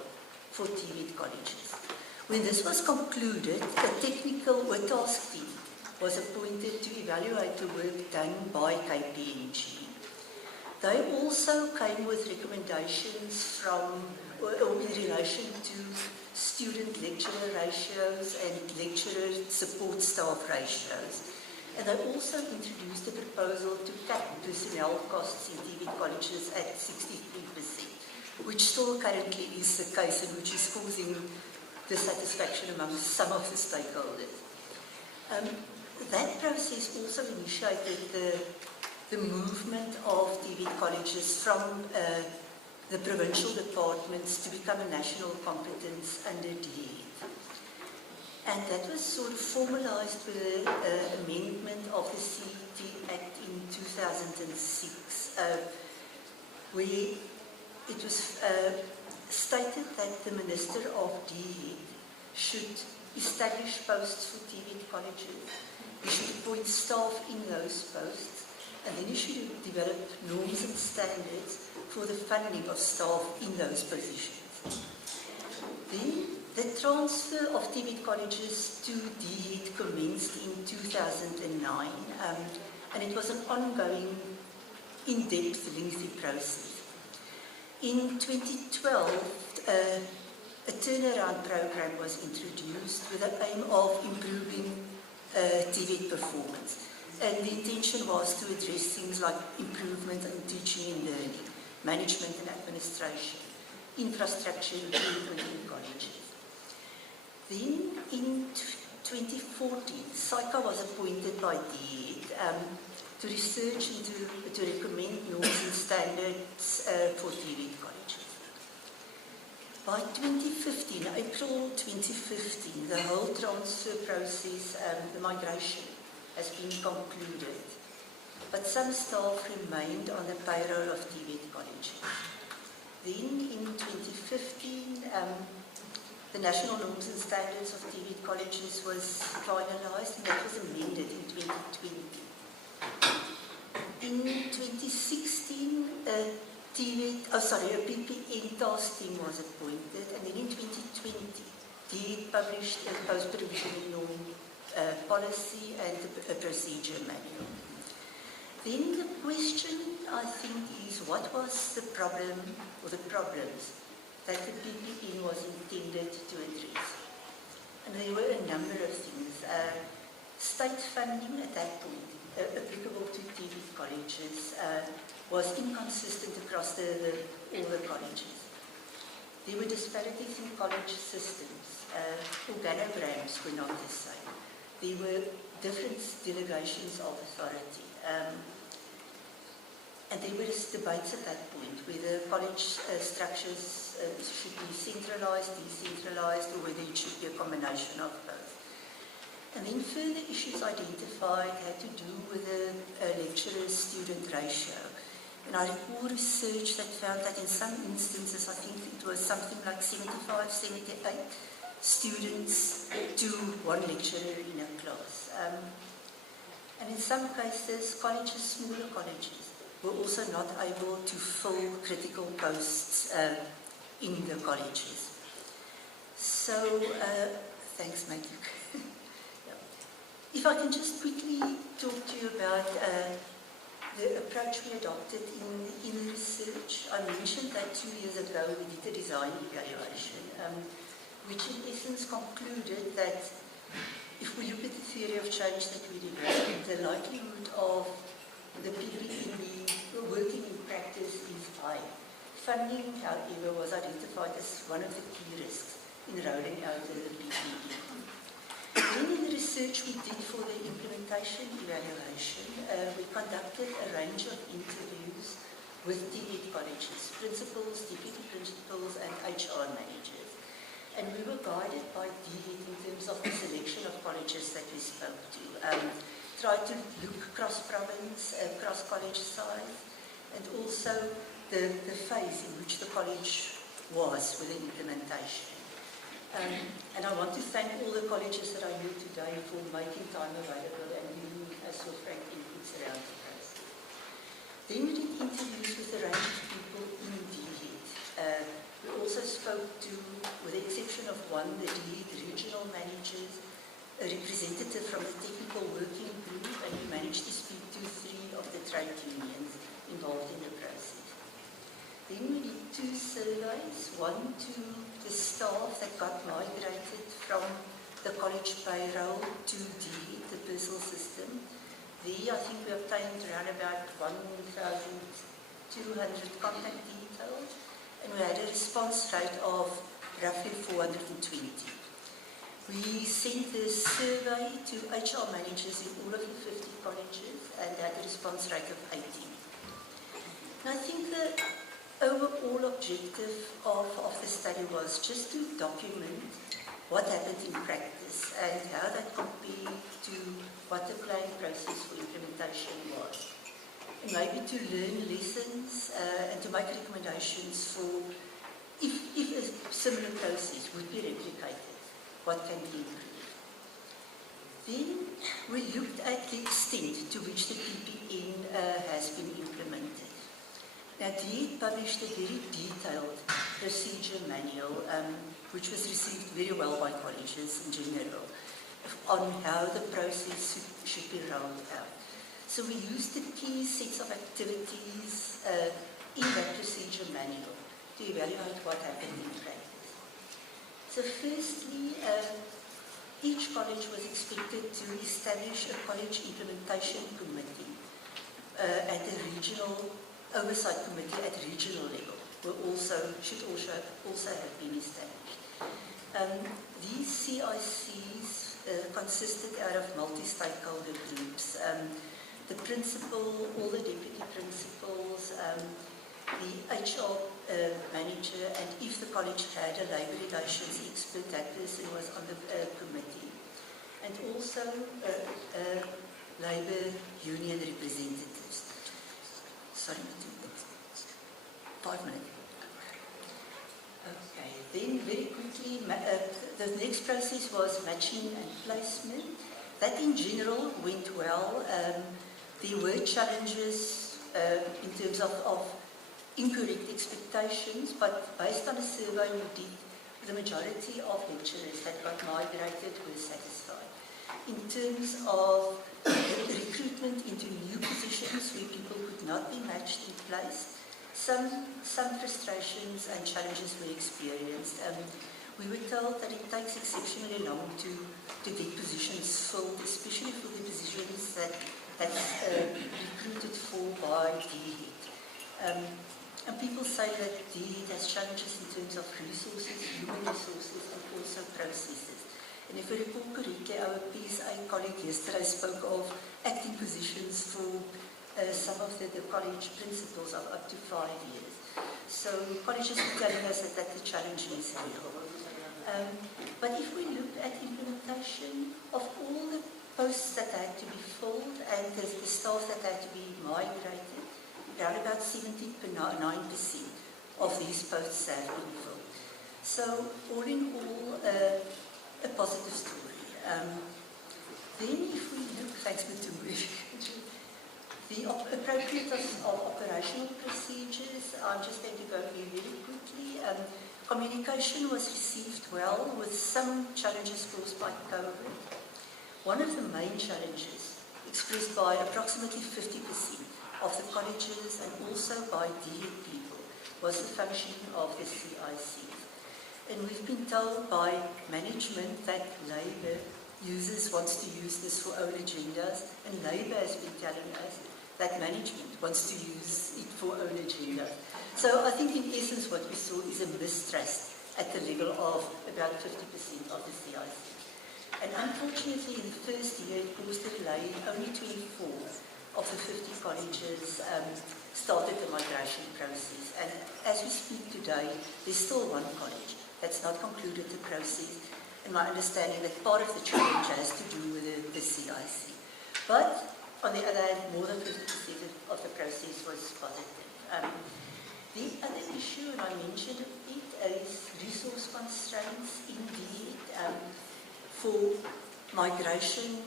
for TVET colleges. When this was concluded, a technical or task team was appointed to evaluate the work done by KPMG. They also came with recommendations from, or in relation to student-lecturer ratios and lecturer support staff ratios. And they also introduced a proposal to cap personnel costs in TVET colleges at 63%, which still currently is the case and which is causing dissatisfaction among some of the stakeholders. That process also initiated the movement of TVET colleges from the provincial departments to become a national competence under DHET. And that was sort of formalized with the amendment of the CET Act in 2006, where it was stated that the Minister of DHET should establish posts for TVET colleges. He should appoint staff in those posts, and then he should develop norms and standards for the funding of staff in those positions. Then the transfer of TVET colleges to DHET commenced in 2009, and it was an ongoing, in-depth, lengthy process. In 2012, a turnaround program was introduced with the aim of improving TVET performance. And the intention was to address things like improvement in teaching and learning, management and administration, infrastructure improvement in colleges. Then in 2014, SAICA was appointed by DHET to research and to recommend norms and standards for TVET colleges. By 2015, April 2015, the whole transfer process, the migration, has been concluded, but some staff remained on the payroll of TVET colleges. Then in 2015, the National Norms and Standards of TVET colleges was finalized, and that was amended in 2020. In 2016, a PPN task team was appointed, and then in 2020, DHET published a post-provisioning norm policy and a procedure manual. Then the question, I think, is what was the problem or the problems that the PPN was intended to address? And there were a number of things. State funding at that point, applicable to TVET colleges, was inconsistent across all the colleges. There were disparities in college systems. Organograms were not the same. There were different delegations of authority. And there were debates at that point whether college structures should be centralized, decentralized, or whether it should be a combination of both. And then further issues identified had to do with the lecturer-student ratio. And I recall research that found that in some instances, I think it was something like 75, 78 students to one lecturer in a class. And in some cases, smaller colleges, were also not able to fill critical posts in the colleges. So, thanks, Matthew. Yeah. If I can just quickly talk to you about the approach we adopted in research. I mentioned that 2 years ago we did a design evaluation, which in essence concluded that if we look at the theory of change that we developed, the likelihood of the PPN working in practice is high. Funding, however, was identified as one of the key risks in rolling out the PPN. Then in the research we did for the implementation evaluation, we conducted a range of interviews with TVET colleges, principals, deputy principals, and HR managers. And we were guided by DHET in terms of the selection of colleges that we spoke to. Tried to look cross-province, cross-college size, and also the phase in which the college was with the implementation. And I want to thank all the colleges that are here today for making time available and giving us your frank inputs around the process. Then we did interviews with a range of people in DHET. We also spoke to, with the exception of one, the DHET regional managers, a representative from the technical working group, and we managed to speak to 3 of the trade unions involved in the process. Then we did 2 surveys, one to the staff that got migrated from the college payroll to DHET, the personal system. There, I think we obtained around about 1,200 contact details, and we had a response rate of roughly 420. We sent the survey to HR managers in all of the 50 colleges and had a response rate of 18. And I think the overall objective of the study was just to document what happened in practice and how that compared to what the planning process for implementation was. And maybe to learn lessons and to make recommendations for if a similar process would be replicated, what can be improved. Then we looked at the extent to which the PPN has been implemented. Now, DHET published a very detailed procedure manual, which was received very well by colleges in general, on how the process should be rolled out. So we used the key sets of activities in that procedure manual to evaluate what happened in practice. So firstly, each college was expected to establish a college implementation committee at the regional oversight committee at regional level should also have been established. These CICs consisted out of multi-stakeholder groups. The principal, all the deputy principals, the HR manager, and if the college had a labour relations expert, that person was on the committee. And also labour union representatives. Sorry, 5 minutes. Okay, then very quickly, the next process was matching and placement. That in general went well. There were challenges in terms of incorrect expectations, but based on a survey we did, the majority of lecturers that got migrated were satisfied. In terms of recruitment into new positions where people could not be matched in place, some frustrations and challenges were experienced. We were told that it takes exceptionally long to get positions filled, especially for the positions that's recruited for by DHET. And people say that DHET has challenges in terms of resources, human resources, and also processes. And if I recall correctly, our PSA colleague yesterday spoke of acting positions for some of the college principals of up to 5 years. So colleges are telling us that the challenge is real. But if we look at implementation of all the posts that had to be filled and the staff that had to be migrated, around about 79% of these posts have been filled. So all in all, a positive story. Then if we look, thanks Matumbi, the appropriateness of operational procedures, I'm just going to go here very quickly. Communication was received well with some challenges caused by COVID. One of the main challenges expressed by approximately 50% of the colleges and also by DHET people was the functioning of the CICs. And we've been told by management that Labour wants to use this for own agendas, and Labour has been telling us that management wants to use it for own agendas. So I think in essence what we saw is a mistrust at the level of about 50% of the CIC. And unfortunately in the first year it caused a delay. Only 24 of the 50 colleges started the migration process. And as we speak today, there's still one college that's not concluded the process. And my understanding that part of the challenge has to do with the CIC. But on the other hand, more than 50% of the process was positive. The other issue, and I mentioned it, is resource constraints indeed for migration,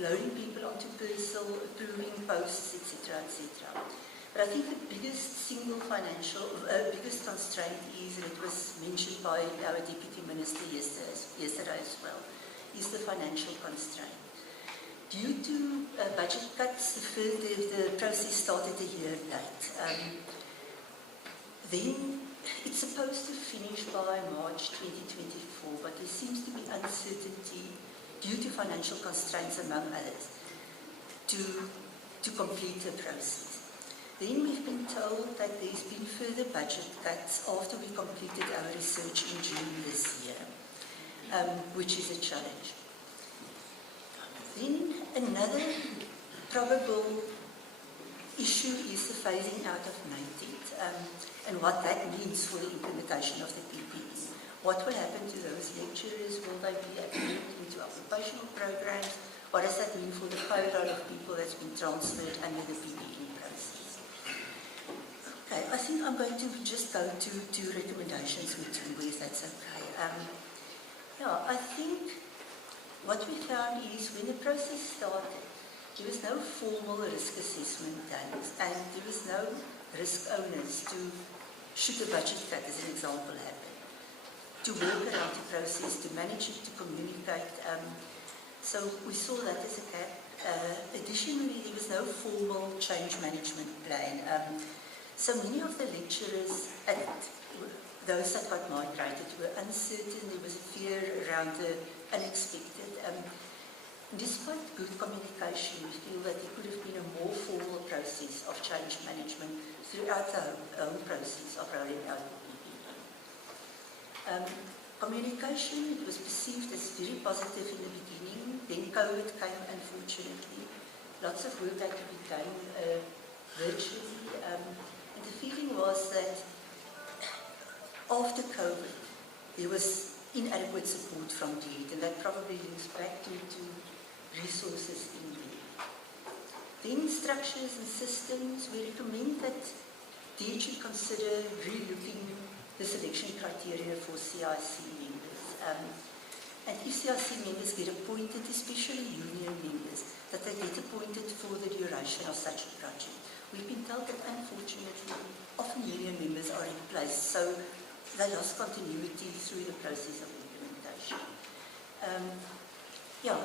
loading people onto parcel, approving posts, etc., etc. But I think the biggest single biggest constraint is, and it was mentioned by our Deputy Minister yesterday as well, is the financial constraint. Due to budget cuts, the process started a year late. Then it's supposed to finish by March 2024, but there seems to be uncertainty due to financial constraints, among others, to complete the process. Then we've been told that there's been further budget cuts after we completed our research in June this year, which is a challenge. Then another probable issue is the phasing out of NATED and what that means for the implementation of the PPE. What will happen to those lecturers? Will they be admitted into occupational programs? What does that mean for the payroll of people that's been transferred under the PPE process? Okay, I think I'm going to just go to recommendations with you, if that's okay. I think what we found is when the process started, there was no formal risk assessment done, and there was no risk owners to, should a budget cut, as an example, happen, to work around the process, to manage it, to communicate. So we saw that as a gap. Additionally, there was no formal change management plan. So many of the lecturers, those that got migrated, were uncertain. There was a fear around the unexpected. Despite good communication, we feel that there could have been a more formal process of change management throughout the whole process of rolling out the PPE. Communication was perceived as very positive in the beginning. Then COVID came, unfortunately. Lots of work had to be done virtually. And the feeling was that after COVID, there was inadequate support from DHET, and that probably links back to resources in there. Then structures and systems, we recommend that DHET should consider re-looking the selection criteria for CIC members. And if CIC members get appointed, especially union members, that they get appointed for the duration of such a project. We've been told that unfortunately, often union members are replaced, so they lost continuity through the process of implementation.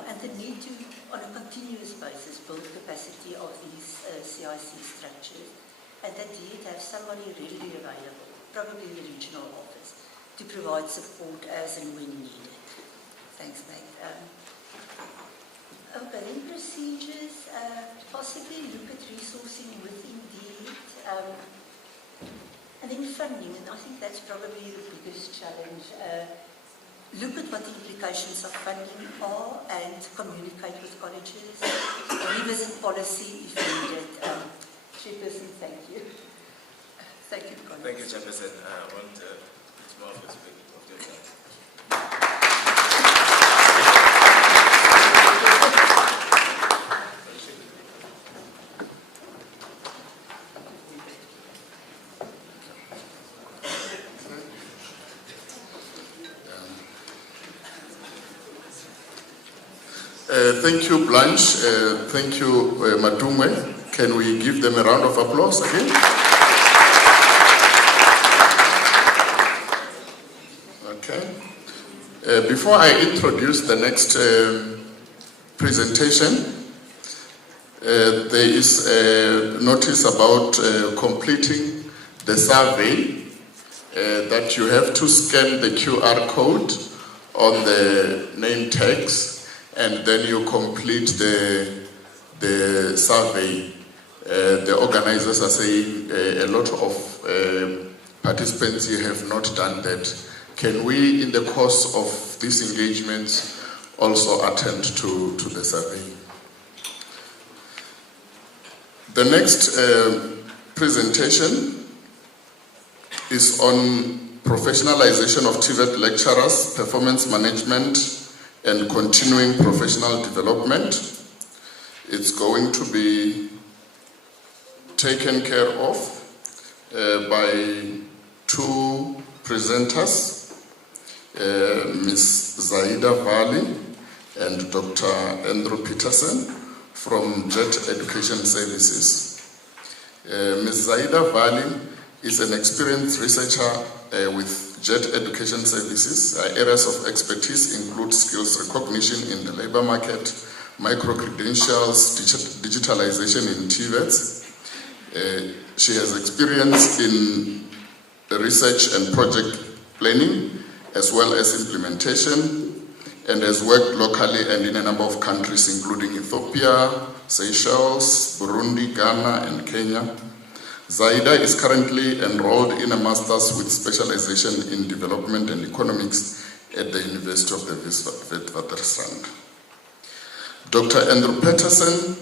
And the need to, on a continuous basis, build capacity of these CIC structures, and that DHET have somebody readily available, probably the regional office, to provide support as and when needed. Thanks, Meg. Okay, then procedures, possibly look at resourcing within DHET, and then funding, and I think that's probably the biggest challenge. Look at what the implications of funding are and communicate with colleges. Revisit policy if needed. Chairperson, thank you. Thank you, colleagues. Thank you, Chairperson. I want it's more of your time. Thank you, Blanche. Thank you, Madumwe. Can we give them a round of applause again? Okay. Before I introduce the next presentation, there is a notice about completing the survey that you have to scan the QR code on the name tags, and then you complete the survey. The organizers are saying a lot of participants here have not done that. Can we, in the course of these engagements, also attend to the survey? The next presentation is on professionalization of TVET lecturers, performance management, and continuing professional development. It's going to be taken care of by two presenters, Ms. Zaida Vali and Dr. Andrew Peterson from JET Education Services. Ms. Zaida Vali is an experienced researcher with JET Education Services. Her areas of expertise include skills recognition in the labor market, micro-credentials, digitalization in TVETs. She has experience in research and project planning, as well as implementation, and has worked locally and in a number of countries, including Ethiopia, Seychelles, Burundi, Ghana, and Kenya. Zaida is currently enrolled in a master's with specialization in development and economics at the University of the Witwatersrand. Dr. Andrew Peterson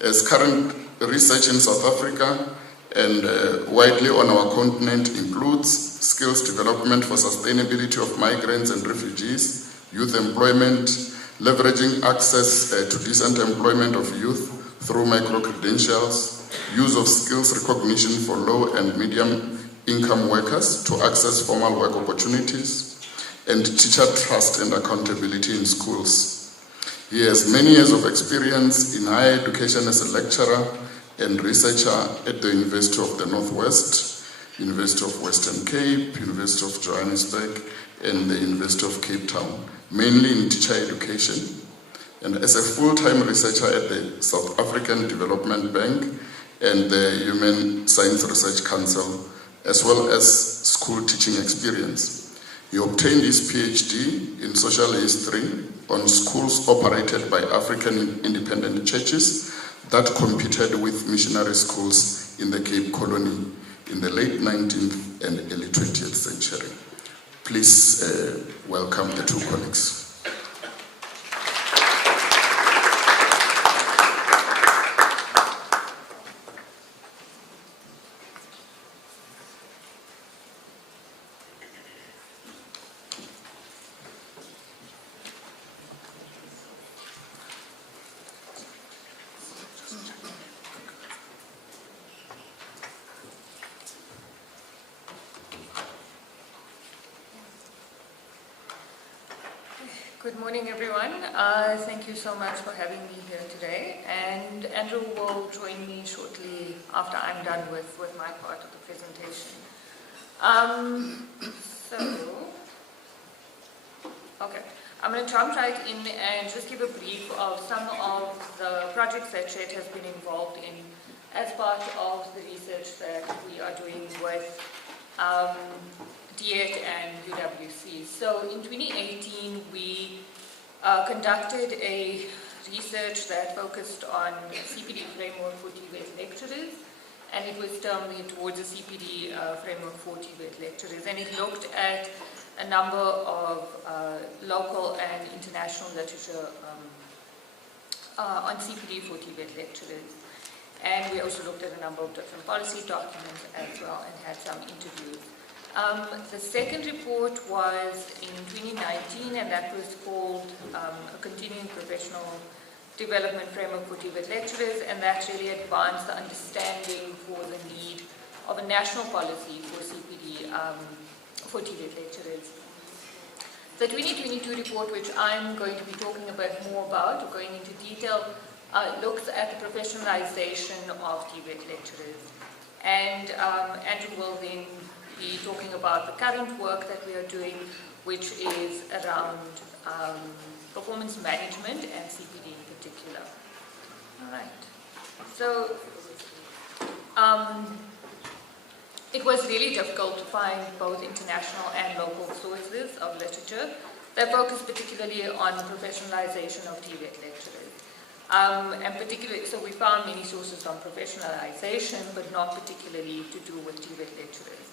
has current research in South Africa and widely on our continent includes skills development for sustainability of migrants and refugees, youth employment, leveraging access to decent employment of youth through micro-credentials, use of skills recognition for low and medium income workers to access formal work opportunities, and teacher trust and accountability in schools. He has many years of experience in higher education as a lecturer and researcher at the University of the Northwest, University of Western Cape, University of Johannesburg, and the University of Cape Town, mainly in teacher education, and as a full-time researcher at the South African Development Bank and the Human Science Research Council, as well as school teaching experience. He obtained his PhD in social history on schools operated by African independent churches that competed with missionary schools in the Cape Colony in the late 19th and early 20th century. Please welcome the two colleagues. Good morning, everyone. Thank you so much for having me here today. And Andrew will join me shortly after I'm done with my part of the presentation. Okay. I'm going to jump right in and just give a brief of some of the projects that JET has been involved in as part of the research that we are doing with DET and UWC. So in 2018, we conducted a research that focused on CPD framework for TVET lecturers, and it was termed towards a CPD framework for TVET lecturers, and it looked at a number of local and international literature on CPD for TVET lecturers. And we also looked at a number of different policy documents as well and had some interviews. The second report was in 2019, and that was called a Continuing Professional Development Framework for TVET Lecturers, and that really advanced the understanding for the need of a national policy for CPD for TVET lecturers. The 2022 report, which I'm going to be talking a bit more about, going into detail, looks at the professionalization of TVET lecturers. And Andrew will then be talking about the current work that we are doing, which is around performance management and CPD in particular. All right. So it was really difficult to find both international and local sources of literature that focus particularly on the professionalization of TVET lecturers. And particularly, so we found many sources on professionalization, but not particularly to do with TVET lecturers.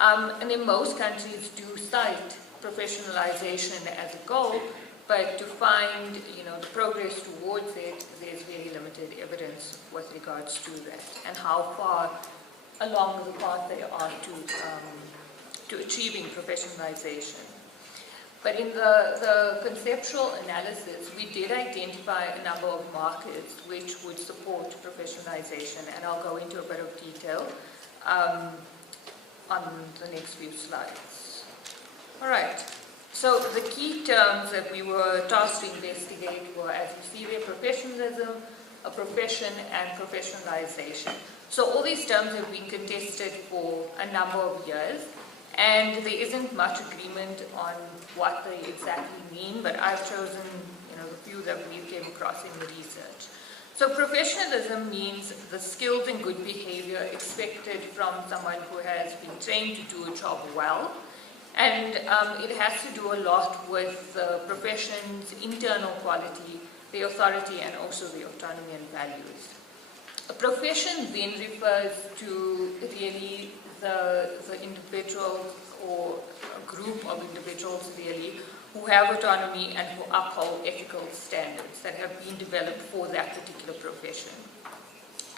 And then most countries do cite professionalization as a goal, but to find, the progress towards it, there's very limited evidence with regards to that and how far along the path they are to achieving professionalization. But in the conceptual analysis, we did identify a number of markers which would support professionalization, and I'll go into a bit of detail on the next few slides. All right. So the key terms that we were tasked to investigate were, as you see there, professionalism, a profession, and professionalization. So all these terms have been contested for a number of years, and there isn't much agreement on what they exactly mean, but I've chosen the few that we came across in the research. So professionalism means the skills and good behavior expected from someone who has been trained to do a job well. And it has to do a lot with the profession's internal quality, the authority, and also the autonomy and values. A profession then refers to really the individuals or a group of individuals really who have autonomy and who uphold ethical standards that have been developed for that particular profession.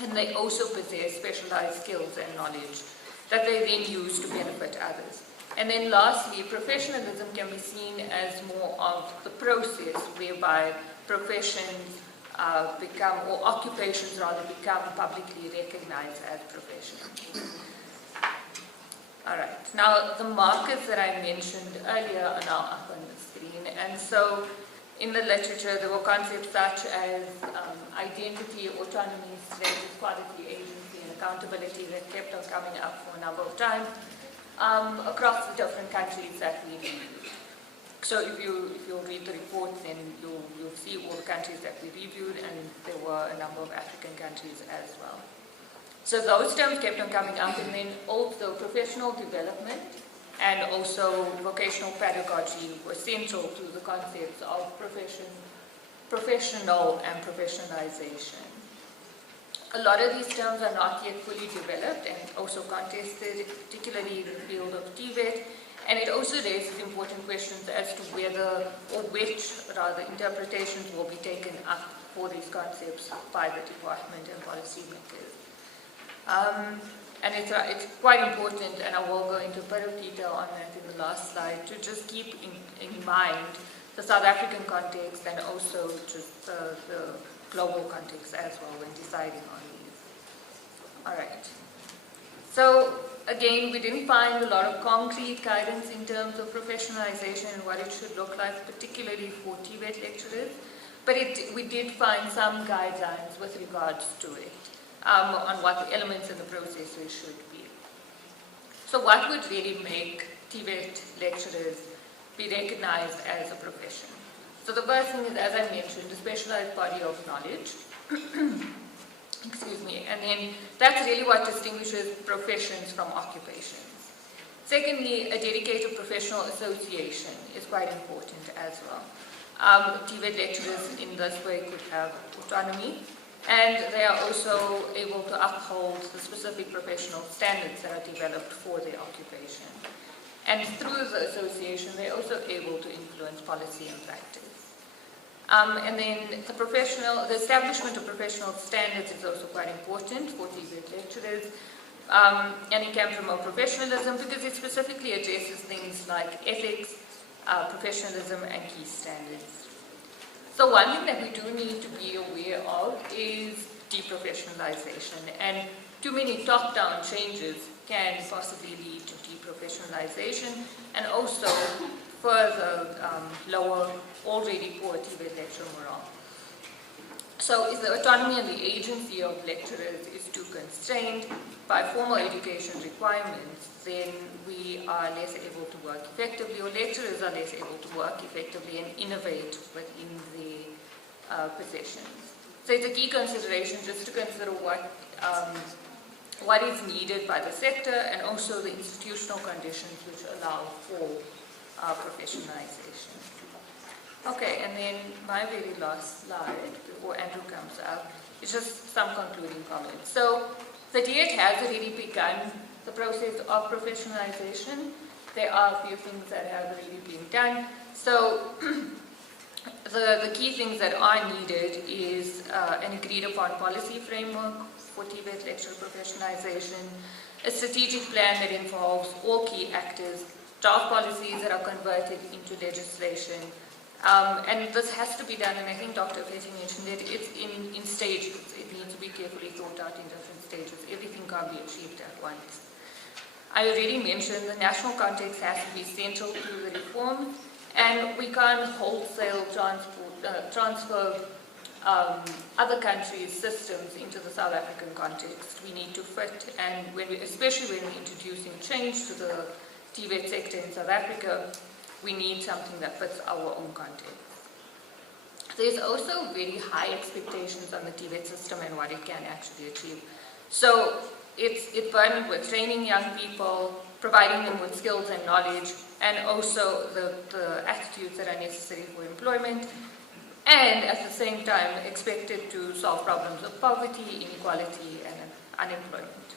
And they also possess specialized skills and knowledge that they then use to benefit others. And then lastly, professionalism can be seen as more of the process whereby professions become, or occupations rather, become publicly recognized as professions. All right. Now, the markers that I mentioned earlier are now up on the screen. And so, in the literature, there were concepts such as identity, autonomy, strength, quality, agency, and accountability that kept on coming up for a number of times across the different countries that we reviewed. So, if you read the report, then you'll see all the countries that we reviewed, and there were a number of African countries as well. So those terms kept on coming up, and then also professional development and also vocational pedagogy were central to the concepts of professional and professionalization. A lot of these terms are not yet fully developed and also contested, particularly in the field of TVET, and it also raises important questions as to whether or which rather interpretations will be taken up for these concepts by the department and policymakers. And it's quite important, and I will go into a bit of detail on that in the last slide, to just keep in mind the South African context and also just the global context as well when deciding on these. All right. So again, we didn't find a lot of concrete guidance in terms of professionalization and what it should look like, particularly for TVET lecturers, but we did find some guidelines with regards to it. On what the elements in the processes should be. So what would really make TVET lecturers be recognized as a profession? So the first thing is, as I mentioned, a specialized body of knowledge. Excuse me. And then that's really what distinguishes professions from occupations. Secondly, a dedicated professional association is quite important as well. TVET lecturers in this way could have autonomy, and they are also able to uphold the specific professional standards that are developed for their occupation. And through the association, they're also able to influence policy and practice. And then the establishment of professional standards is also quite important for TVET lecturers. And it can promote professionalism because it specifically addresses things like ethics, professionalism, and key standards. So one thing that we do need to be aware of is deprofessionalization, and too many top-down changes can possibly lead to deprofessionalization and also further lower already poor TVET lecturer morale. So if the autonomy and the agency of lecturers is too constrained by formal education requirements, then we are less able to work effectively, or lecturers are less able to work effectively and innovate within the positions. So it's a key consideration just to consider what is needed by the sector and also the institutional conditions which allow for professionalization. Okay, and then my very last slide before Andrew comes up is just some concluding comments. So the DET has already begun the process of professionalization. There are a few things that have already been done. So the key things that are needed is an agreed upon policy framework for TVET lecturer professionalization, a strategic plan that involves all key actors, draft policies that are converted into legislation, and this has to be done, and I think Dr. Fetty mentioned it, it's in stages. It needs to be carefully thought out in different stages. stages. Everything can't be achieved at once. I already mentioned the national context has to be central to the reform, and we can't wholesale transfer other countries' systems into the South African context. We need to fit, and especially when we're introducing change to the TVET sector in South Africa, we need something that fits our own context. There's also very high expectations on the TVET system and what it can actually achieve. So it's burdened with training young people, providing them with skills and knowledge, and also the attitudes that are necessary for employment, and at the same time expected to solve problems of poverty, inequality, and unemployment.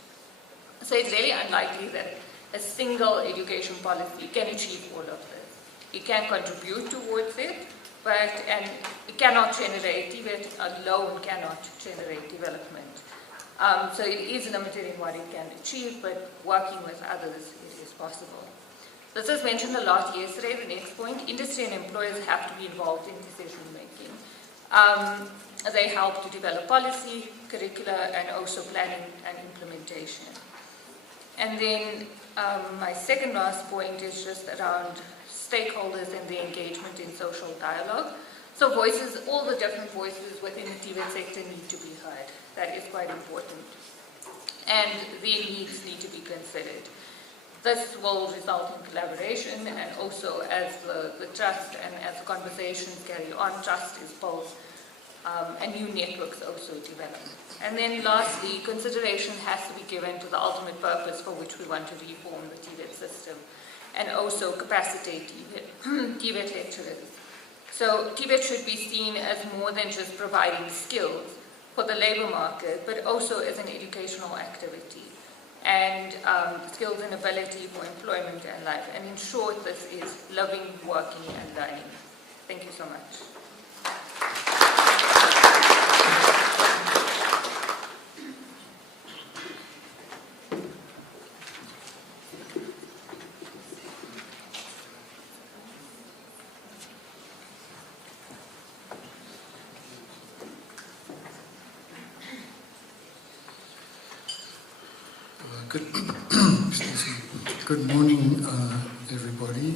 So it's really unlikely that a single education policy can achieve all of this. It can contribute towards it, and it cannot generate, TVET alone cannot generate development. So it is limited in what it can achieve, but working with others, it is possible. This was mentioned a lot yesterday. The next point, industry and employers have to be involved in decision making. They help to develop policy, curricula, and also planning and implementation. And then my second last point is just around stakeholders and their engagement in social dialogue. So voices, all the different voices within the TVET sector need to be heard. That is quite important. And their needs need to be considered. This will result in collaboration, and also as the trust and as the conversations carry on, trust is built, and new networks also develop. And then lastly, consideration has to be given to the ultimate purpose for which we want to reform the TVET system, and also capacitate TVET lecturers. So TVET should be seen as more than just providing skills for the labor market, but also as an educational activity, and skills and ability for employment and life. And in short, this is living, working, and learning. Thank you so much. Good morning, everybody.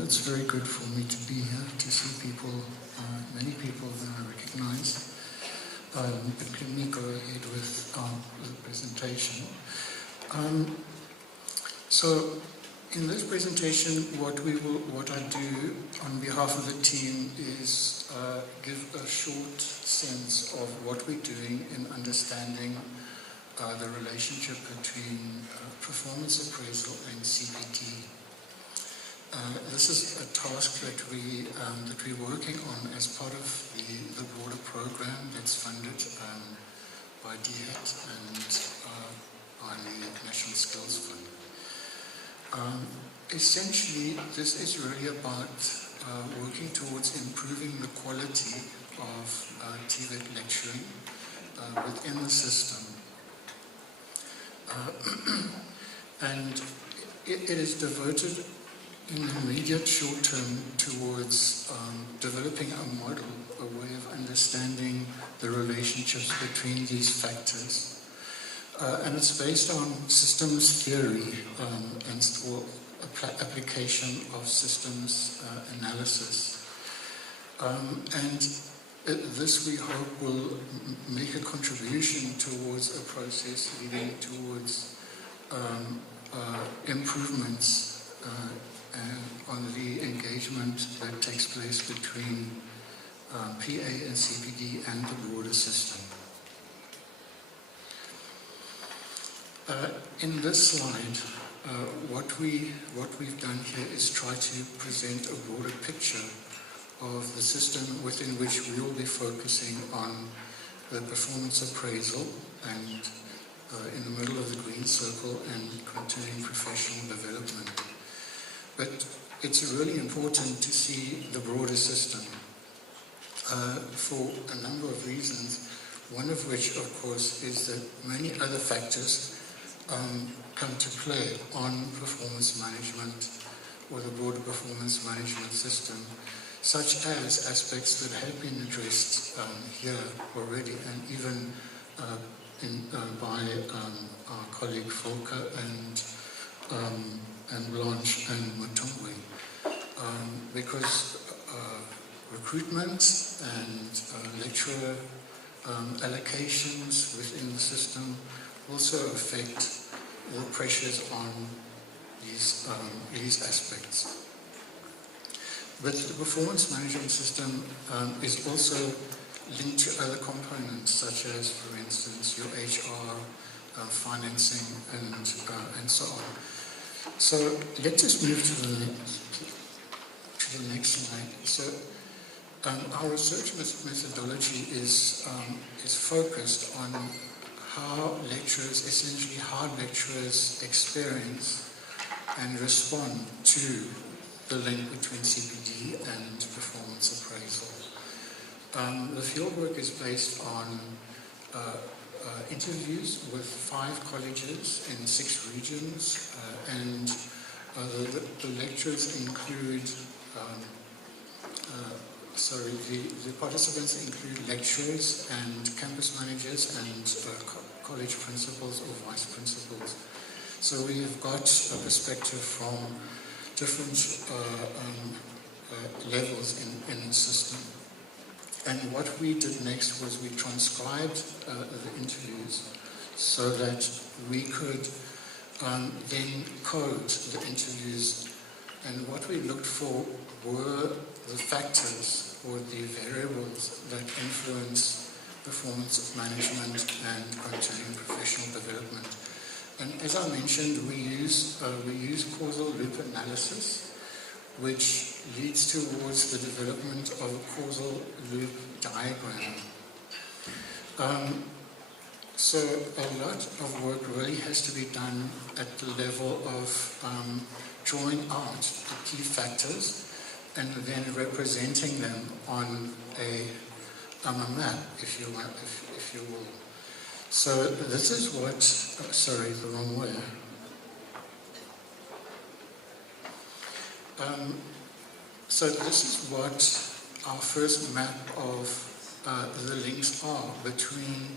It's very good for me to be here, to see people, many people that I recognize. But let me go ahead with the presentation. So, in this presentation, what I do on behalf of the team is give a short sense of what we're doing in understanding the relationship between performance appraisal and CPD. This is a task that we're working on as part of the broader program that's funded by DHET and by the National Skills Fund. Essentially, this is really about working towards improving the quality of TVET lecturing within the system. And it is devoted in the immediate short term towards developing a model, a way of understanding the relationships between these factors. And it's based on systems theory or application of systems analysis. And this, we hope, will make a contribution towards a process leading towards improvements on the engagement that takes place between PA and CPD and the broader system. In this slide, what we've done here is try to present a broader picture of the system within which we will be focusing on the performance appraisal and in the middle of the green circle and continuing professional development. But it's really important to see the broader system for a number of reasons, one of which, of course, is that many other factors come to play on performance management or the broader performance management system, such as aspects that have been addressed here already, and even by our colleague Volker and Blanche and Mutongwe, because recruitment and lecturer allocations within the system also affect the pressures on these aspects. But the performance management system is also linked to other components, such as, for instance, your HR, financing, and so on. So let's just move to the next slide. So our research methodology is focused on how lecturers, essentially how lecturers experience and respond to the link between CPD and performance appraisal. The fieldwork is based on interviews with 5 colleges in 6 regions, and the lectures include, the participants include lecturers and campus managers and college principals or vice principals. So we have got a perspective from different levels in the system. And what we did next was we transcribed the interviews so that we could then code the interviews. And what we looked for were the factors or the variables that influence performance management and continuing professional development. And as I mentioned, we use causal loop analysis, which leads towards the development of a causal loop diagram. So a lot of work really has to be done at the level of drawing out the key factors and then representing them on a map, if you will. So this is what, sorry, the wrong way. So this is what our first map of the links are between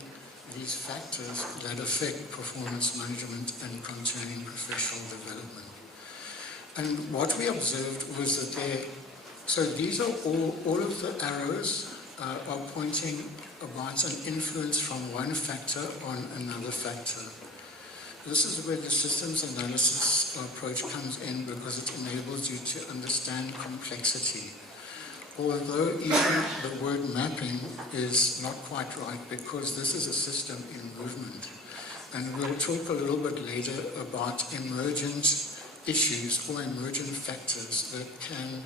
these factors that affect performance management and continuing professional development. And what we observed was that so these are all of the arrows are pointing about an influence from one factor on another factor. This is where the systems analysis approach comes in, because it enables you to understand complexity. Although even the word mapping is not quite right, because this is a system in movement. And we'll talk a little bit later about emergent issues or emergent factors that can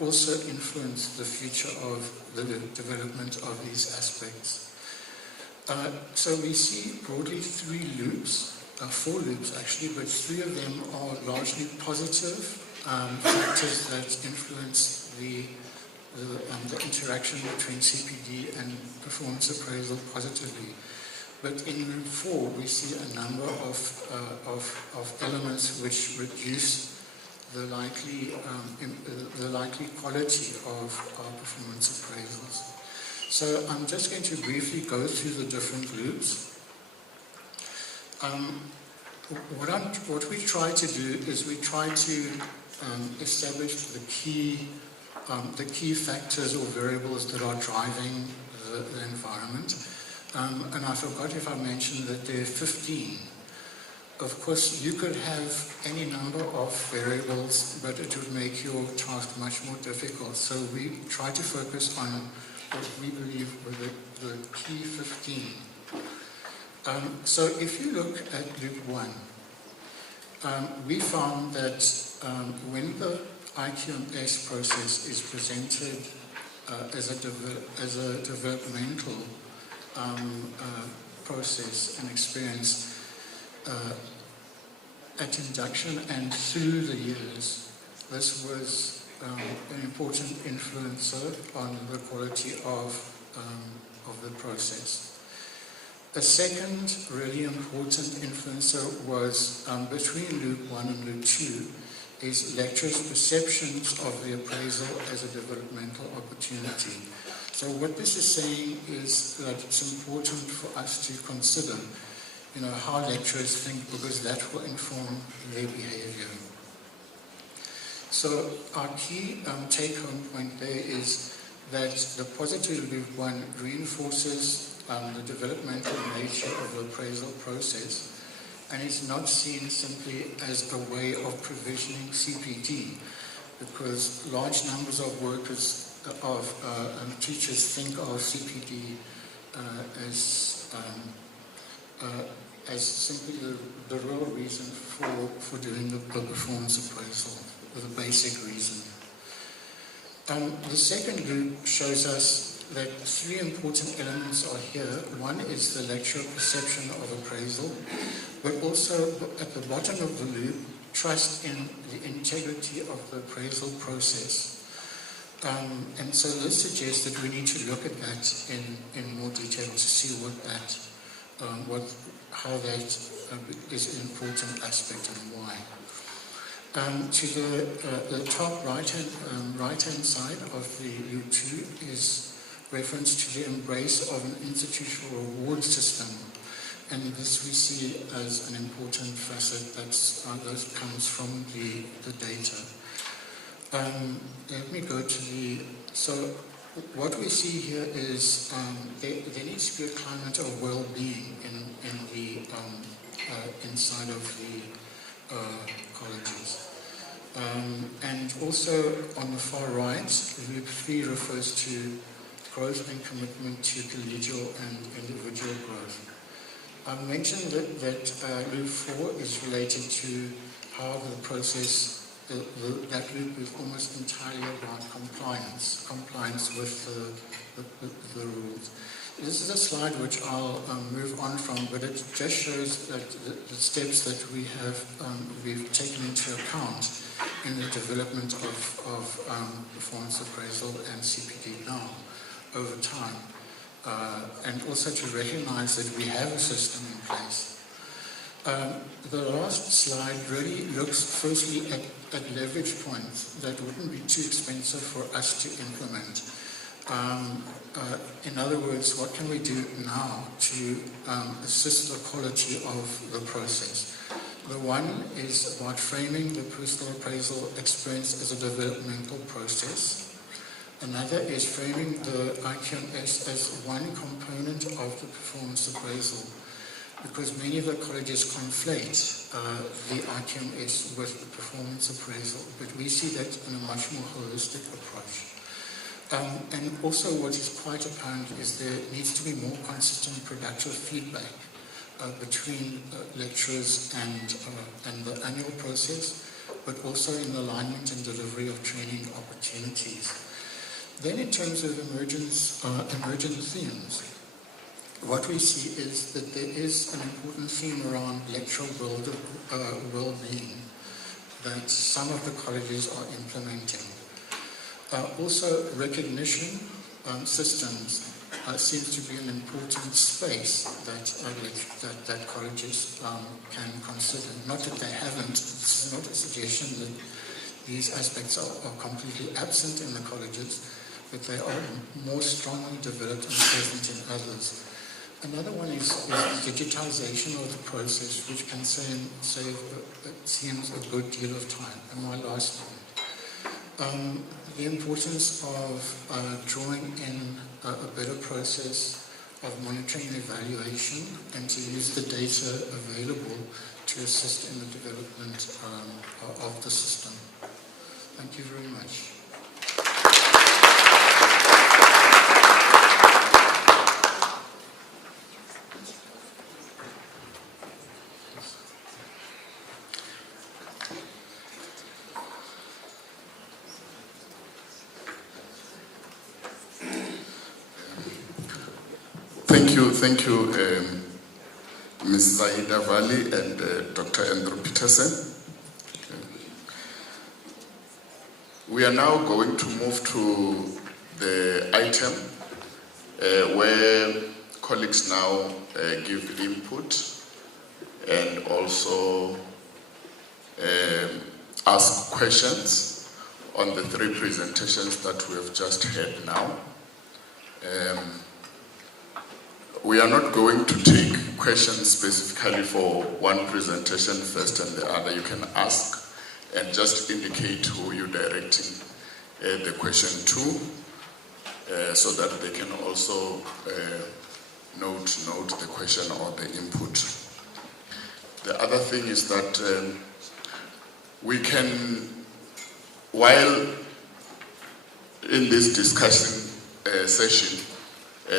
also influence the future of the development of these aspects. So we see broadly 3 loops, 4 loops actually, but 3 of them are largely positive factors that influence the interaction between CPD and performance appraisal positively. But in loop 4, we see a number of elements which reduce the likely quality of our performance appraisals. So I'm just going to briefly go through the different loops. What we try to do is we try to establish the key factors or variables that are driving the environment. And I forgot if I mentioned that there are 15. Of course, you could have any number of variables, but it would make your task much more difficult. So we try to focus on what we believe were the key 15. So if you look at loop 1, we found that when the IQMS process is presented as a developmental process and experience, at induction and through the years, this was an important influencer on the quality of the process. A second really important influencer was between loop 1 and loop 2 is lecturers' perceptions of the appraisal as a developmental opportunity. So what this is saying is that it's important for us to consider, how lecturers think, because that will inform their behavior. So our key take-home point there is that the positive loop one reinforces the developmental nature of the appraisal process, and is not seen simply as a way of provisioning CPD, because large numbers of workers, teachers think of CPD as simply the real reason for doing the performance appraisal, the basic reason. The second group shows us that three important elements are here. One is the lecturer perception of appraisal, but also at the bottom of the loop, trust in the integrity of the appraisal process. And so this suggests that we need to look at that in more detail to see how that is an important aspect and why. To the top right-hand side of the loop 2 is reference to the embrace of an institutional reward system, and this we see as an important facet that comes from the data. Let me go to so what we see here is there needs to be a climate of well-being in the inside of the colleges. And also on the far right, Loop 3 refers to growth and commitment to collegial and individual growth. I mentioned that Loop 4 is related to how the process, that loop is almost entirely about compliance with the rules. This is a slide which I'll move on from, but it just shows that the steps that we've taken into account in the development of performance appraisal and CPD now over time, and also to recognize that we have a system in place. The last slide really looks firstly at leverage points that wouldn't be too expensive for us to implement. In other words, what can we do now to assist the quality of the process? The one is about framing the personal appraisal experience as a developmental process. Another is framing the IQMS as one component of the performance appraisal, because many of the colleges conflate the IQMS with the performance appraisal, but we see that in a much more holistic approach. And also what is quite apparent is there needs to be more consistent productive feedback between lecturers and the annual process, but also in the alignment and delivery of training opportunities. Then in terms of emergent themes, what we see is that there is an important theme around lecturer well-being that some of the colleges are implementing. Also, recognition systems seems to be an important space that colleges can consider. Not that they haven't. This is not a suggestion that these aspects are completely absent in the colleges, but they are more strongly developed and present in others. Another one is digitization of the process, which can save it seems a good deal of time. And my last one. The importance of drawing in a better process of monitoring and evaluation, and to use the data available to assist in the development of the system. Thank you very much. Thank you, Ms. Zaida Valley and Dr. Andrew Peterson. We are now going to move to the item where colleagues now give input and also ask questions on the three presentations that we have just heard now. We are not going to take questions specifically for one presentation first and the other. You can ask and just indicate who you're directing the question to, so that they can also note the question or the input. The other thing is that we can, while in this discussion session,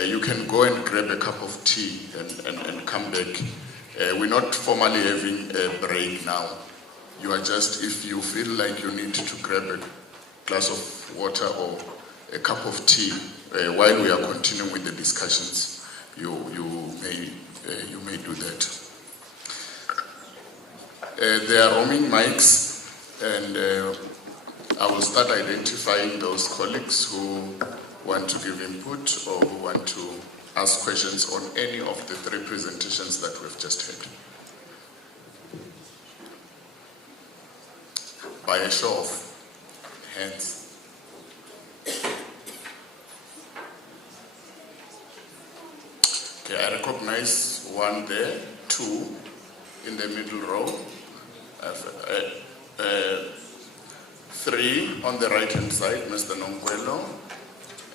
you can go and grab a cup of tea and come back. We're not formally having a break now. You are just, if you feel like you need to grab a glass of water or a cup of tea while we are continuing with the discussions, you may do that. There are roaming mics, and I will start identifying those colleagues who want to give input or who want to ask questions on any of the three presentations that we've just heard. By a show of hands. Okay, I recognize one there, two in the middle row, three on the right-hand side, Mr. Nonkwelo.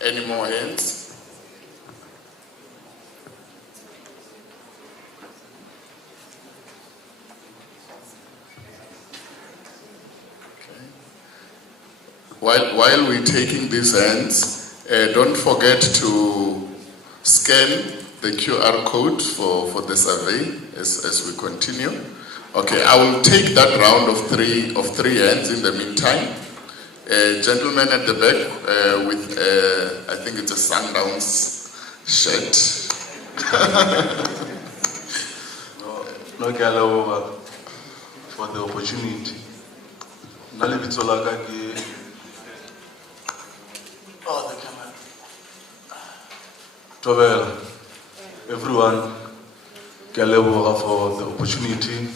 Any more hands? Okay. While we're taking these hands, don't forget to scan the QR code for the survey as we continue. Okay, I will take that round of three hands in the meantime. Gentleman at the back with, I think it's a Sundowns shirt. No, Galo, for the opportunity. Oh, the camera. Tovel, everyone, Galo for the opportunity.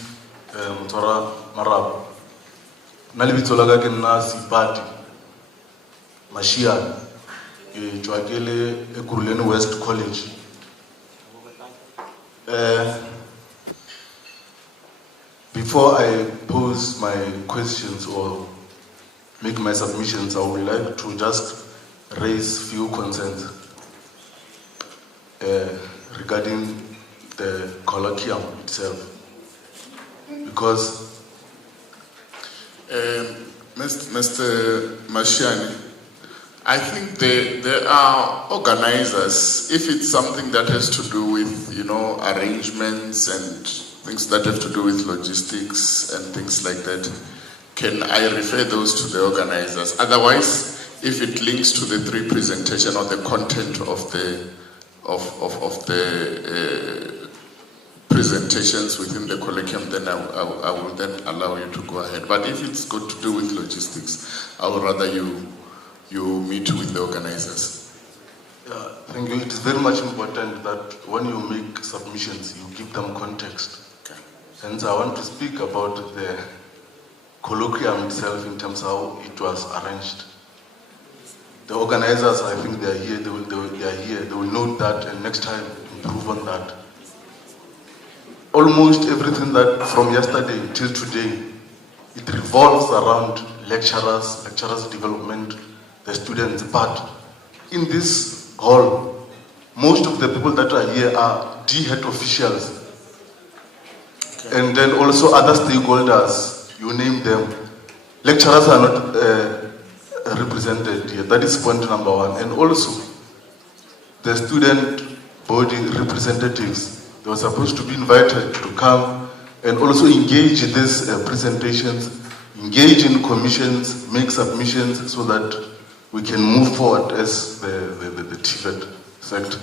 Mutora Marab. Nalibitolaga ke nna Sipati Mashia ke Joakele Ekuruleni West College. Before I pose my questions or make my submissions, I would like to just raise few concerns regarding the colloquium itself. Because Mr. Mashiani, I think there are organizers. If it's something that has to do with, arrangements and things that have to do with logistics and things like that, can I refer those to the organizers? Otherwise, if it links to the three presentation or the content of the presentations within the colloquium, then I will then allow you to go ahead. But if it's got to do with logistics, I would rather you meet with the organizers. Yeah, thank you. It is very much important that when you make submissions, you give them context. Okay. Hence, I want to speak about the colloquium itself in terms of how it was arranged. The organizers, I think they are here. They are here. They will note that, and next time improve on that. Almost everything that from yesterday till today, it revolves around lecturers development, the students. But in this hall, most of the people that are here are D-head officials. Okay. And then also other stakeholders, you name them. Lecturers are not represented here. That is point number one. And also, the student body representatives, they were supposed to be invited to come and also engage in these presentations, engage in commissions, make submissions so that we can move forward as the TVET sector.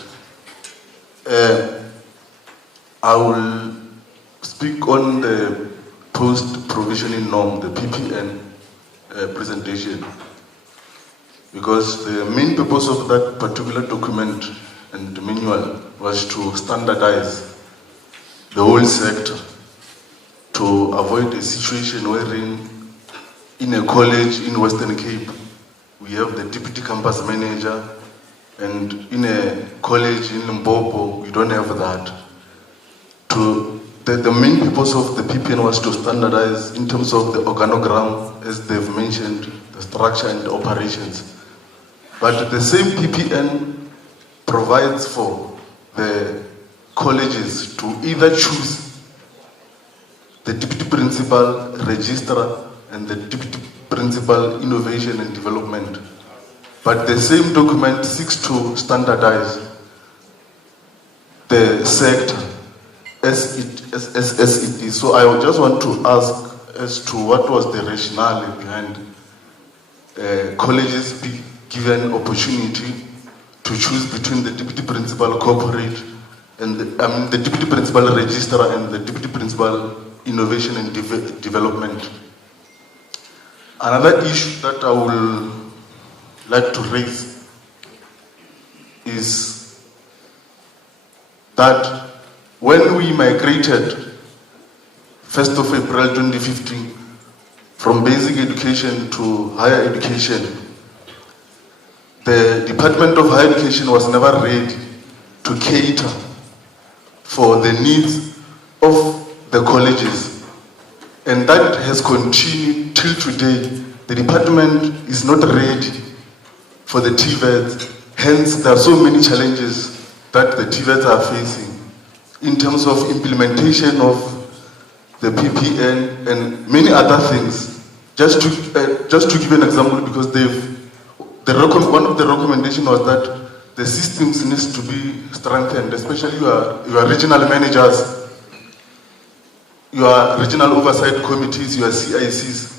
I will speak on the post-provisioning norm, the PPN presentation, because the main purpose of that particular document and the manual was to standardize the whole sector to avoid a situation wherein in a college in Western Cape we have the deputy campus manager And in a college in Limpopo, we don't have that. The main purpose of the PPN was to standardize in terms of the organogram, as they've mentioned, the structure and the operations. But the same PPN provides for the colleges to either choose the deputy principal, registrar, and the deputy principal innovation and development. But the same document seeks to standardize the sector as it is. So I would just want to ask as to what was the rationale behind colleges be given opportunity to choose between the deputy principal corporate and the deputy principal registrar and the deputy principal innovation and development. Another issue that I will like to raise is that when we migrated 1st of April 2015 from basic education to higher education, the Department of Higher Education was never ready to cater for the needs of the colleges. And that has continued till today. The department is not ready for the TVETs. Hence, there are so many challenges that the TVETs are facing in terms of implementation of the PPN and many other things. Just to give an example, because one of the recommendations was that the systems needs to be strengthened, especially your regional managers, your regional oversight committees, your CICs.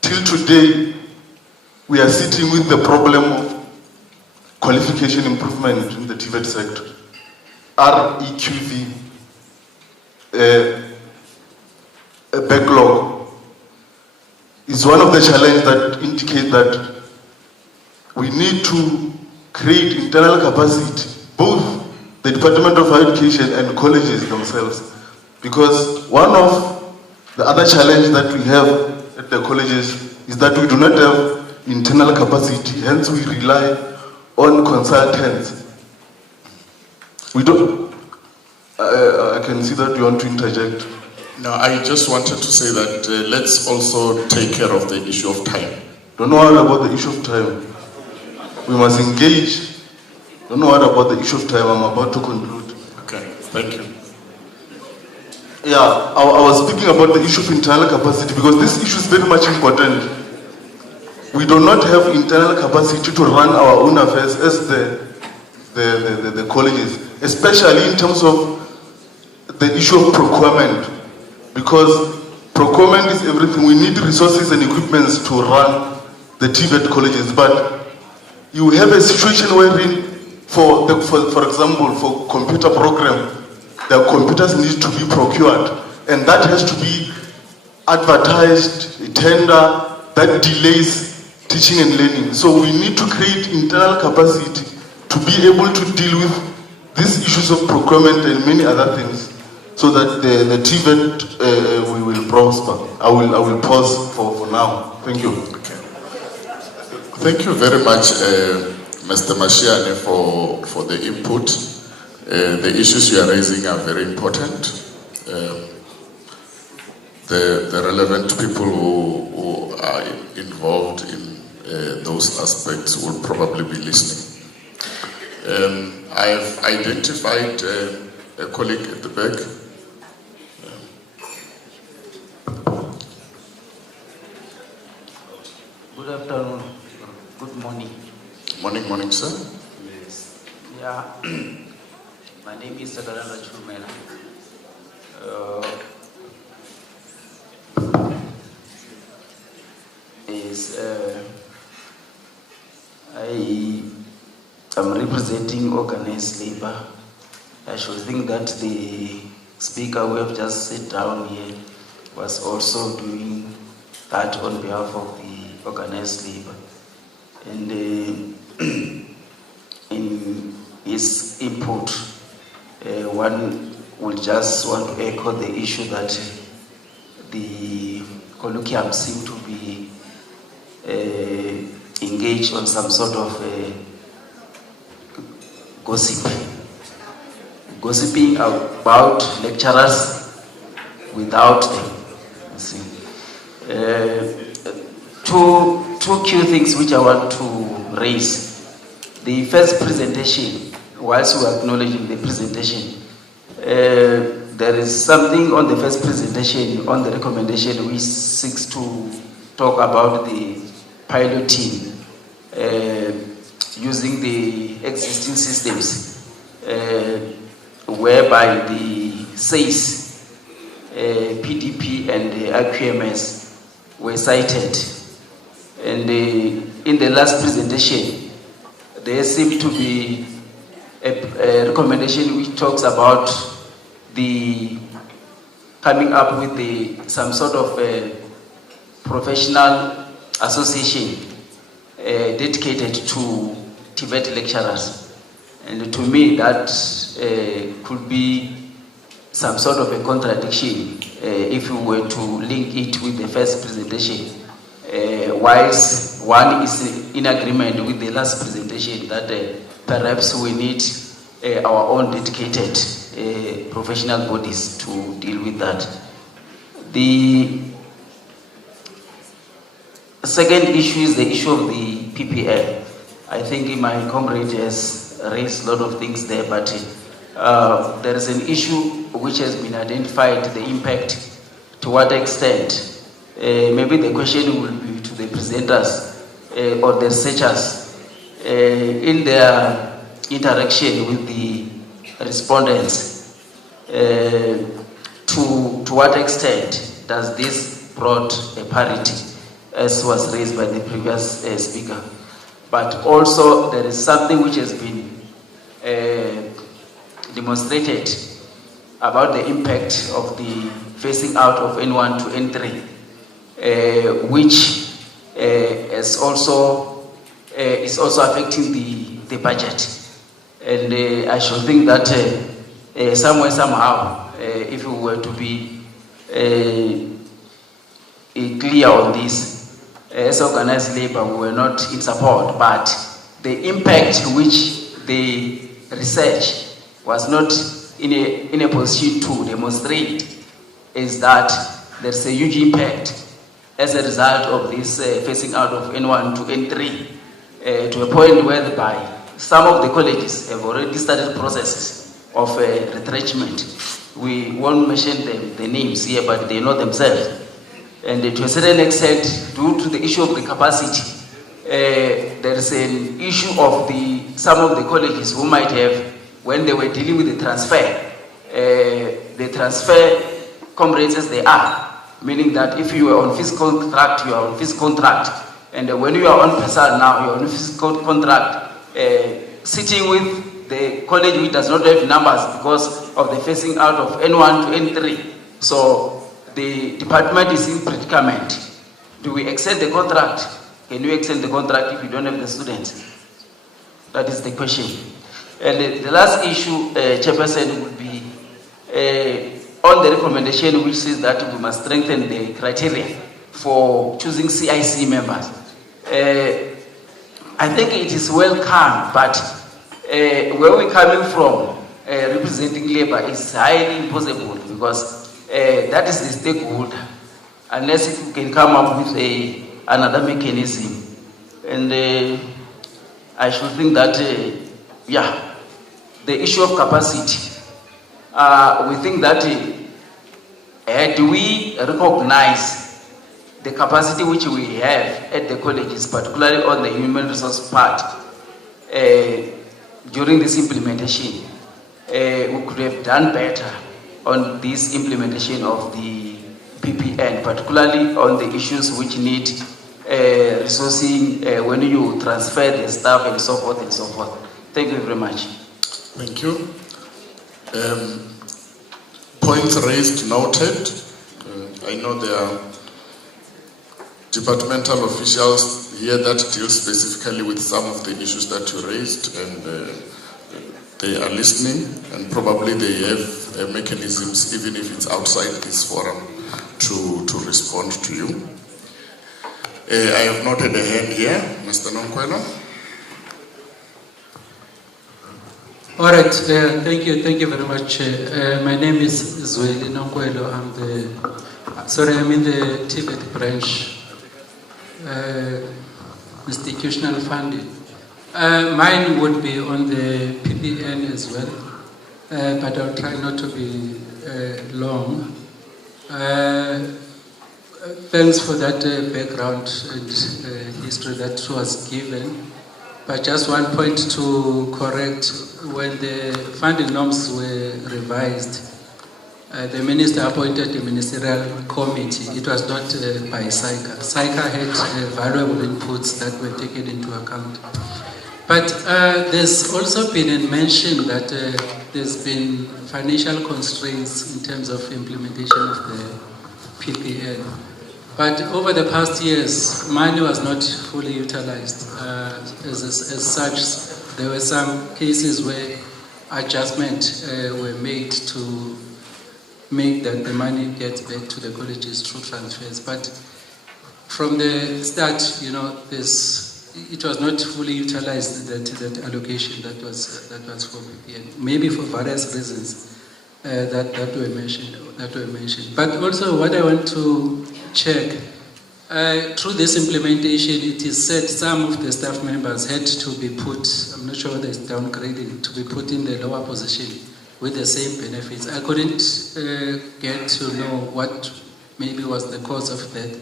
Till today, we are sitting with the problem of qualification improvement in the TVET sector. REQV, a backlog, is one of the challenges that indicate that we need to create internal capacity, both the Department of Higher Education and colleges themselves. Because one of the other challenges that we have at the colleges is that we do not have internal capacity, hence we rely on consultants. We don't. I can see that you want to interject. No, I just wanted to say that let's also take care of the issue of time. Don't worry about the issue of time. We must engage. Don't worry about the issue of time. I'm about to conclude. Okay, thank you. Yeah, I was speaking about the issue of internal capacity because this issue is very much important. We do not have internal capacity to run our own affairs as the colleges, especially in terms of the issue of procurement, because procurement is everything. We need resources and equipments to run the TVET colleges, but you have a situation wherein, for example, for computer program, the computers need to be procured, and that has to be advertised, a tender, that delays teaching and learning. So we need to create internal capacity to be able to deal with these issues of procurement and many other things, so that the TVET we will prosper. I will pause for now. Thank you. Okay. Thank you very much, Mr. Mashiane, for the input. The issues you are raising are very important. The relevant people who are involved in those aspects will probably be listening. I have identified a colleague at the back. Good afternoon. Good morning. Morning, sir. Yes. Yeah. My name is Sagaranda Chumela. I am representing organized labor. I should think that the speaker who have just sat down here was also doing that on behalf of the organized labor. And in his input, one will just want to echo the issue that the colloquium seem to be engaged on some sort of gossiping about lecturers without them. You see. Two key things which I want to raise. The first presentation, whilst we are acknowledging the presentation, there is something on the first presentation, on the recommendation, which seeks to talk about the piloting using the existing systems, whereby the SACE, PDP and the IQMS were cited. And in the last presentation, there seemed to be a recommendation which talks about the coming up with some sort of a professional association dedicated to Tibet lecturers. And to me, that could be some sort of a contradiction if we were to link it with the first presentation. Whilst one is in agreement with the last presentation that perhaps we need our own dedicated professional bodies to deal with that. The second issue is the issue of the PPL. I think my comrade has raised a lot of things there, but there is an issue which has been identified, the impact, to what extent. Maybe the question will be to the presenters or the researchers in their interaction with the respondents, to what extent does this brought a parity, as was raised by the previous speaker. But also there is something which has been demonstrated about the impact of the phasing out of N1 to N3, which is also affecting the budget. And I should think that somewhere, somehow, if we were to be clear on this, as organized labor, we were not in support, but the impact which the research was not in a position to demonstrate is that there's a huge impact as a result of this phasing out of N1 to N3, to a point whereby some of the colleges have already started processes of retrenchment. We won't mention the names here, but they know themselves. And to a certain extent, due to the issue of the capacity, there is an issue of some of the colleges who might have, when they were dealing with the transfer comrades as they are, meaning that if you are on fiscal contract, you are on fiscal contract. And when you are on PESAL now, you are on fiscal contract, sitting with the college which does not have numbers because of the phasing out of N1 to N3. So the department is in predicament. Do we extend the contract? Can you extend the contract if you don't have the students? That is the question. And the last issue, Chairperson, would be on the recommendation which says that we must strengthen the criteria for choosing CIC members. I think it is welcome, but where we're coming from, representing labor, is highly impossible because that is the stakeholder, unless if we can come up with another mechanism. And I should think that, the issue of capacity, we think that do we recognize the capacity which we have at the colleges, particularly on the human resource part, during this implementation, we could have done better on this implementation of the PPN, particularly on the issues which need resourcing when you transfer the staff and so forth and so forth. Thank you very much. Thank you. Points raised, noted. I know there are departmental officials here that deal specifically with some of the issues that you raised, and they are listening, and probably they have mechanisms, even if it's outside this forum, to respond to you. I have noted a hand here, Mr. Nonkwela. All right, thank you very much. My name is Zweli Nonkwelo. I'm in the Tibet branch, institutional funding. Mine would be on the PPN as well, but I'll try not to be long. Thanks for that background and history that was given. But just one point to correct, when the funding norms were revised, the minister appointed a ministerial committee. It was not by SICA. SICA had valuable inputs that were taken into account. But there's also been a mention that there's been financial constraints in terms of implementation of the PPN. But over the past years, money was not fully utilized. As such, there were some cases where adjustments were made to make that the money gets back to the colleges through transfers. But from the start, it was not fully utilized, that allocation that was for PPN. Maybe for various reasons that were mentioned. But also, what I want to check, through this implementation, it is said some of the staff members had to be put, I'm not sure whether it's downgraded, to be put in the lower position with the same benefits. I couldn't get to know what maybe was the cause of that.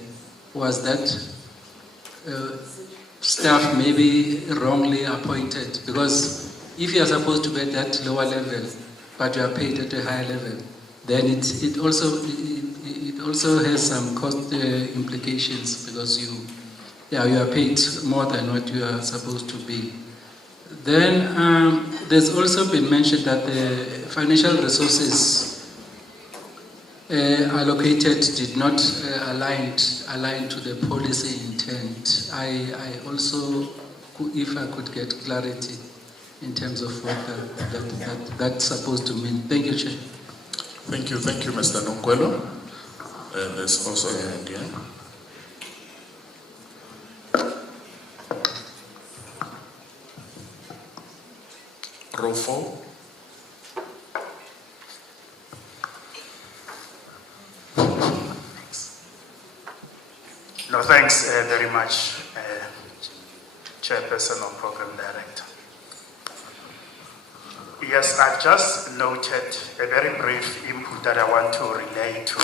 Was that staff maybe wrongly appointed? Because if you are supposed to be at that lower level, but you are paid at a higher level, then it also has some cost implications, because you are paid more than what you are supposed to be. Then there's also been mentioned that the financial resources allocated did not align to the policy intent. I also, if I could get clarity in terms of what that's supposed to mean. Thank you, Chair. Thank you, Mr. Nonkwelo. There's also a hand here. Row 4. No, thanks very much, Chairperson or Program Director. Yes, I've just noted a very brief input that I want to relay to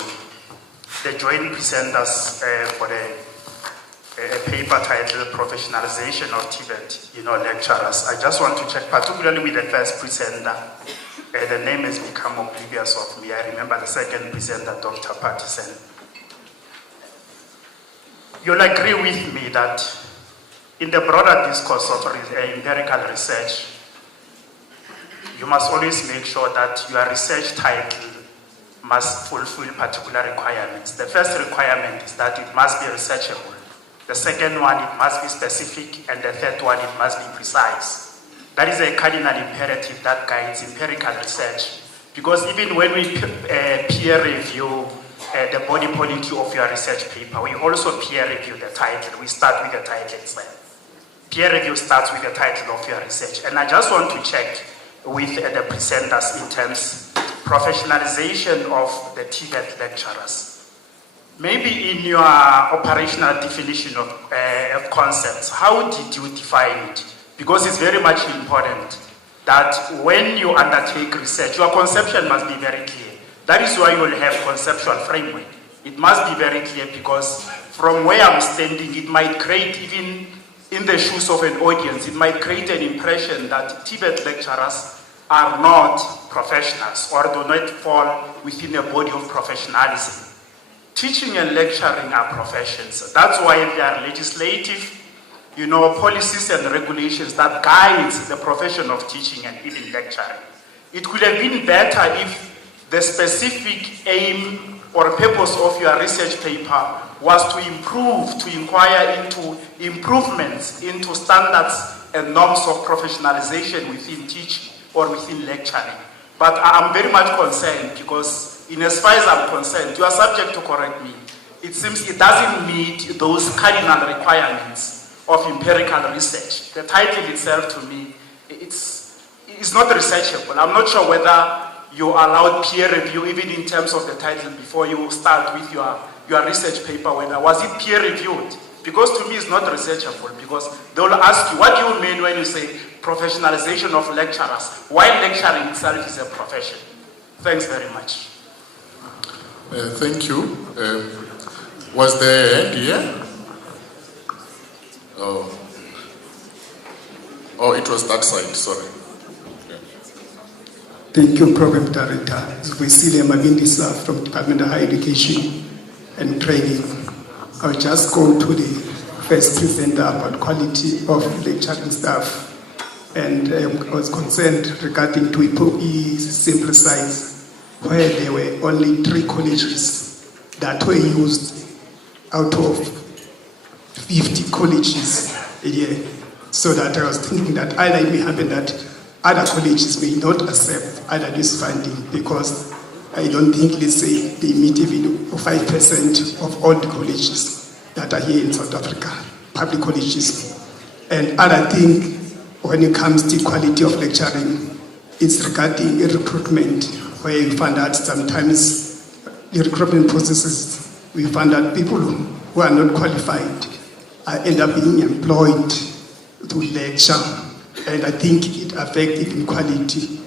the joint presenters for a paper titled Professionalization of Tibet, lecturers. I just want to check, particularly with the first presenter, the name has become oblivious of me. I remember the second presenter, Dr. Pattison. You'll agree with me that in the broader discourse of empirical research, you must always make sure that your research title must fulfill particular requirements. The first requirement is that it must be researchable. The second one, it must be specific. And the third one, it must be precise. That is a cardinal imperative that guides empirical research. Because even when we peer review the body policy of your research paper, we also peer review the title. We start with the title itself. Peer review starts with the title of your research. And I just want to check with the presenters in terms professionalization of the Tibet lecturers. Maybe in your operational definition of concepts, how did you define it? Because it's very much important that when you undertake research, your conception must be very clear. That is why you will have conceptual framework. It must be very clear, because from where I'm standing, it might create, even in the shoes of an audience, it might create an impression that Tibet lecturers are not professionals or do not fall within a body of professionalism. Teaching and lecturing are professions. That's why there are legislative, policies and regulations that guides the profession of teaching and even lecturing. It could have been better if the specific aim or purpose of your research paper was to improve, to inquire into improvements into standards and norms of professionalization within teaching or within lecturing. But I'm very much concerned, because in as far as I'm concerned, you are subject to correct me. It seems it doesn't meet those cardinal requirements of empirical research. The title itself, to me, it's not researchable. I'm not sure whether you allowed peer review even in terms of the title before you start with your research paper. Was it peer reviewed? Because to me it's not researchable, because they will ask you, what do you mean when you say professionalization of lecturers, while lecturing itself is a profession? Thanks very much. Thank you. Was there a hand here? Oh, it was that side, sorry. Thank you, Program Director. Wesley Mabindisa from Department of Higher Education and Training. I'll just go to the first presenter about quality of lecturing staff. And I was concerned regarding TWIPO sample size, where there were only 3 colleges that were used out of 50 colleges a year. So that I was thinking that either it may happen that other colleges may not accept either this funding, because I don't think, let's say, they meet even 5% of all the colleges that are here in South Africa, public colleges. And other thing, when it comes to quality of lecturing, it's regarding recruitment, where you find out sometimes the recruitment processes, we find that people who are not qualified end up being employed to lecture. And I think it affects even quality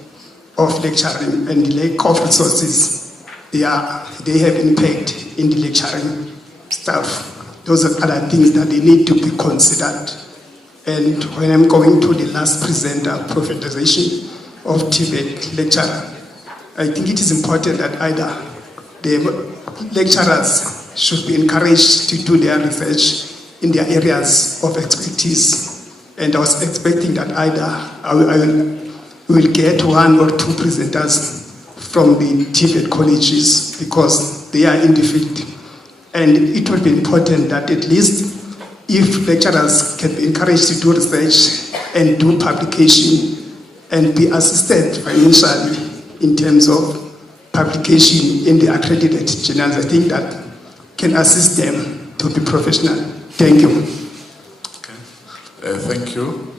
of lecturing, and the lack of resources, they have impact in the lecturing staff. Those are other things that they need to be considered. And when I'm going to the last presenter, professionalization of TVET lecturer, I think it is important that either the lecturers should be encouraged to do their research in their areas of expertise. And I was expecting that either I will get 1 or 2 presenters from the TVET colleges, because they are in the field. And it would be important that at least if lecturers can be encouraged to do research and do publication and be assisted financially in terms of publication in the accredited journals, I think that can assist them to be professional. Thank you. Thank you.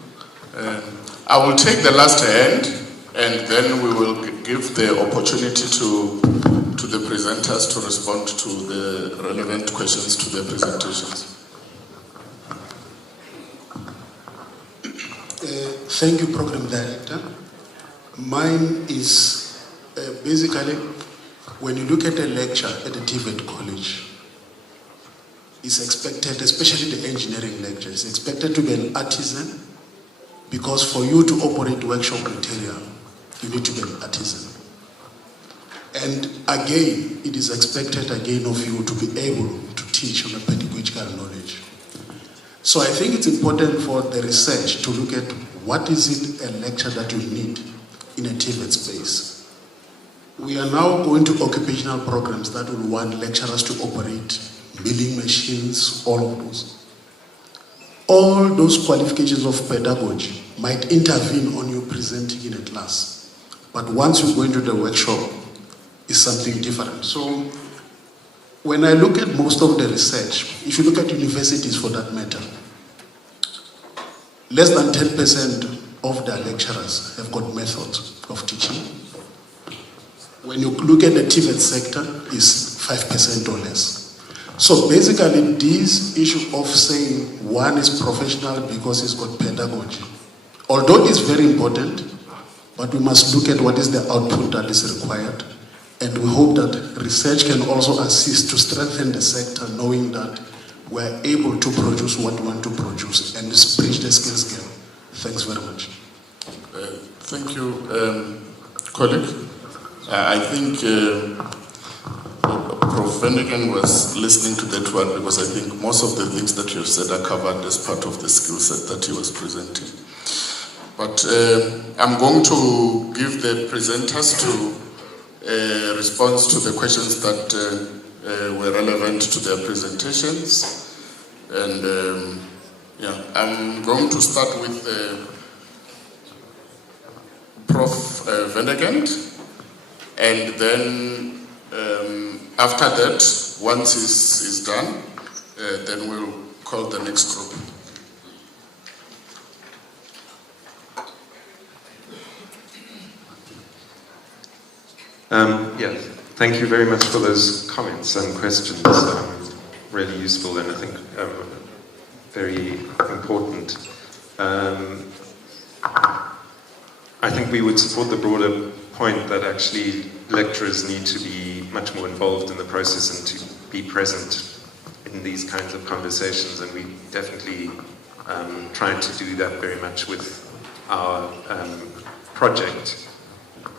I will take the last hand, and then we will give the opportunity to the presenters to respond to the relevant questions to their presentations. Thank you, Program Director. Mine is basically, when you look at a lecture at the TVET college, it's expected, especially the engineering lecture, it's expected to be an artisan, because for you to operate workshop material, you need to be an artisan. And again, it is expected again of you to be able to teach on a pedagogical knowledge. So I think it's important for the research to look at what is it a lecture that you need in a TVET space. We are now going to occupational programs that will want lecturers to operate milling machines, all of those. All those qualifications of pedagogy might intervene on you presenting in a class. But once you go into the workshop, it's something different. So when I look at most of the research, if you look at universities for that matter, less than 10% of their lecturers have got methods of teaching. When you look at the TVET sector, it's 5% or less. So basically, this issue of saying one is professional because he's got pedagogy, although it's very important, but we must look at what is the output that is required. And we hope that research can also assist to strengthen the sector, knowing that we're able to produce what we want to produce and bridge the skills gap. Thanks very much. Thank you, colleague. I think Prof. Vendigan was listening to that one, because I think most of the things that you have said are covered as part of the skill set that he was presenting. But I'm going to give the presenters to respond to the questions that were relevant to their presentations. And I'm going to start with Prof. Vendigan, and then after that, once is done, then we'll call the next group. Yeah, thank you very much for those comments and questions. Really useful and I think very important. I think we would support the broader point that actually lecturers need to be much more involved in the process and to be present in these kinds of conversations, and we definitely tried to do that very much with our project,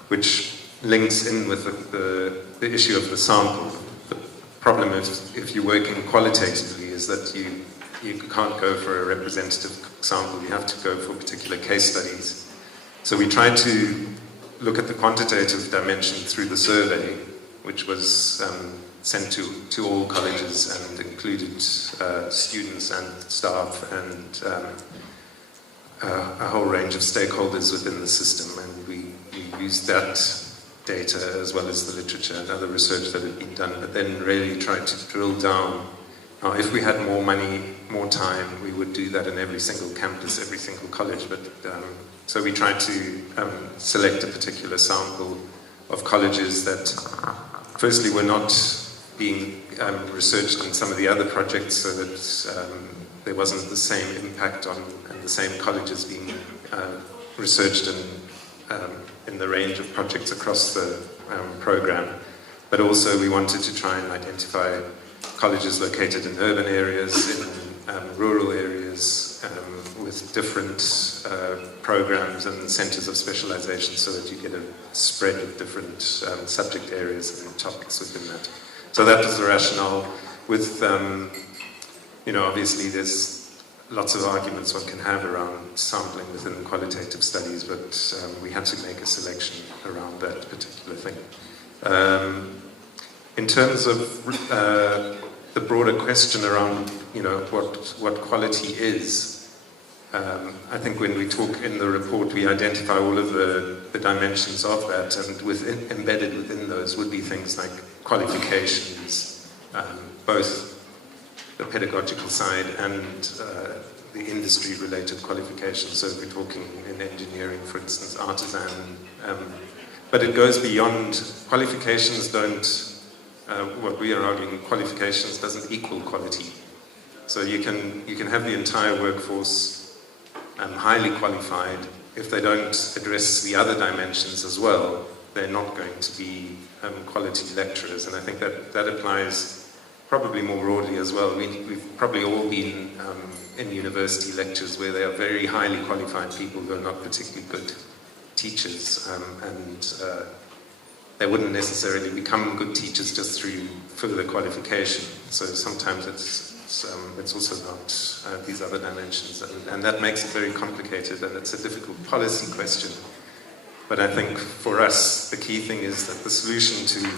which links in with the issue of the sample. The problem is, if you're working qualitatively, is that you can't go for a representative sample, you have to go for particular case studies. So we tried to look at the quantitative dimension through the survey, which was sent to all colleges and included students and staff and a whole range of stakeholders within the system, and we used that data as well as the literature and other research that had been done, but then really tried to drill down. Now, if we had more money, more time, we would do that in every single campus, every single college, but so we tried to select a particular sample of colleges that firstly were not being researched in some of the other projects, so that there wasn't the same impact on and the same colleges being researched in the range of projects across the program. But also we wanted to try and identify colleges located in urban areas, in rural areas, with different programs and centers of specialization, so that you get a spread of different subject areas and topics within that. So that was the rationale. With, obviously there's lots of arguments one can have around sampling within qualitative studies, but we had to make a selection around that particular thing. In terms of the broader question around, what quality is, I think when we talk in the report, we identify all of the dimensions of that, and embedded within those would be things like qualifications, both the pedagogical side and the industry-related qualifications. So if we're talking in engineering, for instance, artisan, but it goes beyond. Qualifications don't. What we are arguing, qualifications doesn't equal quality. So you can have the entire workforce highly qualified. If they don't address the other dimensions as well, they're not going to be quality lecturers. And I think that applies probably more broadly as well. We've probably all been in university lectures where they are very highly qualified people who are not particularly good teachers, and they wouldn't necessarily become good teachers just through further qualification. So sometimes it's also about these other dimensions, and that makes it very complicated, and it's a difficult policy question. But I think for us, the key thing is that the solution to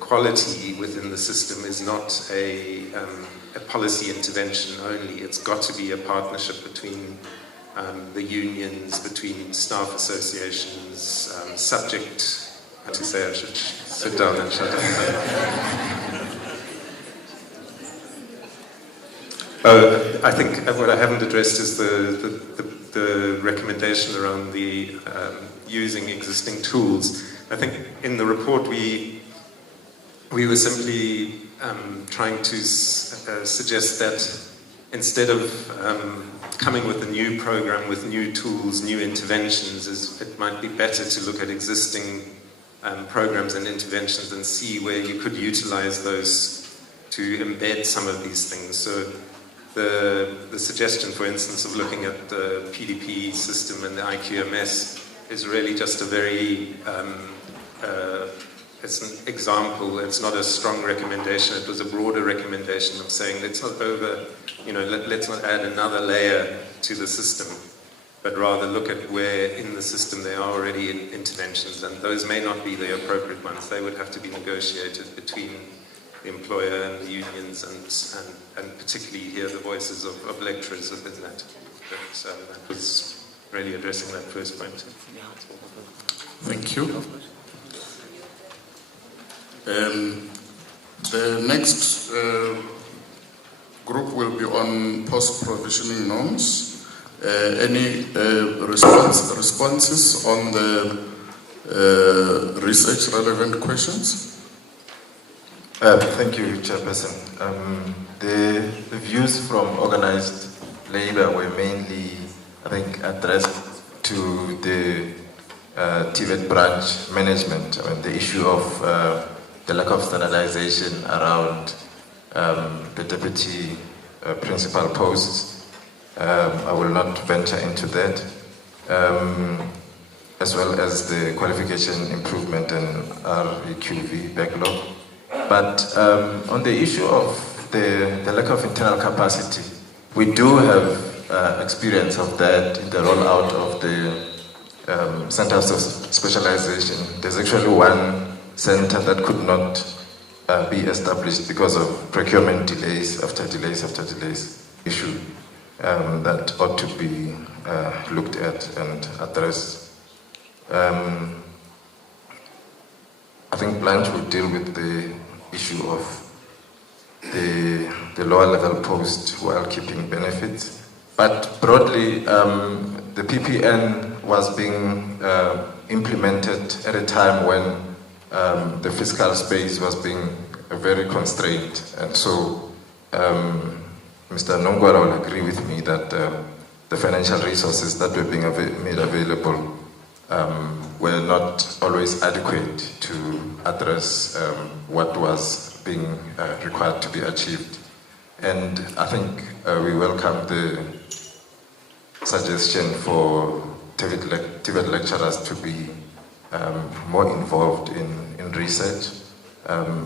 quality within the system is not a policy intervention only. It's got to be a partnership between the unions, between staff associations, subject. To say I should sit down and shut up. I think what I haven't addressed is the recommendation around the using existing tools. I think in the report we were simply trying to suggest that instead of coming with a new program with new tools, new interventions, it might be better to look at existing programs and interventions and see where you could utilize those to embed some of these things. So the suggestion, for instance, of looking at the PDP system and the IQMS is really just a very, it's an example, it's not a strong recommendation, it was a broader recommendation of saying let's not let's not add another layer to the system, but rather look at where in the system there are already interventions, and those may not be the appropriate ones. They would have to be negotiated between the employer and the unions, and particularly hear the voices of lecturers within that. But that was really addressing that first point. Thank you. The next group will be on post-provisioning norms. Any responses on the research relevant questions? Thank you, Chairperson. The views from organized labor were mainly, I think, addressed to the TVET branch management. I mean, the issue of the lack of standardization around the deputy principal posts. I will not venture into that. As well as the qualification improvement and REQV backlog. But on the issue of the lack of internal capacity, we do have experience of that in the rollout of the centers of specialization. There's actually one center that could not be established because of procurement delays after delays after delays. Issue that ought to be looked at and addressed. I think Blanche will deal with the issue of the lower level post while keeping benefits. But broadly, the PPN was being implemented at a time when the fiscal space was being very constrained. And so Mr. Nongwara will agree with me that the financial resources that were being made available were not always adequate to address what was being required to be achieved. And I think we welcome the suggestion for TVET lecturers to be more involved in research,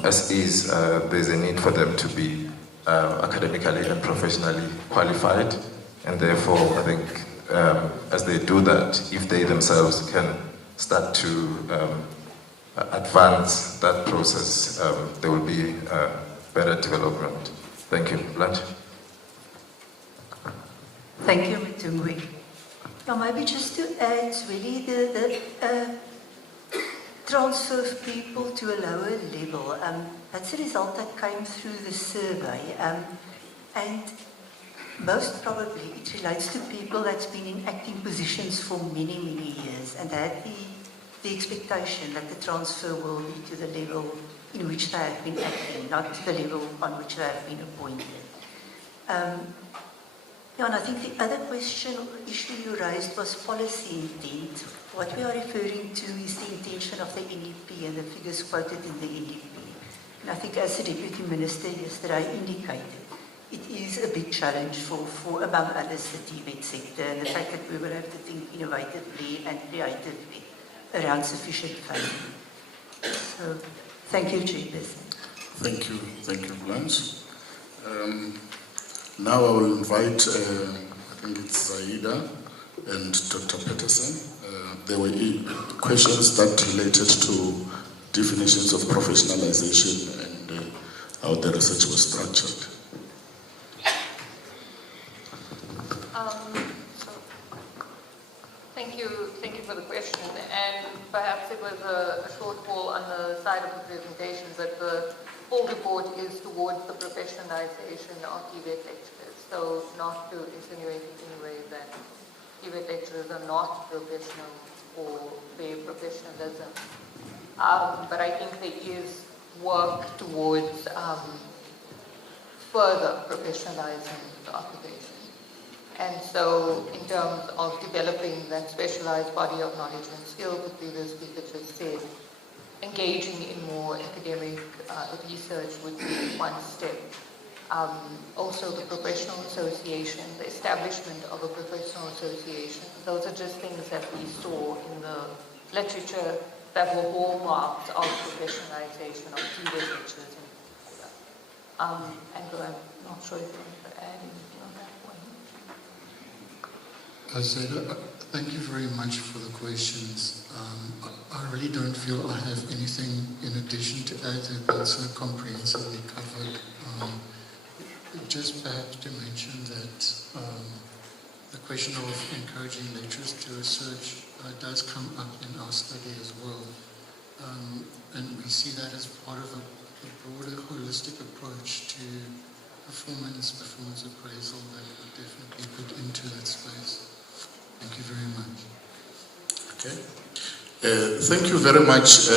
as is there's a need for them to be academically and professionally qualified, and therefore I think as they do that, if they themselves can start to advance that process, there will be better development. Thank you. Blanche? Thank you, Mtungwi. Now maybe just to add, really the transfer of people to a lower level. That's a result that came through the survey. And most probably it relates to people that's been in acting positions for many, many years and had the expectation that the transfer will be to the level in which they have been acting, not to the level on which they have been appointed. And I think the other issue you raised was policy intent. What we are referring to is the intention of the NEP and the figures quoted in the NEP. And I think as the Deputy Minister yesterday indicated, it is a big challenge for among others, the TVET sector, and the fact that we will have to think innovatively and creatively around sufficient funding. So, thank you, Chairperson. Thank you, Blanche. Now I will invite, I think it's Zaida and Dr. Peterson. There were questions that related to definitions of professionalization and how the research was structured. Thank you for the question. And perhaps it was a shortfall on the side of the presentation, but the full report is towards the professionalization of TVET lecturers. So not to insinuate in any way that TVET lecturers are not professional or their professionalism. But I think there is work towards further professionalizing the occupation. And so in terms of developing that specialized body of knowledge and skill, the previous speaker just said, engaging in more academic research would be one step. Also the professional association, the establishment of a professional association, those are just things that we saw in the literature that were hallmarks of professionalization of TVET lecturers in particular. Angela, I'm not sure if you want to add anything on that point. Zeda, thank you very much for the questions. I really don't feel I have anything in addition to add. They've been so comprehensively covered. Just perhaps to mention that the question of encouraging lecturers to research does come up in our study as well. And we see that as part of a broader holistic approach to performance appraisal that would definitely put into that space. Thank you very much. Okay. Thank you very much,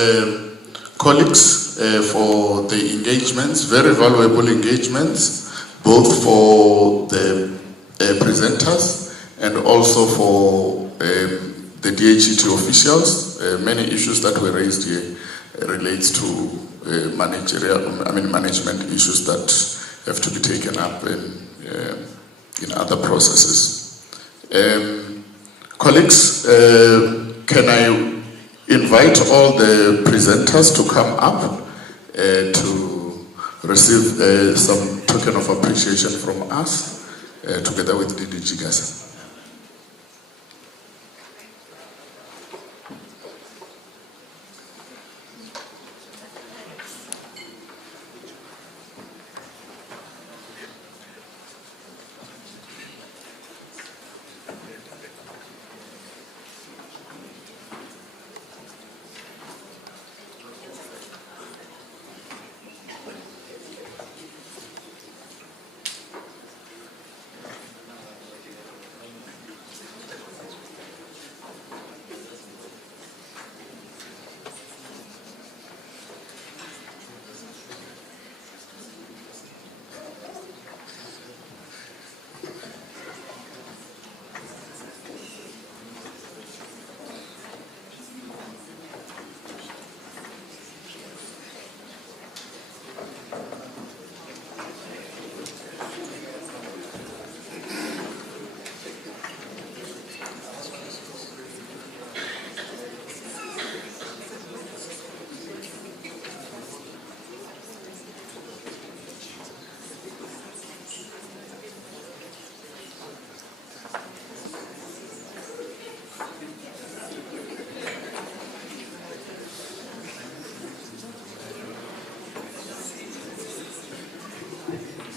colleagues, for the engagements, very valuable engagements, both for the presenters and also for the DHET officials. Many issues that were raised here relates to management issues that have to be taken up in other processes. Colleagues, can I invite all the presenters to come up to receive some token of appreciation from us together with DDG Gasa.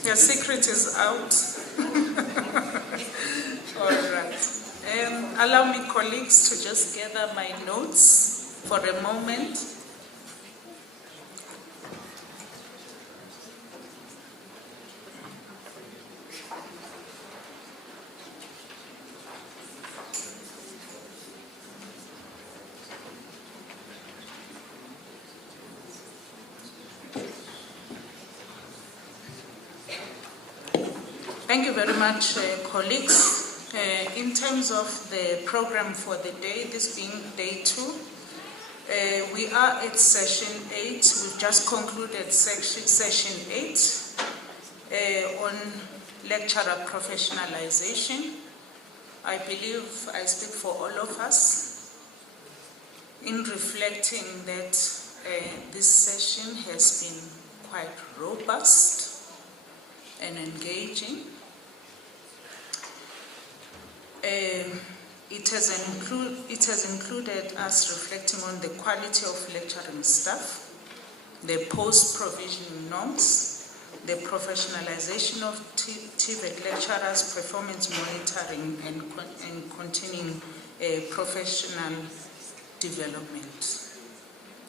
Your secret is out. All right. Allow me, colleagues, to just gather my notes for a moment. Thank you very much, colleagues. In terms of the program for the day, this being day 2, we are at session 8. We've just concluded session 8 on lecturer professionalization. I believe I speak for all of us in reflecting that this session has been quite robust and engaging. It has included us reflecting on the quality of lecturing staff, the post-provisioning norms, the professionalization of TVET lecturers, performance monitoring, and continuing professional development.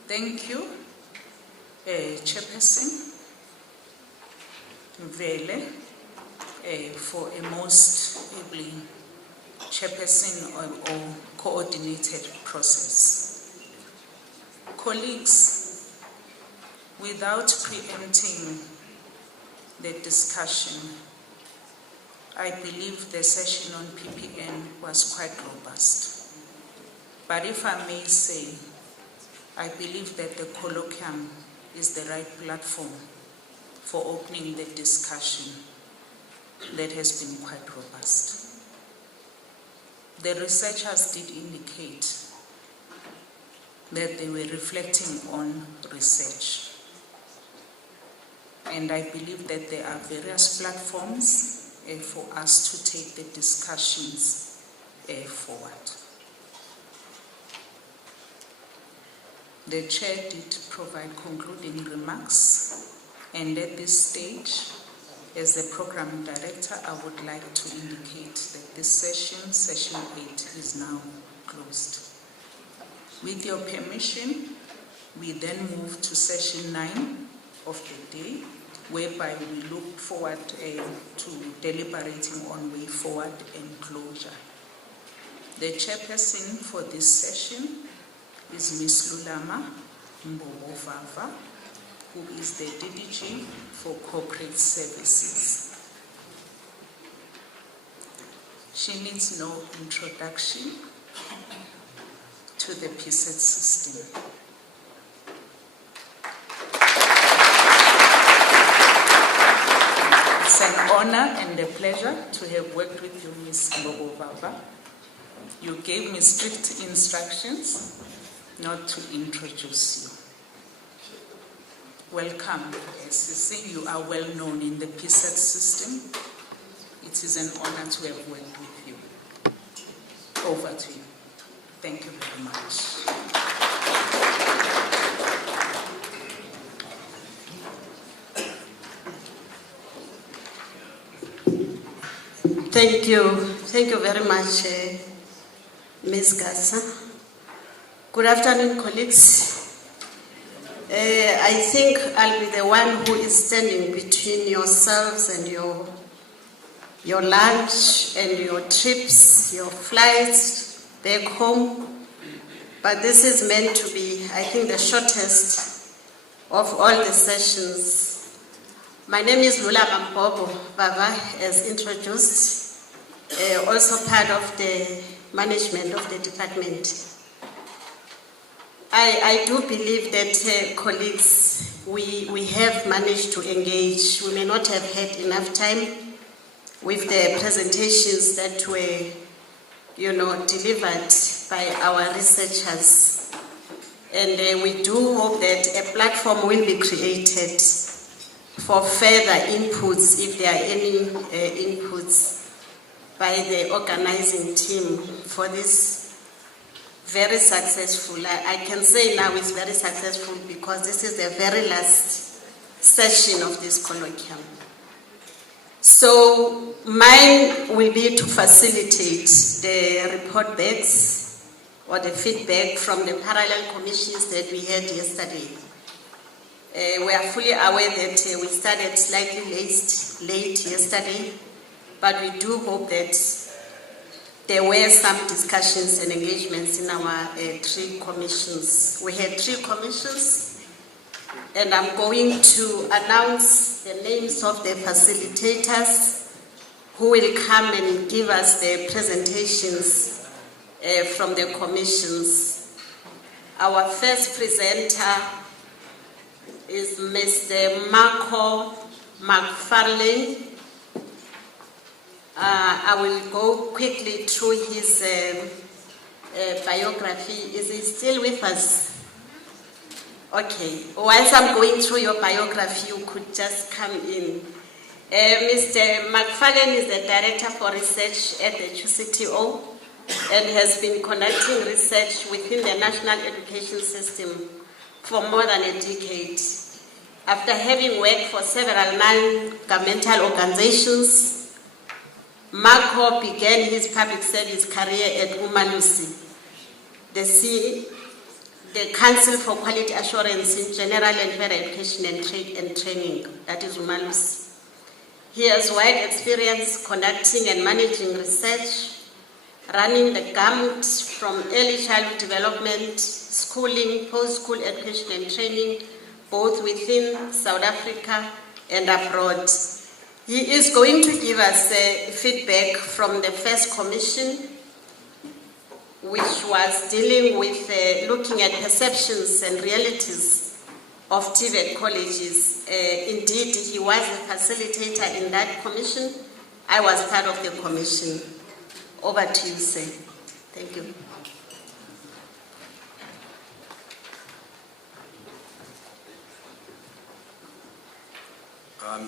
Thank you, Chairperson Vele, for a most ably chairperson or coordinated process. Colleagues, without preempting the discussion, I believe the session on PPN was quite robust. But if I may say, I believe that the colloquium is the right platform for opening the discussion that has been quite robust. The researchers did indicate that they were reflecting on research. And I believe that there are various platforms for us to take the discussions forward. The chair did provide concluding remarks, and at this stage, as the program director, I would like to indicate that this session 8, is now closed. With your permission, we then move to session 9 of the day, whereby we look forward to deliberating on way forward and closure. The chairperson for this session is Ms. Lulama Mbobovava, who is the DDG for Corporate Services. She needs no introduction to the PSET system. It's an honor and a pleasure to have worked with you, Ms. Mbobovava. You gave me strict instructions not to introduce you. Welcome. As you see, you are well known in the PSET system. It is an honor to have worked with you. Over to you. Thank you very much. Thank you very much, Ms. Gasa. Good afternoon, colleagues. I think I'll be the one who is standing between yourselves and your lunch and your trips, your flights back home. But this is meant to be, I think, the shortest of all the sessions. My name is Lula Mampobo Baba, as introduced, also part of the management of the department. I do believe that, colleagues, we have managed to engage. We may not have had enough time with the presentations that were, delivered by our researchers. And we do hope that a platform will be created for further inputs, if there are any inputs, by the organizing team for this very successful. I can say now it's very successful because this is the very last session of this colloquium. So mine will be to facilitate the report backs or the feedback from the parallel commissions that we had yesterday. We are fully aware that we started slightly late yesterday, but we do hope that there were some discussions and engagements in our 3 commissions. We had 3 commissions, and I'm going to announce the names of the facilitators who will come and give us the presentations from the commissions. Our first presenter is Mr. Marco McFarlane. I will go quickly through his biography. Is he still with us? Okay. Whilst I'm going through your biography, you could just come in. Mr. McFarlane is the Director for Research at the QCTO and has been conducting research within the national education system for more than a decade. After having worked for several non-governmental organizations, Marco began his public service career at Umalusi, the Council for Quality Assurance in General and Further Education and Training, that is Umalusi. He has wide experience conducting and managing research, running the gamut from early childhood development, schooling, post-school education and training, both within South Africa and abroad. He is going to give us feedback from the first commission, which was dealing with looking at perceptions and realities of TVET colleges. Indeed, he was a facilitator in that commission. I was part of the commission. Over to you, sir. Thank you.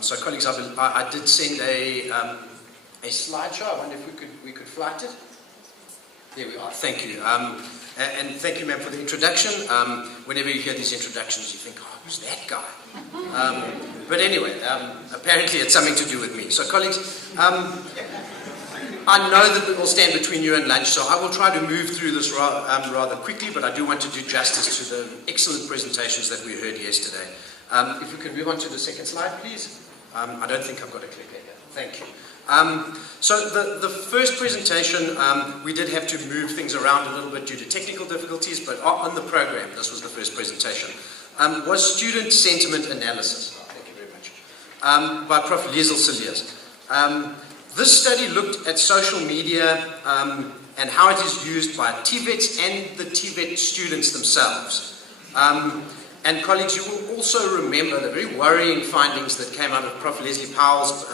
So, colleagues, I did send a slideshow. I wonder if we could flight it. There we are. Thank you. And thank you, ma'am, for the introduction. Whenever you hear these introductions, you think, oh, who's that guy? But anyway, apparently it's something to do with me. So, colleagues, I know that it will stand between you and lunch, so I will try to move through this rather quickly, but I do want to do justice to the excellent presentations that we heard yesterday. If we could move on to the second slide, please. I don't think I've got a clicker here. Thank you. So the first presentation, we did have to move things around a little bit due to technical difficulties, but on the program, this was the first presentation, was student sentiment analysis. Thank you very much. By Prof. Liesl Cilliers. This study looked at social media and how it is used by TVETs and the TVET students themselves. And colleagues, you will also remember the very worrying findings that came out of Prof. Leslie Powell's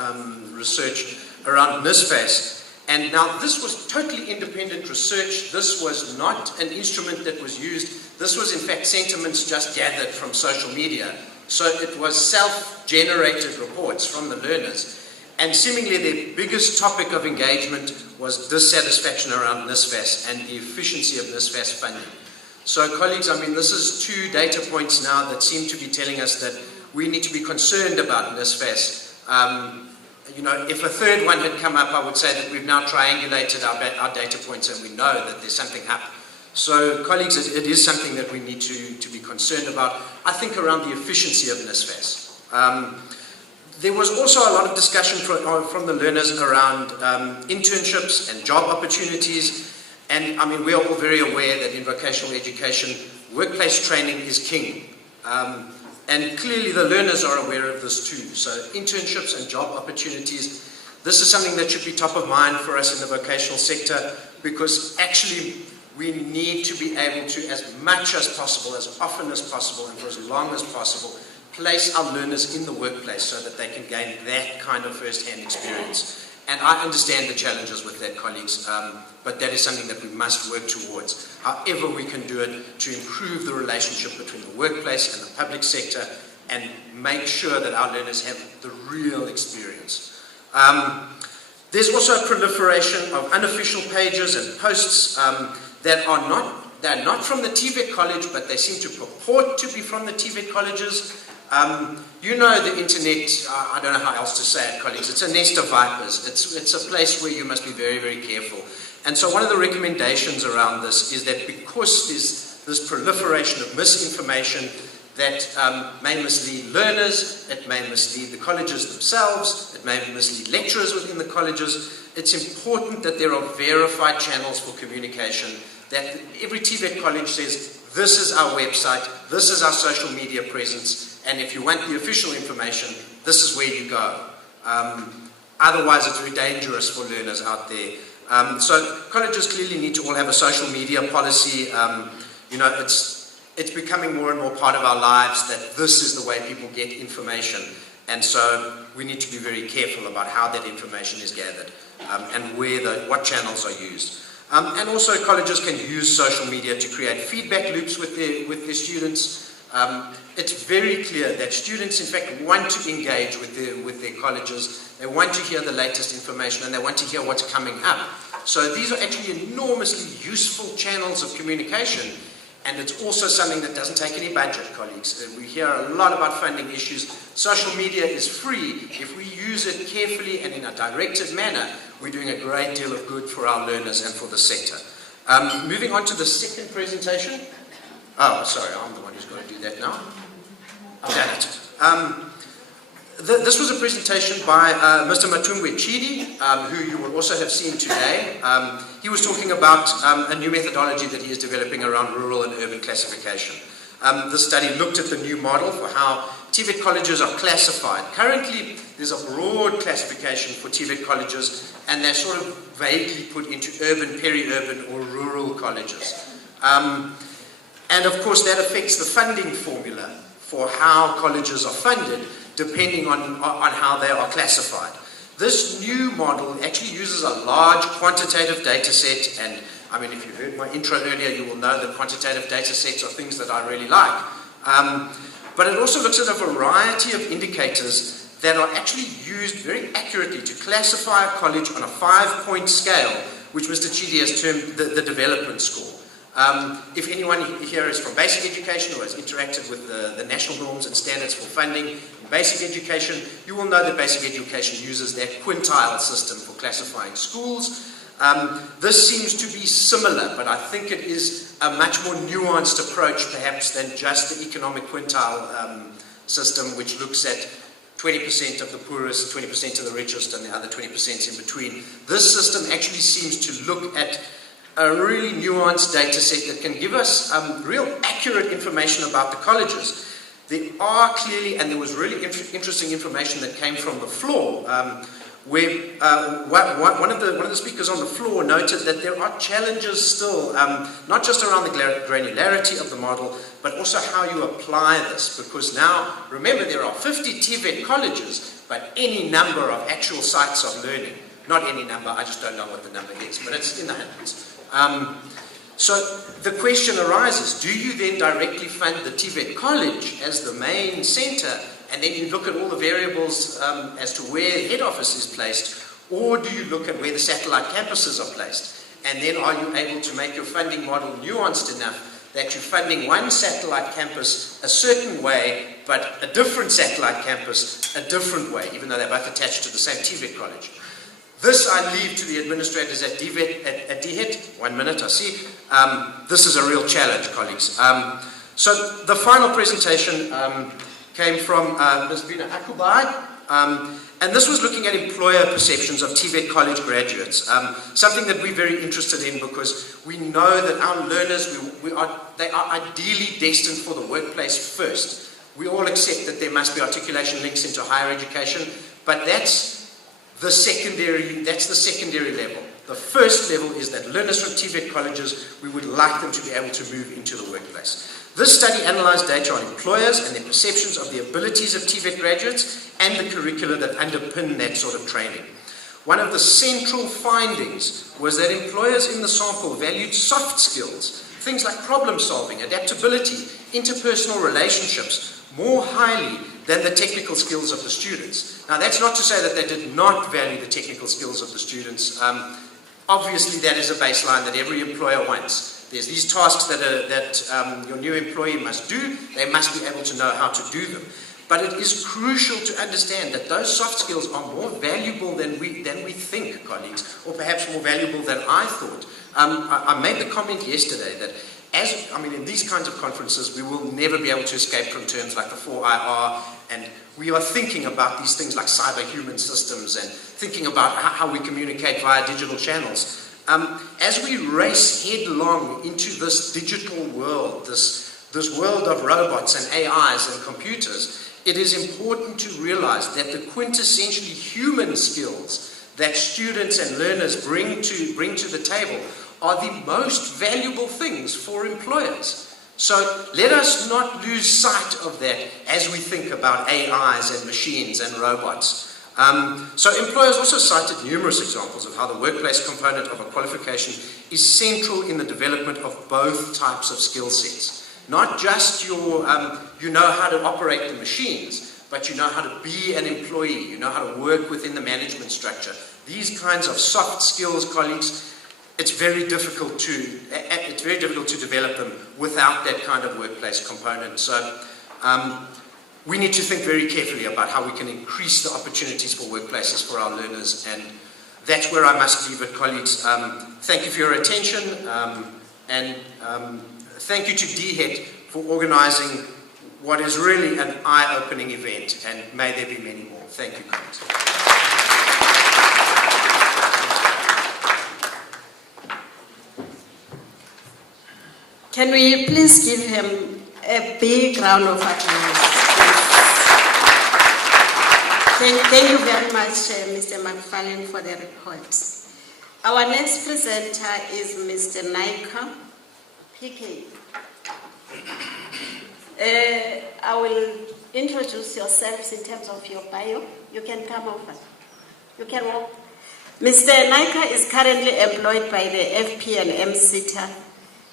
research around NSFAS. And now this was totally independent research. This was not an instrument that was used. This was in fact sentiments just gathered from social media. So it was self-generated reports from the learners. And seemingly their biggest topic of engagement was dissatisfaction around NSFAS and the efficiency of NSFAS funding. So colleagues, I mean, this is 2 data points now that seem to be telling us that we need to be concerned about NSFAS. You know, if a third one had come up, I would say that we've now triangulated our data points and we know that there's something up. So colleagues, it is something that we need to be concerned about, I think, around the efficiency of NSFAS. There was also a lot of discussion from the learners around internships and job opportunities. And I mean, we are all very aware that in vocational education, workplace training is king. And clearly the learners are aware of this too. So internships and job opportunities, this is something that should be top of mind for us in the vocational sector, because actually we need to be able to, as much as possible, as often as possible, and for as long as possible, place our learners in the workplace so that they can gain that kind of first-hand experience. And I understand the challenges with that, colleagues, but that is something that we must work towards, however we can do it, to improve the relationship between the workplace and the public sector and make sure that our learners have the real experience. There's also a proliferation of unofficial pages and posts that are not from the TVET college, but they seem to purport to be from the TVET colleges. You know the internet, I don't know how else to say it, colleagues, it's a nest of vipers. It's a place where you must be very, very careful. And so one of the recommendations around this is that because there's this proliferation of misinformation that may mislead learners, it may mislead the colleges themselves, it may mislead lecturers within the colleges, it's important that there are verified channels for communication, that every TVET college says, this is our website, this is our social media presence, and if you want the official information, this is where you go. Otherwise, it's very dangerous for learners out there. So colleges clearly need to all have a social media policy. You know, it's becoming more and more part of our lives that this is the way people get information. And so we need to be very careful about how that information is gathered and what channels are used. And also colleges can use social media to create feedback loops with their students. It's very clear that students, in fact, want to engage with their colleges. They want to hear the latest information and they want to hear what's coming up. So these are actually enormously useful channels of communication. And it's also something that doesn't take any budget, colleagues. We hear a lot about funding issues. Social media is free. If we use it carefully and in a directed manner, we're doing a great deal of good for our learners and for the sector. Moving on to the second presentation. Oh, sorry, I'm the one who's going to do that now. I've done it. This was a presentation by Mr. Matumbwe Chidi, who you will also have seen today. He was talking about a new methodology that he is developing around rural and urban classification. This study looked at the new model for how TVET colleges are classified. Currently, there's a broad classification for TVET colleges, and they're sort of vaguely put into urban, peri-urban, or rural colleges. And of course, that affects the funding formula for how colleges are funded, depending on how they are classified. This new model actually uses a large quantitative data set, and I mean, if you heard my intro earlier, you will know that quantitative data sets are things that I really like. But it also looks at a variety of indicators that are actually used very accurately to classify a college on a 5-point scale, which Mr. Chidi has termed the development score. If anyone here is from basic education or has interacted with the national norms and standards for funding in basic education, you will know that basic education uses that quintile system for classifying schools. This seems to be similar, but I think it is a much more nuanced approach perhaps than just the economic quintile system, which looks at 20% of the poorest, 20% of the richest, and the other 20% in between. This system actually seems to look at a really nuanced data set that can give us real accurate information about the colleges. There are clearly, and there was really interesting information that came from the floor, where one of the speakers on the floor noted that there are challenges still, not just around the granularity of the model, but also how you apply this. Because now, remember, there are 50 TVET colleges, but any number of actual sites of learning. Not any number, I just don't know what the number is, but it's in the hundreds. So the question arises, do you then directly fund the TVET college as the main centre, and then you look at all the variables as to where the head office is placed, or do you look at where the satellite campuses are placed? And then are you able to make your funding model nuanced enough that you're funding one satellite campus a certain way, but a different satellite campus a different way, even though they're both attached to the same TVET college? This I leave to the administrators at DHET. 1 minute, I see. This is a real challenge, colleagues. So the final presentation came from Ms. Vina Akubai, and this was looking at employer perceptions of TVET college graduates, something that we're very interested in because we know that our learners, they are ideally destined for the workplace first. We all accept that there must be articulation links into higher education, but that's the secondary level. The first level is that learners from TVET colleges, we would like them to be able to move into the workplace. This study analysed data on employers and their perceptions of the abilities of TVET graduates and the curricula that underpin that sort of training. One of the central findings was that employers in the sample valued soft skills, things like problem solving, adaptability, interpersonal relationships, more highly than the technical skills of the students. Now, that's not to say that they did not value the technical skills of the students. Obviously, that is a baseline that every employer wants. There's these tasks that your new employee must do. They must be able to know how to do them. But it is crucial to understand that those soft skills are more valuable than we think, colleagues, or perhaps more valuable than I thought. I made the comment yesterday that in these kinds of conferences, we will never be able to escape from terms like the 4IR, and we are thinking about these things like cyber-human systems and thinking about how we communicate via digital channels. As we race headlong into this digital world, this world of robots and AIs and computers, it is important to realize that the quintessentially human skills that students and learners bring to the table are the most valuable things for employers. So let us not lose sight of that as we think about AIs and machines and robots. So employers also cited numerous examples of how the workplace component of a qualification is central in the development of both types of skill sets. Not just you know how to operate the machines, but you know how to be an employee, you know how to work within the management structure. These kinds of soft skills, colleagues, it's very difficult to develop them without that kind of workplace component. So we need to think very carefully about how we can increase the opportunities for workplaces for our learners, and that's where I must leave it, colleagues. Thank you for your attention, and thank you to DHET for organising what is really an eye-opening event, and may there be many more. Thank you, colleagues. Can we please give him a big round of applause? Thank you very much, Mr. McFarlane, for the report. Our next presenter is Mr. Naika PK. I will introduce yourselves in terms of your bio. You can come over. You can walk. Mr. Naika is currently employed by the FP&M SETA,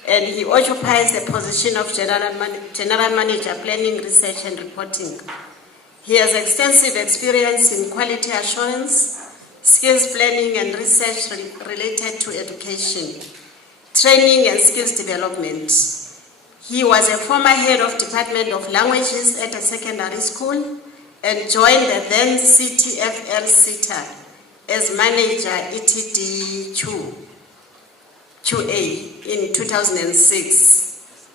and he occupies the position of General Manager, Planning, Research and Reporting. He has extensive experience in quality assurance, skills planning and research related to education, training and skills development. He was a former head of Department of Languages at a secondary school and joined the then CTFL SETA as Manager ETD 2A in 2006.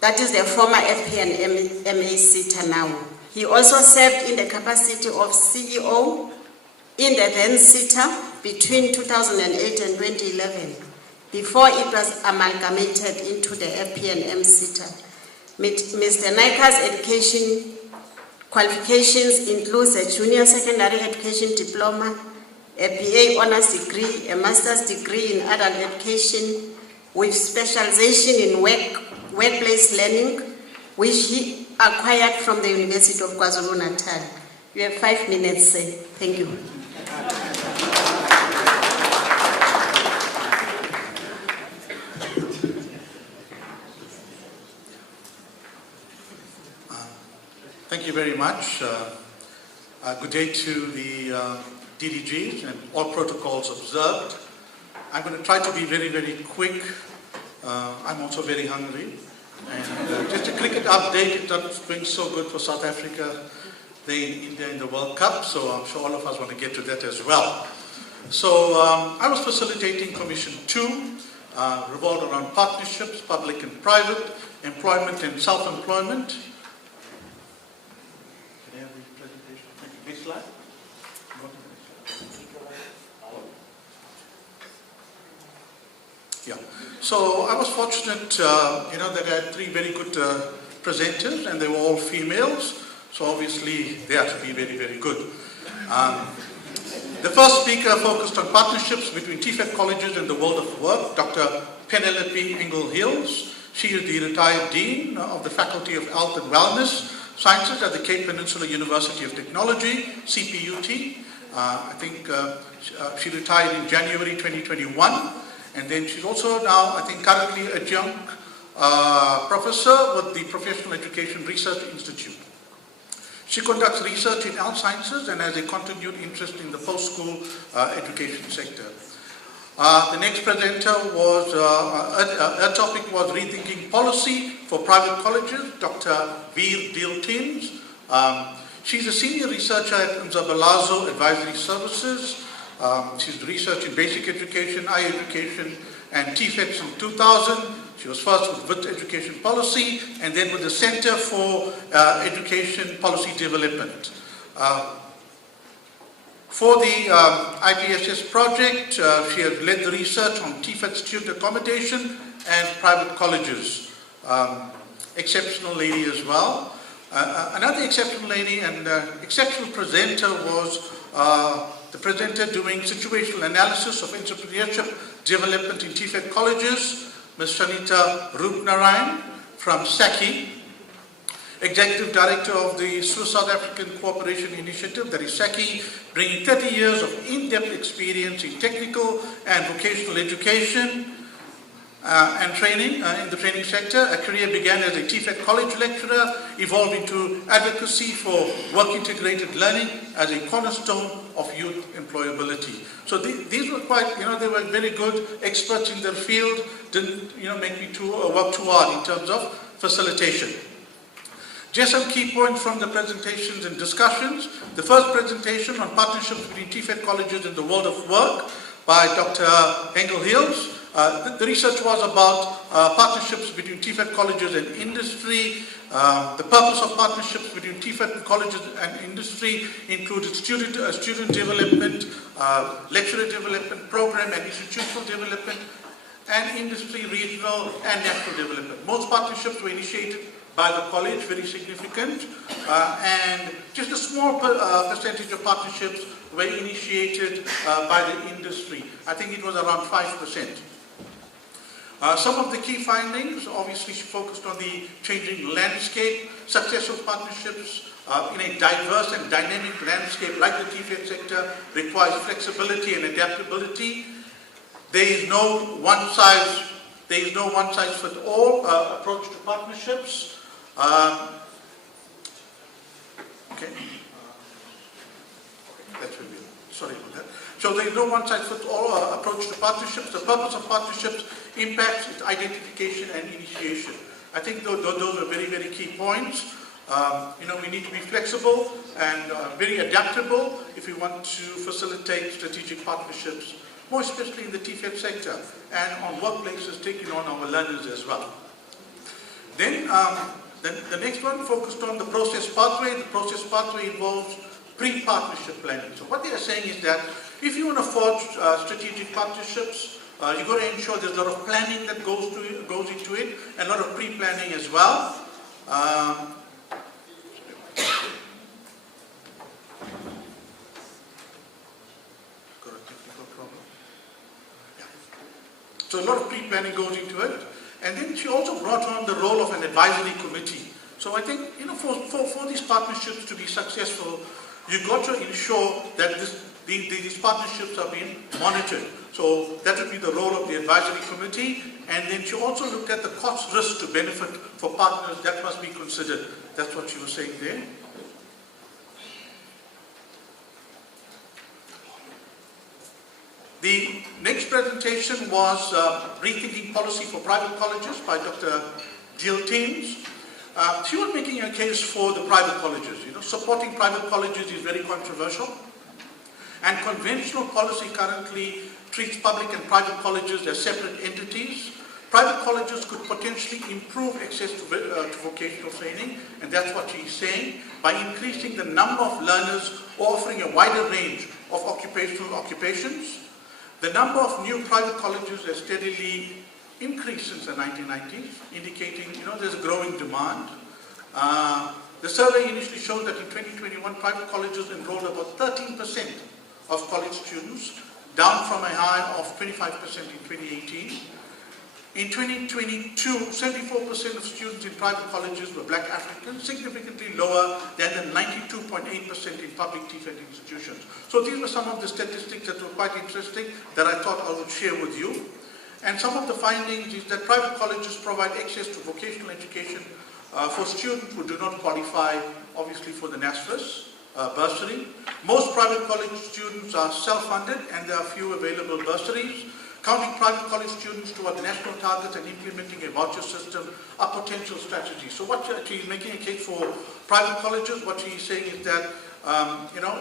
That is the former FP&MA SETA now. He also served in the capacity of CEO in the then SITA between 2008 and 2011, before it was amalgamated into the FPNM SITA. Mr. Naika's education qualifications include a junior secondary education diploma, a BA honors degree, a master's degree in adult education with specialization in workplace learning, which he acquired from the University of KwaZulu-Natal. You have 5 minutes, sir. Thank you. Thank you very much. Good day to the DDGs and all protocols observed. I'm going to try to be very, very quick. I'm also very hungry. And just a cricket update, it's not going so good for South Africa. They're in the World Cup, so I'm sure all of us want to get to that as well. So I was facilitating Commission 2, revolved around partnerships, public and private, employment and self-employment. Can I have the presentation? Thank you. Next slide. Yeah. So I was fortunate, that I had 3 very good presenters, and they were all females. So obviously they have to be very, very good. The first speaker focused on partnerships between TFET colleges and the world of work, Dr. Penelope Engel-Hills. She is the retired Dean of the Faculty of Health and Wellness Sciences at the Cape Peninsula University of Technology, CPUT. I think she retired in January 2021. And then she's also now, I think, currently a adjunct professor with the Professional Education Research Institute. She conducts research in health sciences and has a continued interest in the post-school education sector. The next presenter was, her topic was Rethinking Policy for Private Colleges, Dr. Veer Deeltins. She's a senior researcher at Nzabalazo Advisory Services. She's researched in basic education, higher education, and TFETs in 2000. She was first with WIT Education Policy, and then with the Center for Education Policy Development. For the IPSS project, she has led the research on TFET student accommodation and private colleges. Exceptional lady as well. Another exceptional lady and exceptional presenter was the presenter doing situational analysis of entrepreneurship development in TFET colleges, Ms. Shanita Rupnarayan from SACI, Executive Director of the Swiss South African Cooperation Initiative, that is SACI, bringing 30 years of in-depth experience in technical and vocational education and training in the training sector. Her career began as a TFET college lecturer, evolved into advocacy for work-integrated learning as a cornerstone of youth employability. So these were quite, they were very good experts in their field, didn't, make me work too hard in terms of facilitation. Just some key points from the presentations and discussions. The first presentation on partnerships between TFET colleges and the world of work by Dr. Engel-Hills. The research was about partnerships between TFET colleges and industry. The purpose of partnerships between TFET colleges and industry included student development, lecturer development, program and institutional development, and industry, regional and national development. Most partnerships were initiated by the college, very significant, and just a small percentage of partnerships were initiated by the industry. I think it was around 5%. Some of the key findings, obviously she focused on the changing landscape, successful partnerships in a diverse and dynamic landscape like the TFET sector requires flexibility and adaptability. There is no one size fits all approach to partnerships. Okay. That should be, sorry about that. So there is no one size fits all approach to partnerships. The purpose of partnerships impacts its identification and initiation. I think those are very, very key points. We need to be flexible and very adaptable if we want to facilitate strategic partnerships, more especially in the TFET sector and on workplaces taking on our learners as well. Then Then the next one focused on the process pathway. The process pathway involves pre-partnership planning. So what they are saying is that if you want to forge strategic partnerships, you've got to ensure there's a lot of planning that goes into it, and a lot of pre-planning as well. So a lot of pre-planning goes into it. And then she also brought on the role of an advisory committee. So I think, for these partnerships to be successful, you've got to ensure that these partnerships are being monitored. So that would be the role of the advisory committee. And then she also looked at the cost risk to benefit for partners. That must be considered. That's what she was saying there. The next presentation was Rethinking Policy for Private Colleges by Dr. Jill Thames. She was making a case for the private colleges. Supporting private colleges is very controversial. And conventional policy currently treats public and private colleges as separate entities. Private colleges could potentially improve access to vocational training, and that's what she's saying, by increasing the number of learners or offering a wider range of occupations. The number of new private colleges has steadily increased since the 1990s, indicating there's a growing demand. The survey initially showed that in 2021, private colleges enrolled about 13% of college students, down from a high of 25% in 2018. In 2022, 74% of students in private colleges were Black Africans, significantly lower than the 92.8% in public TVET institutions. So these were some of the statistics that were quite interesting that I thought I would share with you. And some of the findings is that private colleges provide access to vocational education for students who do not qualify, obviously, for the NSFAS bursary. Most private college students are self-funded, and there are few available bursaries. Counting private college students toward national targets and implementing a voucher system are potential strategies. So what she's making a case for private colleges, what she's saying is that,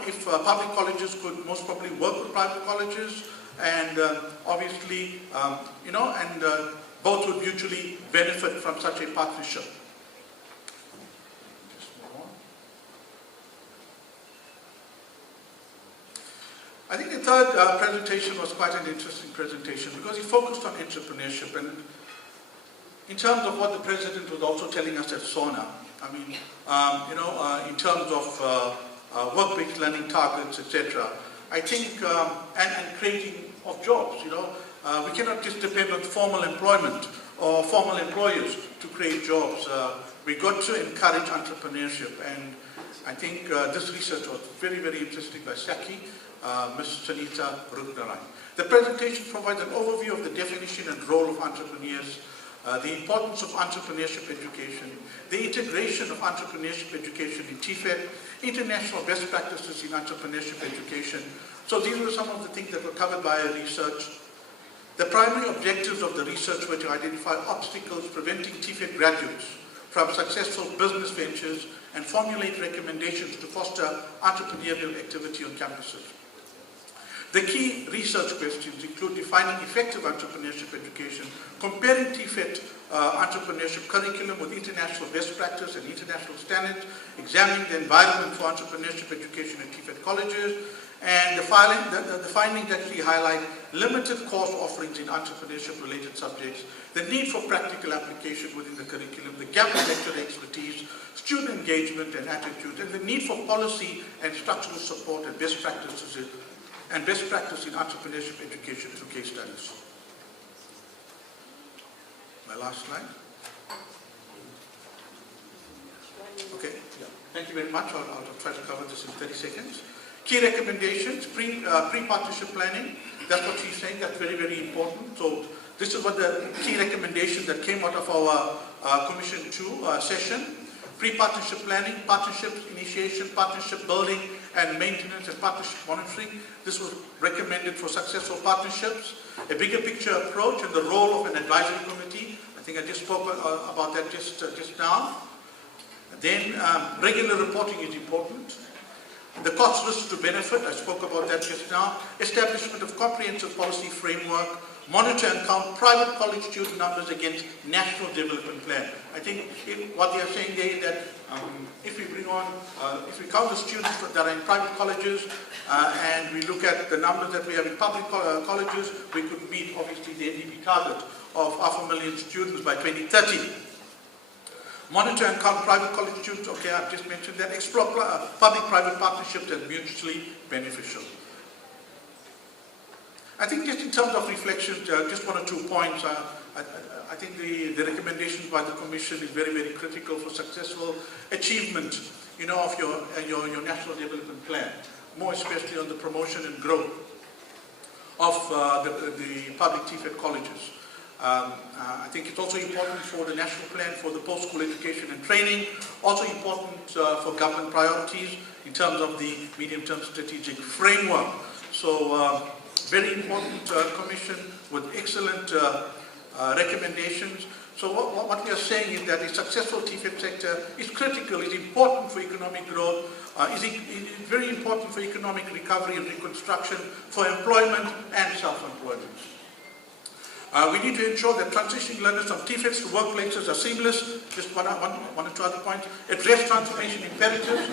if public colleges could most probably work with private colleges, and obviously, both would mutually benefit from such a partnership. I think the third presentation was quite an interesting presentation because it focused on entrepreneurship, and in terms of what the President was also telling us at SONA, I mean, in terms of work-based learning targets, etc. I think, and creating of jobs, we cannot just depend on formal employment or formal employers to create jobs. We got to encourage entrepreneurship, and I think this research was very, very interesting by Saki, Ms. Sunita Rudnarai. The presentation provides an overview of the definition and role of entrepreneurs, the importance of entrepreneurship education, the integration of entrepreneurship education in TVET, international best practices in entrepreneurship education. So these were some of the things that were covered by our research. The primary objectives of the research were to identify obstacles preventing TVET graduates from successful business ventures and formulate recommendations to foster entrepreneurial activity on campuses. The key research questions include defining effective entrepreneurship education, comparing TVET entrepreneurship curriculum with international best practice and international standards, examining the environment for entrepreneurship education at TVET colleges, and the findings actually highlight limited course offerings in entrepreneurship-related subjects, the need for practical application within the curriculum, the gap in lecturer expertise, student engagement and attitude, and the need for policy and structural support and best practice in entrepreneurship education through case studies. My last slide. Okay, yeah. Thank you very much. I'll try to cover this in 30 seconds. Key recommendations, pre-partnership planning. That's what she's saying. That's very, very important. So this is what the key recommendation that came out of our Commission 2 session. Pre-partnership planning, partnership initiation, partnership building and maintenance, and partnership monitoring. This was recommended for successful partnerships. A bigger picture approach and the role of an advisory committee. I think I just spoke about that just now. Then regular reporting is important. The cost risk to benefit, I spoke about that just now. Establishment of comprehensive policy framework monitor and count private college student numbers against national development plan. I think what they are saying there is that if we bring on, if we count the students that are in private colleges and we look at the numbers that we have in public colleges, we could meet obviously the NDP target of 500,000 students by 2030. Monitor and count private college students, okay, I've just mentioned that. Explore public-private partnerships as mutually beneficial. I think just in terms of reflection, just 1 or 2 points. I think the recommendations by the Commission is very, very critical for successful achievement, of your national development plan, more especially on the promotion and growth of the public TVET colleges. I think it's also important for the national plan for the post-school education and training, also important for government priorities in terms of the medium-term strategic framework. So, very important Commission with excellent recommendations. So what we are saying is that the successful TVET sector is critical, is important for economic growth, is very important for economic recovery and reconstruction, for employment and self-employment. We need to ensure that transitioning learners from TVETs to workplaces are seamless. Just one or two other points. Address transformation imperatives.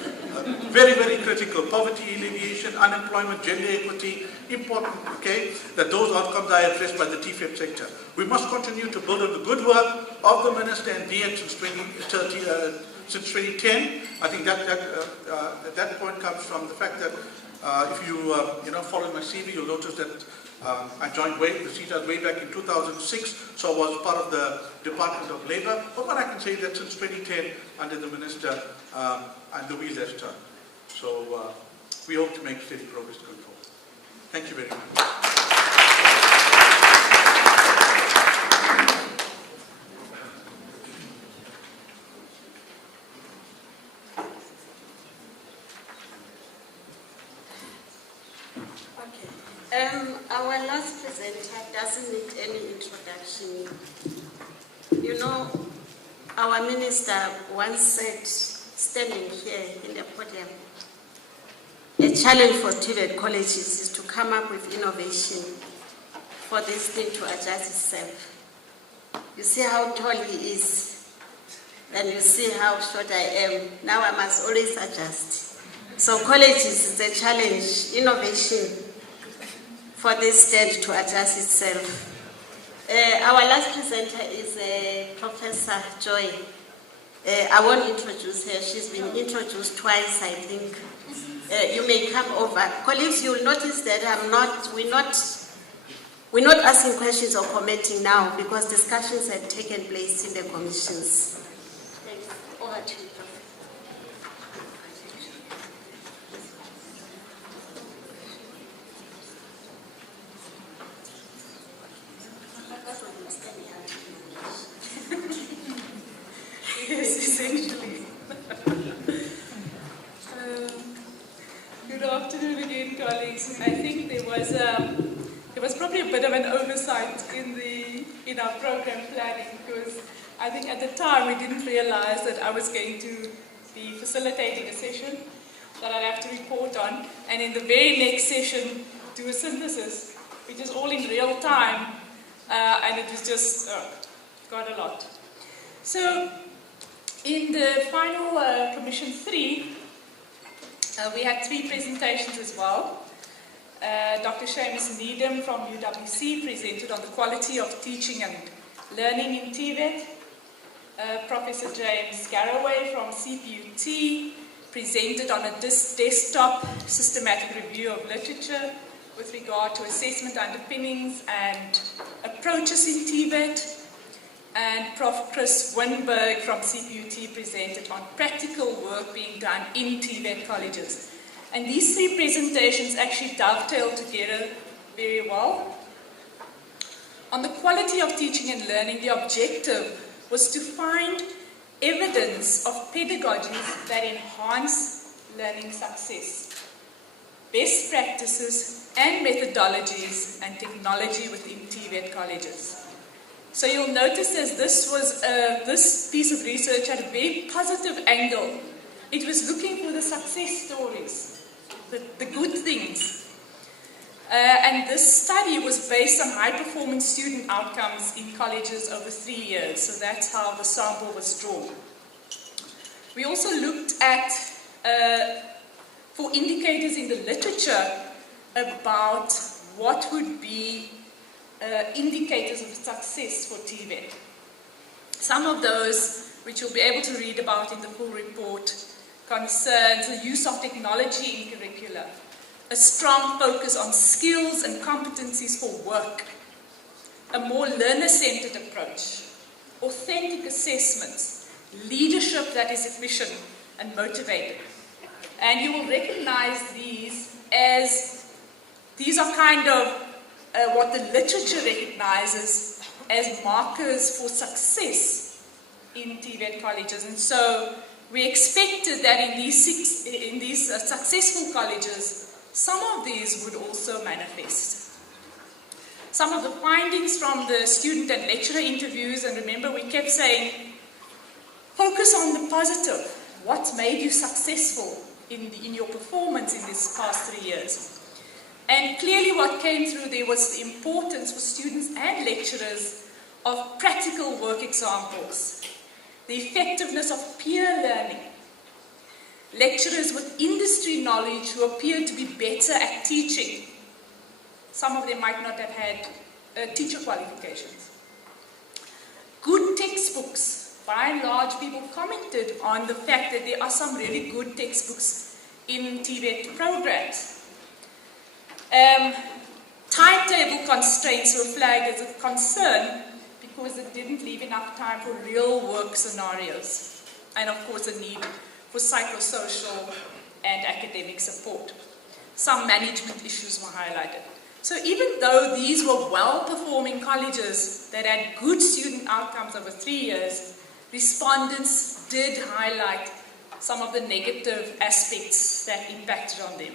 Very, very critical. Poverty alleviation, unemployment, gender equity. Important, okay, that those outcomes are addressed by the TVET sector. We must continue to build on the good work of the Minister and DN since 2010. I think that point comes from the fact that if you follow my CV, you'll notice that I joined the CETA way back in 2006, so I was part of the Department of Labour. But what I can say is that since 2010, under the Minister and Louise Esther. So we hope to make steady progress going forward. Thank you very much. Our last presenter doesn't need any introduction. Our minister once said, standing here in the podium, a challenge for TVET colleges is to come up with innovation for this thing to adjust itself. You see how tall he is, and you see how short I am. Now I must always adjust. So colleges is a challenge, innovation, for this stand to adjust itself. Our last presenter is Professor Joy. I won't introduce her. She's been introduced twice, I think. You may come over. Colleagues, you'll notice that we're not asking questions or commenting now because discussions have taken place in the commissions. Thanks. Over to you, Professor. Yes, essentially. Good afternoon again, colleagues. I think there was probably a bit of an oversight in our program planning because I think at the time we didn't realize that I was going to be facilitating a session that I'd have to report on, and in the very next session do a synthesis, which is all in real time, and it was just quite a lot. So, in the final Commission 3, we had 3 presentations as well. Dr. Seamus Needham from UWC presented on the quality of teaching and learning in TVET. Professor James Garraway from CPUT presented on a desktop systematic review of literature with regard to assessment underpinnings and approaches in TVET. And Prof. Chris Winberg from CPUT presented on practical work being done in TVET colleges. And these 3 presentations actually dovetail together very well. On the quality of teaching and learning, the objective was to find evidence of pedagogies that enhance learning success, best practices and methodologies and technology within TVET colleges. So you'll notice as this piece of research had a very positive angle. It was looking for the success stories, the good things. And this study was based on high-performance student outcomes in colleges over 3 years. So that's how the sample was drawn. We also looked at, for indicators in the literature about what would be indicators of success for TVET. Some of those, which you'll be able to read about in the full report, concerns the use of technology in curricula, a strong focus on skills and competencies for work, a more learner-centered approach, authentic assessments, leadership that is efficient and motivated. And you will recognize these as, these are kind of what the literature recognizes as markers for success in TVET colleges. And so we expected that in these successful colleges, some of these would also manifest. Some of the findings from the student and lecturer interviews, and remember we kept saying, focus on the positive. What made you successful in your performance in these past 3 years? And clearly what came through there was the importance for students and lecturers of practical work examples, the effectiveness of peer learning, lecturers with industry knowledge who appeared to be better at teaching. Some of them might not have had teacher qualifications. Good textbooks. By and large, people commented on the fact that there are some really good textbooks in TVET programs. Timetable constraints were flagged as a concern because it didn't leave enough time for real work scenarios. And of course, a need for psychosocial and academic support. Some management issues were highlighted. So even though these were well-performing colleges that had good student outcomes over 3 years, respondents did highlight some of the negative aspects that impacted on them.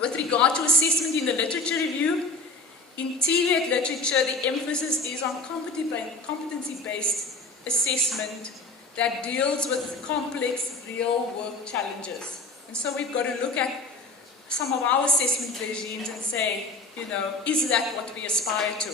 With regard to assessment in the literature review, in TVET literature, the emphasis is on competency-based assessment that deals with complex real-work challenges. And so we've got to look at some of our assessment regimes and say, you know, is that what we aspire to?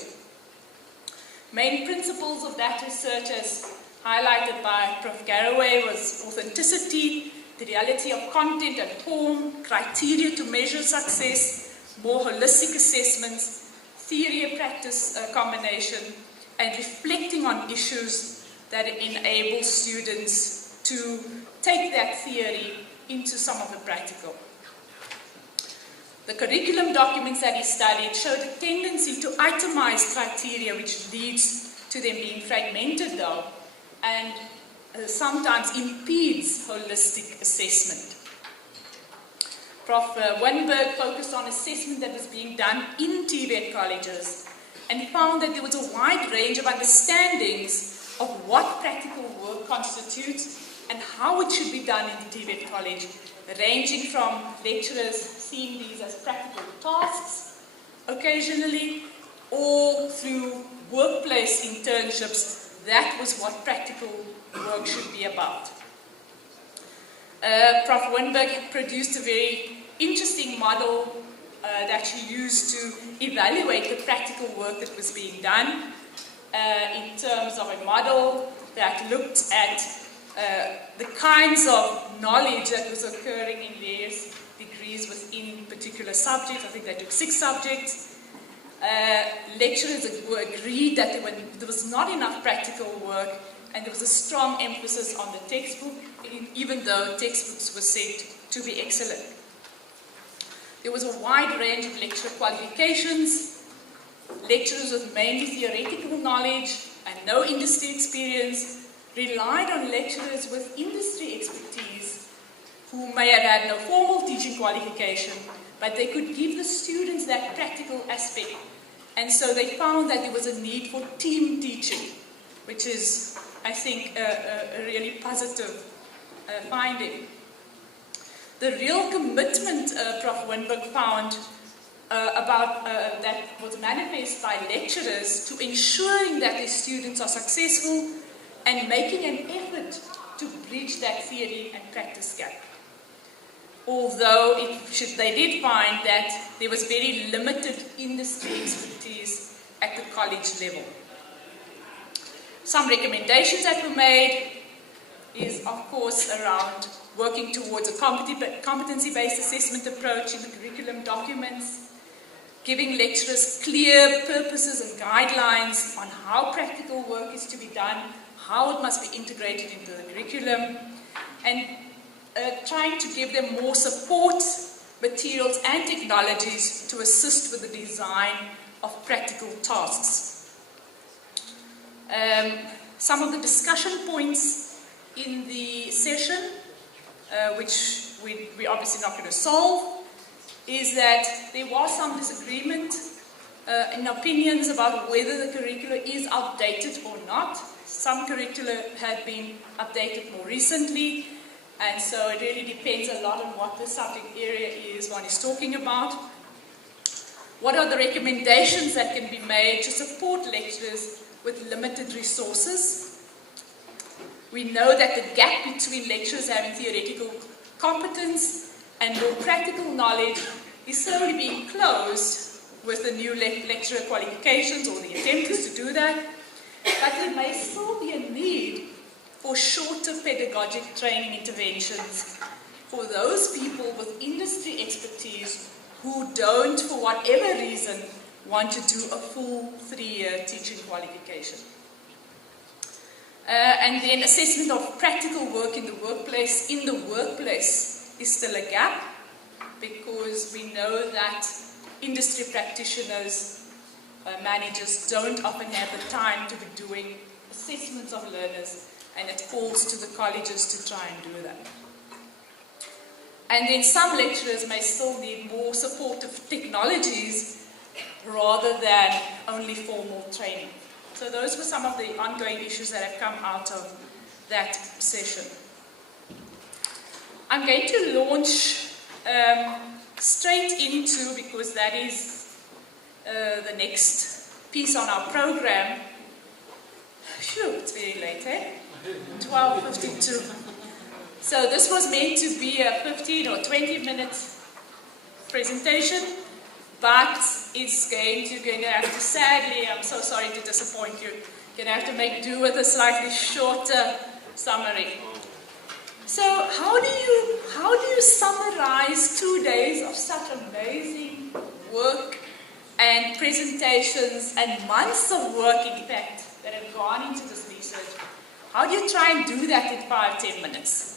Main principles of that research, as highlighted by Prof. Garraway, was authenticity, the reality of content and form, criteria to measure success, more holistic assessments, theory and practice combination, and reflecting on issues that enable students to take that theory into some of the practical. The curriculum documents that he studied showed a tendency to itemize criteria, which leads to them being fragmented though, and sometimes impedes holistic assessment. Prof. Winberg focused on assessment that was being done in TVET colleges and found that there was a wide range of understandings of what practical work constitutes and how it should be done in the TVET college, ranging from lecturers seeing these as practical tasks occasionally, or through workplace internships. That was what practical work should be about. Prof. Winberg produced a very interesting model that she used to evaluate the practical work that was being done in terms of a model that looked at the kinds of knowledge that was occurring in various degrees within particular subjects. I think they took 6 subjects. Lecturers were agreed that there was not enough practical work, and there was a strong emphasis on the textbook, even though textbooks were said to be excellent. There was a wide range of lecturer qualifications. Lecturers with mainly theoretical knowledge and no industry experience relied on lecturers with industry expertise who may have had no formal teaching qualification, but they could give the students that practical aspect. And so they found that there was a need for team teaching, which is, I think, a really positive finding. The real commitment Prof. Winberg found that was manifest by lecturers to ensuring that their students are successful and making an effort to bridge that theory and practice gap. although they did find that there was very limited industry expertise at the college level. Some recommendations that were made is, of course, around working towards a competency-based assessment approach in the curriculum documents, giving lecturers clear purposes and guidelines on how practical work is to be done, how it must be integrated into the curriculum, and trying to give them more support, materials and technologies to assist with the design of practical tasks. Some of the discussion points in the session, which we're obviously not going to solve, is that there was some disagreement in opinions about whether the curricula is outdated or not. Some curricula had been updated more recently, and so it really depends a lot on what the subject area is one is talking about. What are the recommendations that can be made to support lecturers with limited resources? We know that the gap between lecturers having theoretical competence and more practical knowledge is slowly being closed with the new lecturer qualifications, or the attempt is to do that. But there may still be a need for shorter pedagogic training interventions for those people with industry expertise who don't, for whatever reason, want to do a full 3-year teaching qualification. And then assessment of practical work in the workplace. In the workplace is still a gap, because we know that industry practitioners, managers don't often have the time to be doing assessments of learners, and it falls to the colleges to try and do that. And then some lecturers may still need more supportive technologies rather than only formal training. So those were some of the ongoing issues that have come out of that session. I'm going to launch straight into, because that is the next piece on our program. Phew, it's very late, eh? 12:52. So this was meant to be a 15 or 20-minute presentation, but it's going to have to, sadly, I'm so sorry to disappoint you, going to have to make do with a slightly shorter summary. So how do you summarize 2 days of such amazing work and presentations and months of work, in fact, that have gone into this research? How do you try and do that in 5-10 minutes?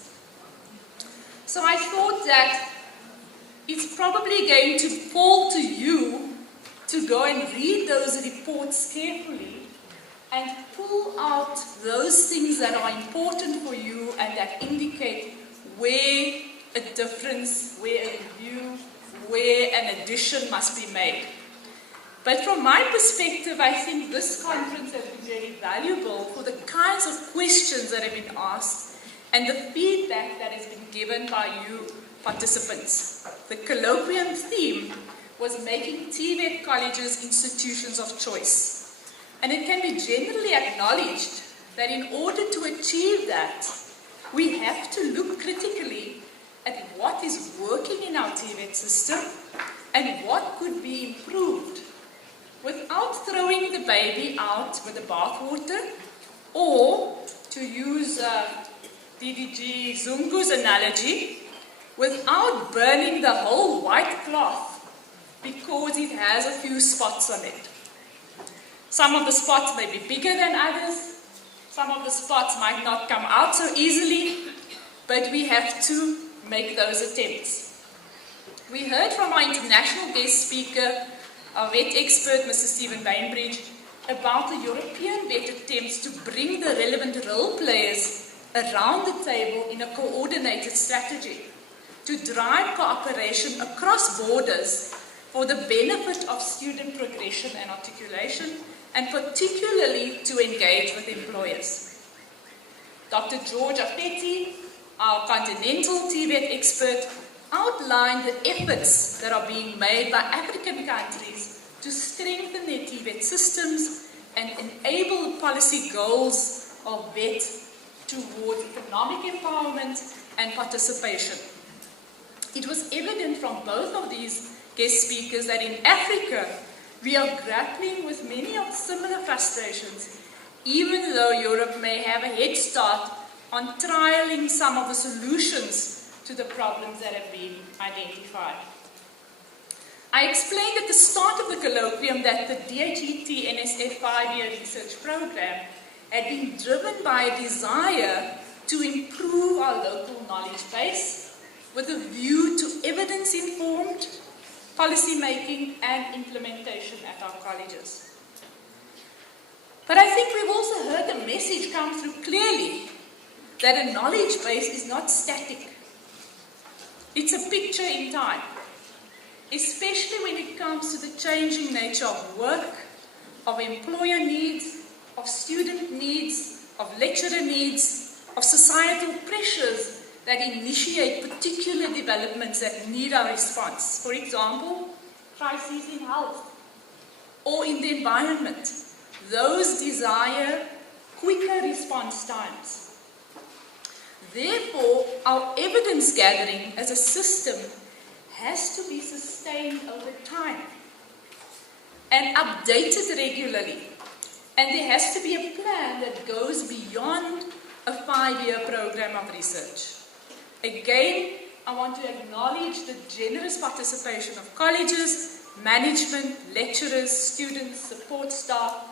So I thought that it's probably going to fall to you to go and read those reports carefully and pull out those things that are important for you and that indicate where a difference, where a review, where an addition must be made. But from my perspective, I think this conference has been very valuable for the kinds of questions that have been asked and the feedback that has been given by you participants. The colloquium theme was making TVET colleges institutions of choice. And it can be generally acknowledged that in order to achieve that, we have to look critically at what is working in our TVET system and what could be improved, without throwing the baby out with the bathwater, or, to use DDG Zungu's analogy, without burning the whole white cloth because it has a few spots on it. Some of the spots may be bigger than others, some of the spots might not come out so easily, but we have to make those attempts. We heard from our international guest speaker, our vet expert, Mr. Stephen Bainbridge, about the European vet attempts to bring the relevant role players around the table in a coordinated strategy to drive cooperation across borders for the benefit of student progression and articulation, and particularly to engage with employers. Dr. George Affetti, our continental TVET expert, outlined the efforts that are being made by African countries to strengthen their TVET systems and enable policy goals of VET towards economic empowerment and participation. it was evident from both of these guest speakers that in Africa, we are grappling with many of similar frustrations, even though Europe may have a head start on trialing some of the solutions to the problems that have been identified. I explained at the start of the colloquium that the DHET NSF 5-year research program had been driven by a desire to improve our local knowledge base with a view to evidence-informed policy making and implementation at our colleges. But I think we've also heard the message come through clearly that a knowledge base is not static. It's a picture in time, especially when it comes to the changing nature of work, of employer needs, of student needs, of lecturer needs, of societal pressures that initiate particular developments that need our response. For example, crises in health or in the environment. Those desire quicker response times. Therefore, our evidence gathering as a system has to be sustained over time and updated regularly. And there has to be a plan that goes beyond a 5-year program of research. Again, I want to acknowledge the generous participation of colleges, management, lecturers, students, support staff,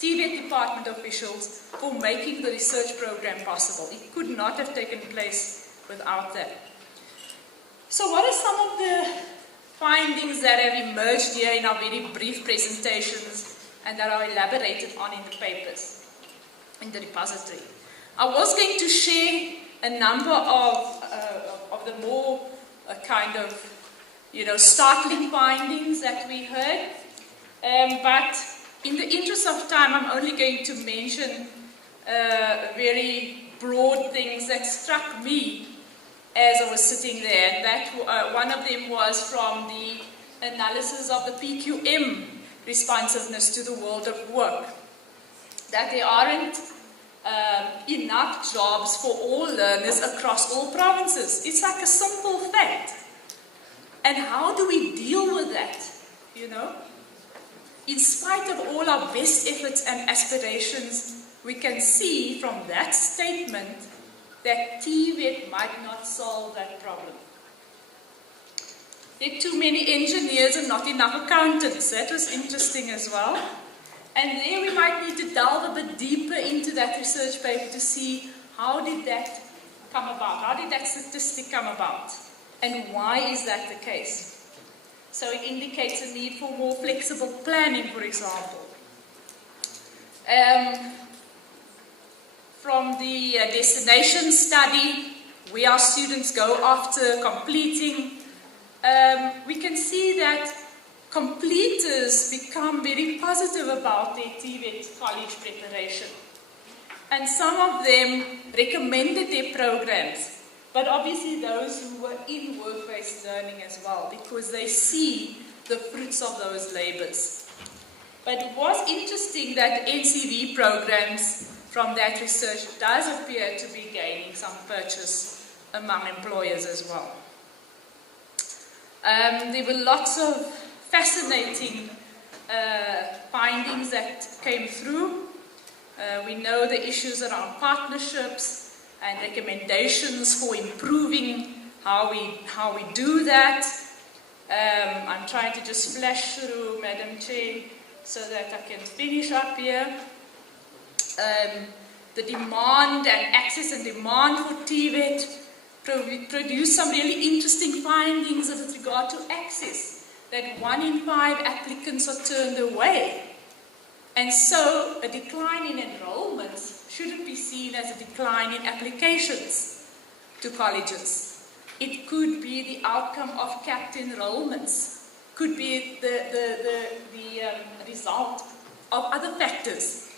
TVET department officials for making the research program possible. It could not have taken place without that. So what are some of the findings that have emerged here in our very brief presentations and that are elaborated on in the papers, in the repository? I was going to share a number of the more startling findings that we heard, but in the interest of time, I'm only going to mention very broad things that struck me as I was sitting there. That one of them was from the analysis of the PQM responsiveness to the world of work, that there aren't enough jobs for all learners across all provinces. It's like a simple fact. And how do we deal with that, In spite of all our best efforts and aspirations, we can see from that statement that TVET might not solve that problem. There are too many engineers and not enough accountants. That was interesting as well. And there we might need to delve a bit deeper into that research paper to see how did that come about? How did that statistic come about? And why is that the case? So it indicates a need for more flexible planning, for example. From the destination study, where our students go after completing, we can see that completers become very positive about their TVET college preparation. And some of them recommended their programs, but obviously those who were in work-based learning as well, because they see the fruits of those labors. But it was interesting that NCV programs from that research does appear to be gaining some purchase among employers as well. There were lots of fascinating findings that came through. We know the issues around partnerships and recommendations for improving how we do that. I'm trying to just flash through, Madam Chair, so that I can finish up here. The demand and access and demand for TVET produced some really interesting findings with regard to access, that 1 in 5 applicants are turned away. And so a decline in enrollments shouldn't be seen as a decline in applications to colleges. It could be the outcome of capped enrollments, could be the result of other factors.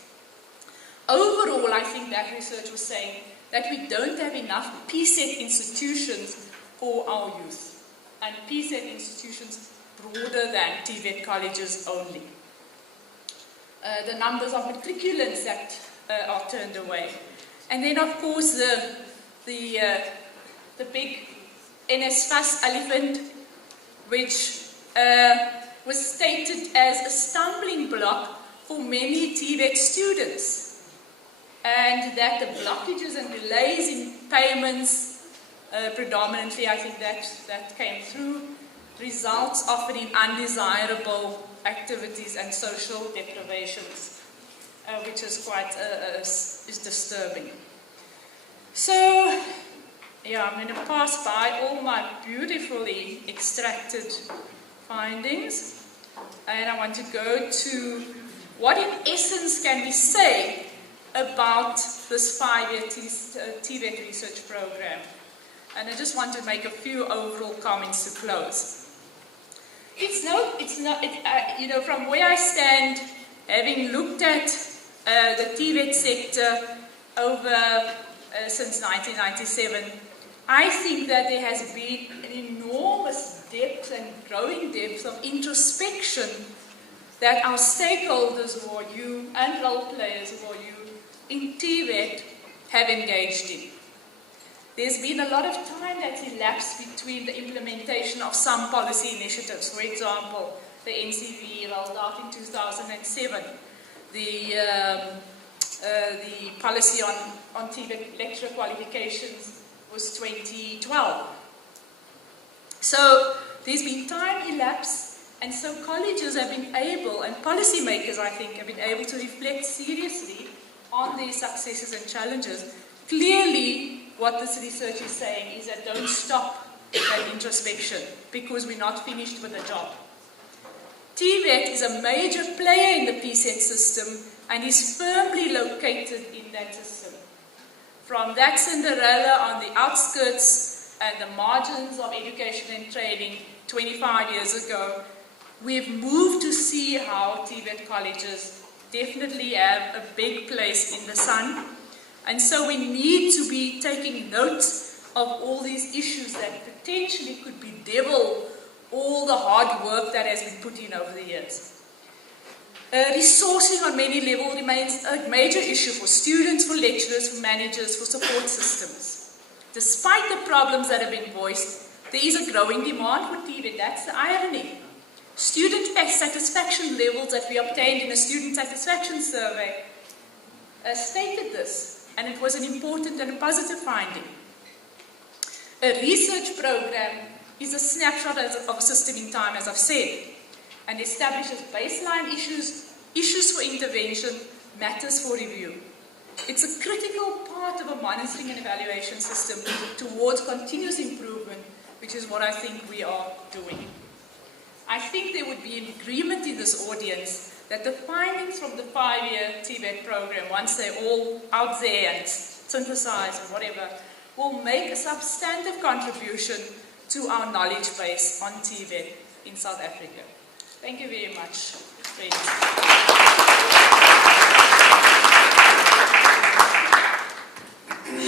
Overall, I think that research was saying that we don't have enough PSET institutions for our youth, and PSET institutions broader than TVET colleges only. The numbers of matriculants that are turned away. And then, of course, the big NSFAS elephant, which was stated as a stumbling block for many TVET students, and that the blockages and delays in payments, predominantly I think that came through, results often in undesirable activities and social deprivations, which is quite is disturbing. So, yeah, I'm going to pass by all my beautifully extracted findings, and I want to go to what in essence can we say about this 5-year TVET research program. And I just want to make a few overall comments to close. You know, from where I stand, having looked at the TVET sector over since 1997, I think that there has been an enormous depth and growing depth of introspection that our stakeholders, who are you, and role players, who are you, in TVET have engaged in. There's been a lot of time that's elapsed between the implementation of some policy initiatives. For example, the NCV rolled out in 2007. The policy on TVET lecturer qualifications was 2012. So there's been time elapsed, and so colleges have been able, and policymakers I think, have been able to reflect seriously on their successes and challenges. Clearly, what this research is saying is that don't stop that introspection, because we're not finished with the job. TVET is a major player in the PSET system and is firmly located in that system. From that Cinderella on the outskirts and the margins of education and training 25 years ago, we've moved to see how TVET colleges definitely have a big place in the sun. And so we need to be taking note of all these issues that potentially could bedevil all the hard work that has been put in over the years. Resourcing on many levels remains a major issue for students, for lecturers, for managers, for support systems. Despite the problems that have been voiced, there is a growing demand for TVET. That's the irony. Student satisfaction levels that we obtained in a student satisfaction survey stated this. And it was an important and a positive finding. A research program is a snapshot of a system in time, as I've said, and establishes baseline issues for intervention, matters for review. It's a critical part of a monitoring and evaluation system towards continuous improvement, which is what I think we are doing. I think there would be an agreement in this audience that the findings from the 5-year TVET program, once they're all out there and synthesized and whatever, will make a substantive contribution to our knowledge base on TVET in South Africa. Thank you very much.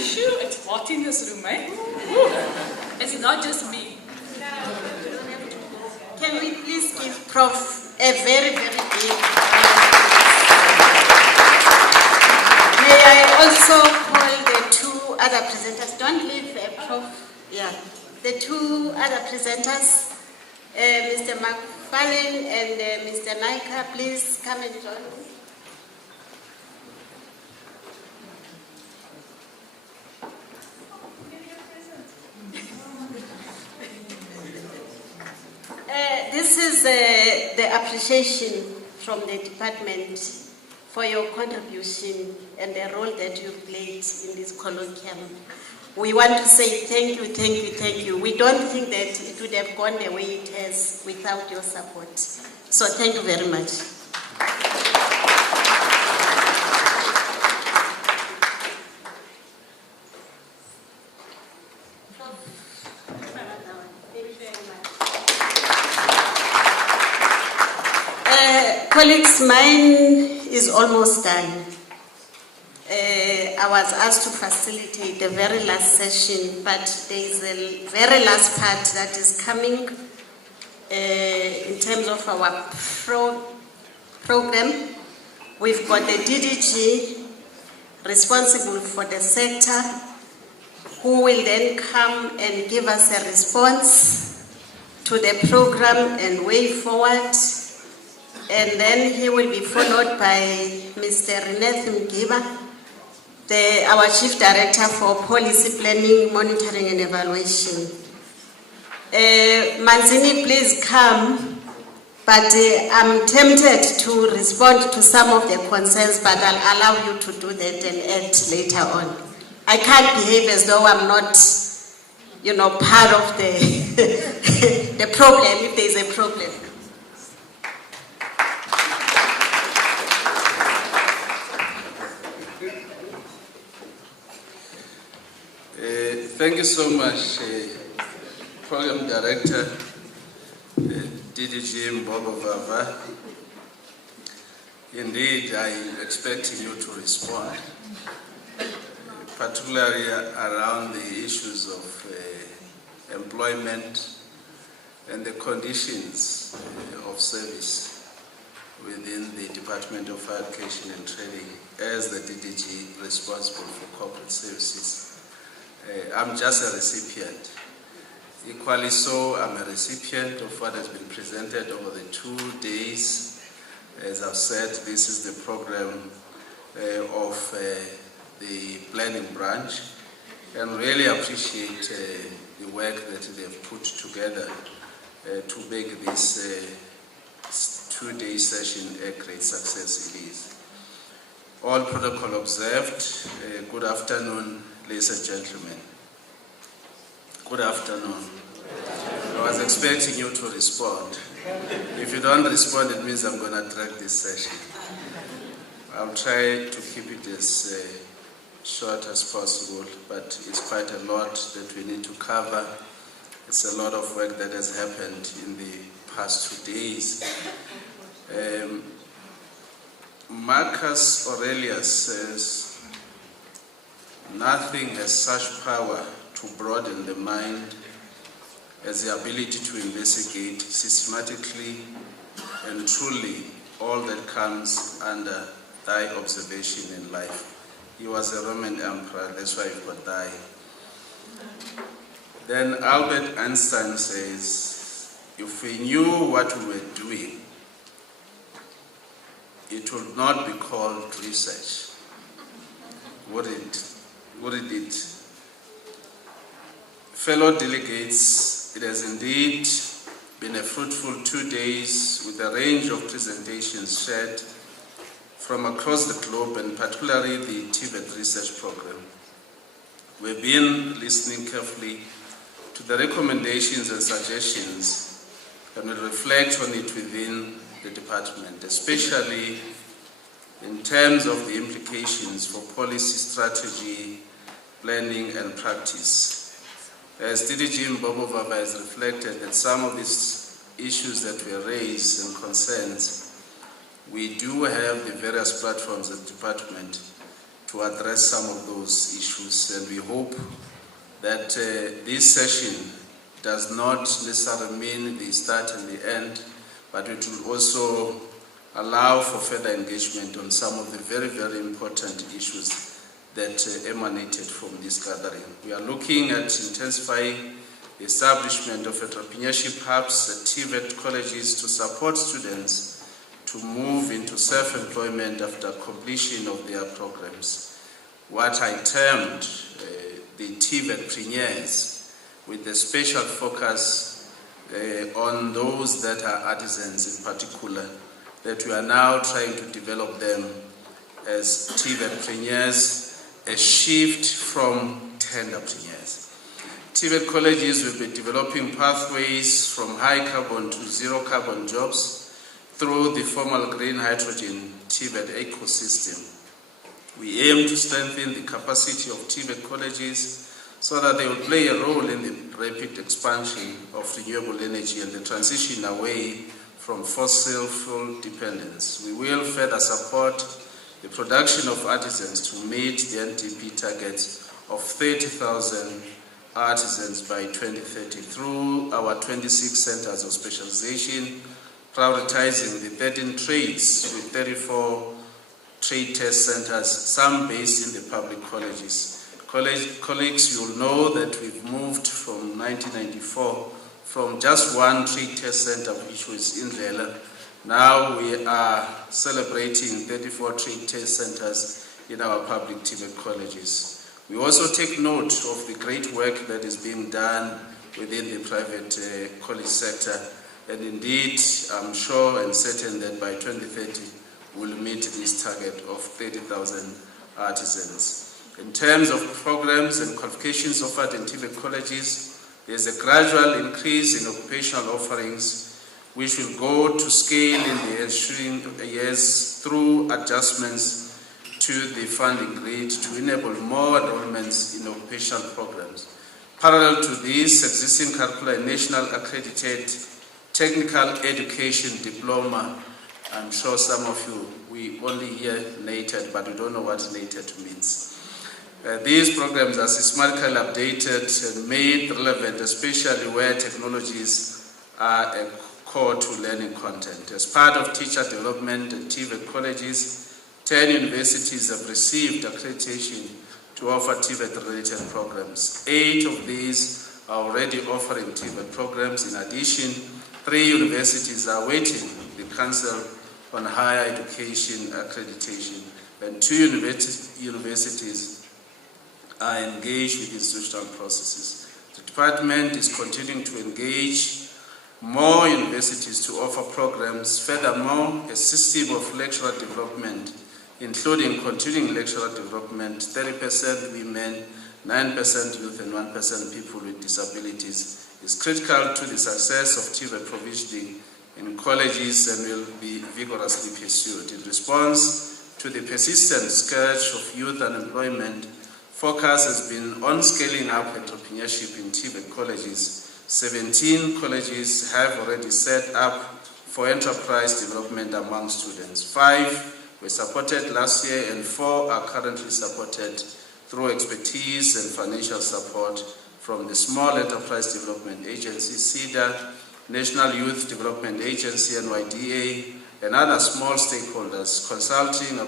Shoo, it's hot in this room, eh? It's not just me. Can we please give Prof a very, very big May I also call the two other presenters? Don't leave, Prof. Yeah. The two other presenters, Mr. McFarlane and Mr. Naika, please come and join me. This is the appreciation from the department for your contribution and the role that you played in this colloquium. We want to say thank you, thank you, thank you. We don't think that it would have gone the way it has without your support. So thank you very much. Colleagues, mine is almost done. I was asked to facilitate the very last session, but there is a very last part that is coming in terms of our program. We've got the DDG responsible for the sector, who will then come and give us a response to the program and way forward. And then he will be followed by Mr. Reneth Mgiba, our Chief Director for Policy Planning, Monitoring and Evaluation. Manzini, please come. But I'm tempted to respond to some of the concerns, but I'll allow you to do that and add later on. I can't behave as though I'm not, part of the, the problem, if there's a problem. Thank you so much, Program Director, DDG Mbobo Vava. Indeed, I'm expecting you to respond, particularly around the issues of employment and the conditions of service within the Department of Higher Education and Training as the DDG responsible for corporate services. I'm just a recipient. Equally so, I'm a recipient of what has been presented over the 2 days. As I've said, this is the program of the planning branch, and really appreciate the work that they've put together to make this 2-day session a great success it is. All protocol observed. Good afternoon, ladies and gentlemen. Good afternoon. I was expecting you to respond. If you don't respond, it means I'm going to drag this session. I'll try to keep it as short as possible, but it's quite a lot that we need to cover. It's a lot of work that has happened in the past 2 days. Marcus Aurelius says, nothing has such power to broaden the mind as the ability to investigate systematically and truly all that comes under thy observation in life. He was a Roman emperor, that's why he got thy. Then Albert Einstein says, if we knew what we were doing, it would not be called research. Would it? Fellow delegates, it has indeed been a fruitful 2 days with a range of presentations shared from across the globe, and particularly the TVET research program. We've been listening carefully to the recommendations and suggestions, and will reflect on it within the department, especially in terms of the implications for policy, strategy, planning and practice. As DDG Mbobo Vava has reflected that some of these issues that were raised and concerns, we do have the various platforms at the department to address some of those issues, and we hope that this session does not necessarily mean the start and the end, but it will also allow for further engagement on some of the very, very important issues that emanated from this gathering. We are looking at intensifying the establishment of entrepreneurship hubs at TVET colleges to support students to move into self-employment after completion of their programs. What I termed the TVET-preneurs, with a special focus on those that are artisans in particular, that we are now trying to develop them as TVET-preneurs, a shift from tenderpreneurs. TVET colleges will be developing pathways from high carbon to zero carbon jobs through the formal green hydrogen TVET ecosystem. We aim to strengthen the capacity of TVET colleges so that they will play a role in the rapid expansion of renewable energy and the transition away from fossil fuel dependence. We will further support the production of artisans to meet the NDP targets of 30,000 artisans by 2030 through our 26 centers of specialization, prioritizing the 13 trades with 34 trade test centers, some based in the public colleges Colleagues, you'll know that we've moved from 1994 from just one trade test center, which was in Lela. Now we are celebrating 34 trade test centers in our public TVET colleges. We also take note of the great work that is being done within the private college sector. And indeed, I'm sure and certain that by 2030, we'll meet this target of 30,000 artisans. In terms of programs and qualifications offered in TVET colleges, there's a gradual increase in occupational offerings, which will go to scale in the ensuing years through adjustments to the funding grid to enable more enrollments in occupational programs. Parallel to this, existing curricula, national accredited technical education diploma. I'm sure some of you, we only hear NATED, but we don't know what NATED means. These programs are systematically updated and made relevant, especially where technologies are a core to learning content. As part of teacher development at TVET colleges, 10 universities have received accreditation to offer TVET-related programs. 8 of these are already offering TVET programs. In addition, 3 universities are waiting the Council on Higher Education accreditation, and 2 universities are engaged with institutional processes. The department is continuing to engage more universities to offer programs. Furthermore, a system of lecturer development, including continuing lecturer development, 30% women, 9% youth, and 1% people with disabilities, is critical to the success of TVET provisioning in colleges and will be vigorously pursued. In response to the persistent scourge of youth unemployment, focus has been on scaling up entrepreneurship in TVET colleges. 17 colleges have already set up for enterprise development among students. 5 were supported last year and 4 are currently supported through expertise and financial support from the Small Enterprise Development Agency, CEDA, National Youth Development Agency, NYDA, and other small stakeholders constituting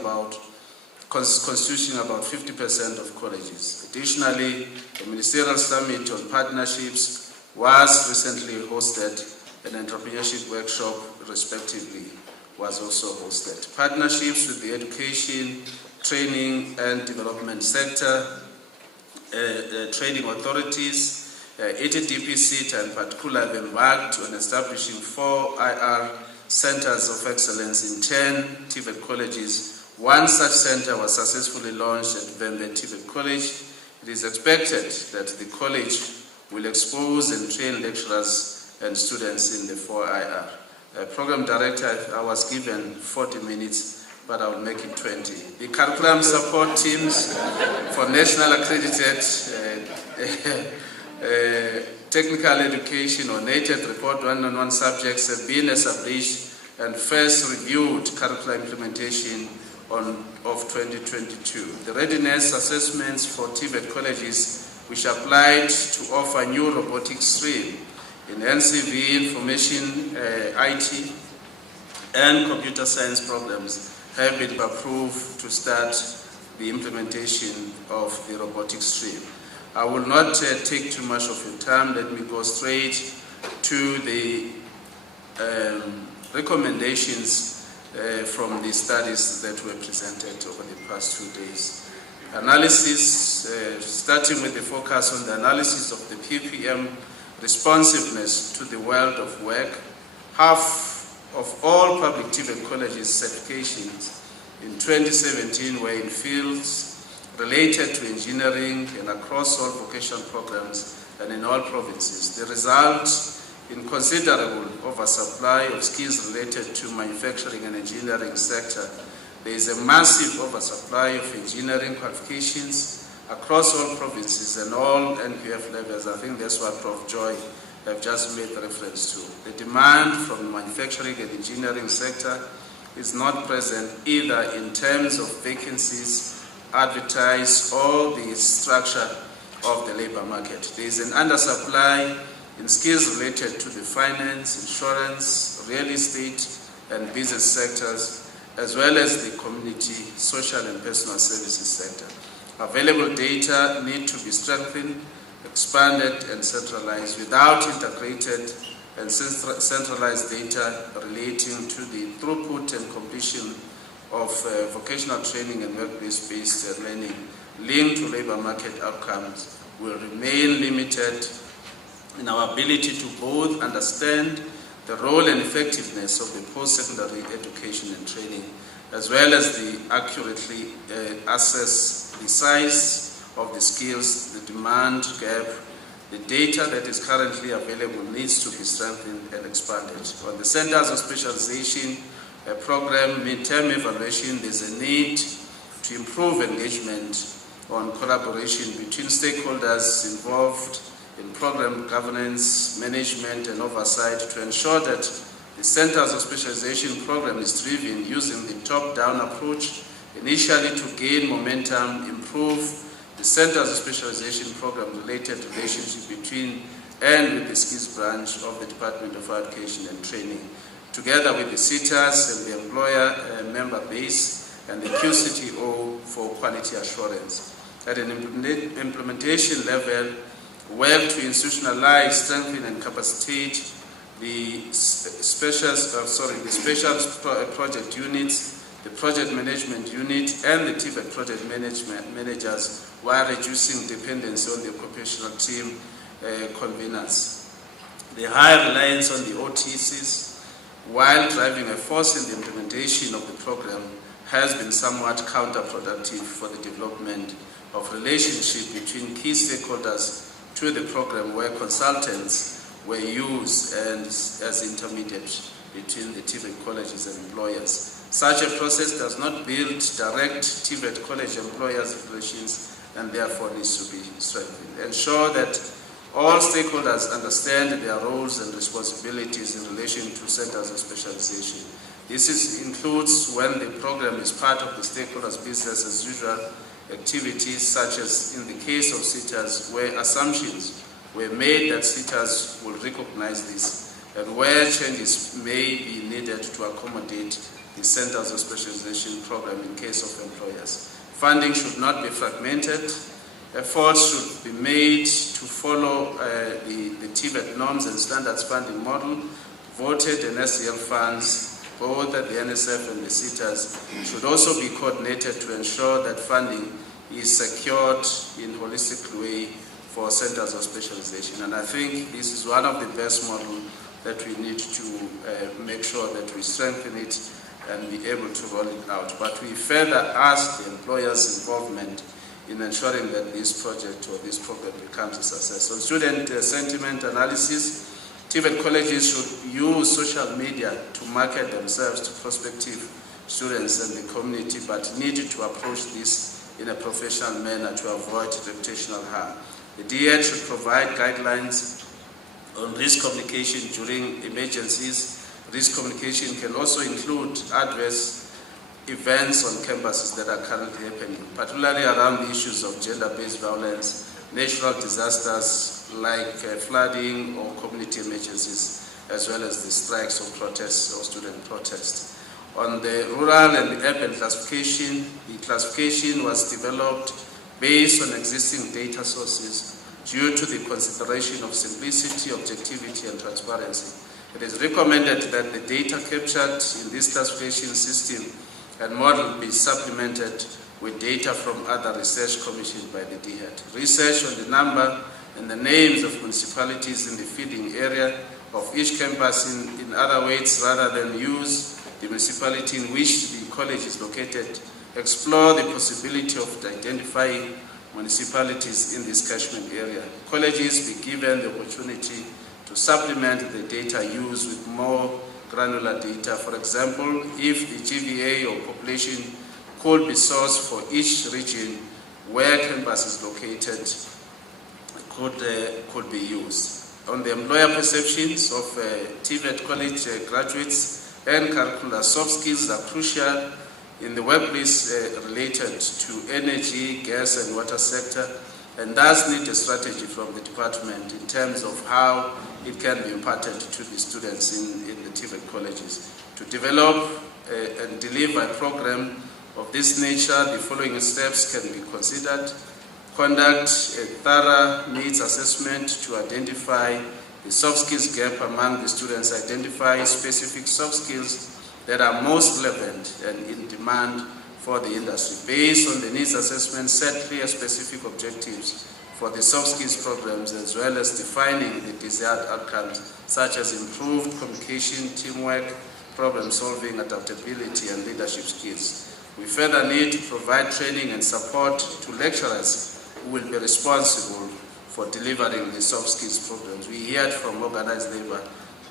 about 50% of colleges. Additionally, the Ministerial Summit on Partnerships was recently hosted, an entrepreneurship workshop, respectively, was also hosted. Partnerships with the education, training, and development sector, training authorities, ETDPC in particular have embarked on establishing 4 IR centers of excellence in 10 TVET colleges. 1 such center was successfully launched at Vembe TVET College. It is expected that the college will expose and train lecturers and students in the 4 IR. Program director, I was given 40 minutes, but I will make it 20. The curriculum support teams for national accredited technical education or NATED report 1-on-1 subjects have been established and first reviewed curricular implementation of 2022. The readiness assessments for TVET colleges, which applied to offer new robotics stream in NCV, information, IT, and computer science programs, have been approved to start the implementation of the robotics stream. I will not take too much of your time. Let me go straight to the recommendations from the studies that were presented over the past 2 days. Analysis, starting with the focus on the analysis of the PPM responsiveness to the world of work. Half of all public TVET colleges certifications in 2017 were in fields related to engineering and across all vocational programs and in all provinces. The result in considerable oversupply of skills related to manufacturing and engineering sector. There is a massive oversupply of engineering qualifications across all provinces and all NPF levels. I think that's what Prof. Joy have just made reference to. The demand from the manufacturing and engineering sector is not present either in terms of vacancies advertised or the structure of the labor market. There is an undersupply in skills related to the finance, insurance, real estate, and business sectors, as well as the community, social, and personal services sector. Available data need to be strengthened, expanded and centralized. Without integrated and centralized data relating to the throughput and completion of vocational training and workplace-based learning linked to labor market outcomes will remain limited in our ability to both understand the role and effectiveness of the post-secondary education and training, as well as the accurately assess the size of the skills, the demand gap. The data that is currently available needs to be strengthened and expanded. On the Centers of Specialization program midterm evaluation, there's a need to improve engagement on collaboration between stakeholders involved in program governance, management and oversight to ensure that the Centers of Specialization program is driven using the top-down approach, initially to gain momentum, improve the Centers of Specialization program related relationship between and with the skills branch of the Department of Education and Training, together with the CETAs and the employer member base and the QCTO for quality assurance. At an implementation level, work to institutionalize, strengthen and capacitate the special project units, the project management unit and the TVET project management managers while reducing dependency on the occupational team conveners. The high reliance on the OTCs while driving a force in the implementation of the program has been somewhat counterproductive for the development of relationship between key stakeholders to the program, where consultants were used as intermediates between the TVET colleges and employers. Such a process does not build direct TVET college employers relations and therefore needs to be strengthened. Ensure that all stakeholders understand their roles and responsibilities in relation to centers of specialization. This includes when the program is part of the stakeholders' business as usual activities, such as in the case of CETAs, where assumptions were made that CETAs will recognize this, and where changes may be needed to accommodate the Centers of Specialization program in case of employers. Funding should not be fragmented. Efforts should be made to follow the TVET norms and standards funding model. Voted and SCL funds, both at the NSF and the CETAs, should also be coordinated to ensure that funding is secured in a holistic way for centers of specialization. And I think this is one of the best models that we need to make sure that we strengthen it and be able to roll it out. But we further ask the employers' involvement in ensuring that this project or this program becomes a success. On student sentiment analysis, TVET colleges should use social media to market themselves to prospective students and the community, but need to approach this in a professional manner to avoid reputational harm. The DH should provide guidelines on risk communication during emergencies. Risk communication can also include adverse events on campuses that are currently happening, particularly around the issues of gender-based violence, natural disasters like flooding or community emergencies, as well as the strikes or protests or student protests. On the rural and urban classification, the classification was developed based on existing data sources due to the consideration of simplicity, objectivity, and transparency. It is recommended that the data captured in this classification system and model be supplemented with data from other research commissioned by the DHET. Research on the number and the names of municipalities in the feeding area of each campus in other ways rather than use the municipality in which the college is located. Explore the possibility of identifying municipalities in this catchment area. Colleges be given the opportunity to supplement the data used with more granular data. For example, if the GVA or population could be sourced for each region where campus is located, could be used. On the employer perceptions of TVET college graduates and curricula, soft skills are crucial in the workplace related to energy, gas and water sector, and thus need a strategy from the department in terms of how it can be imparted to the students in the TVET colleges. To develop and deliver a program of this nature, the following steps can be considered. Conduct a thorough needs assessment to identify the soft skills gap among the students, identify specific soft skills that are most relevant and in demand for the industry. Based on the needs assessment, set clear specific objectives for the soft skills programs, as well as defining the desired outcomes, such as improved communication, teamwork, problem solving, adaptability, and leadership skills. We further need to provide training and support to lecturers who will be responsible for delivering the soft skills programs. We heard from organized labor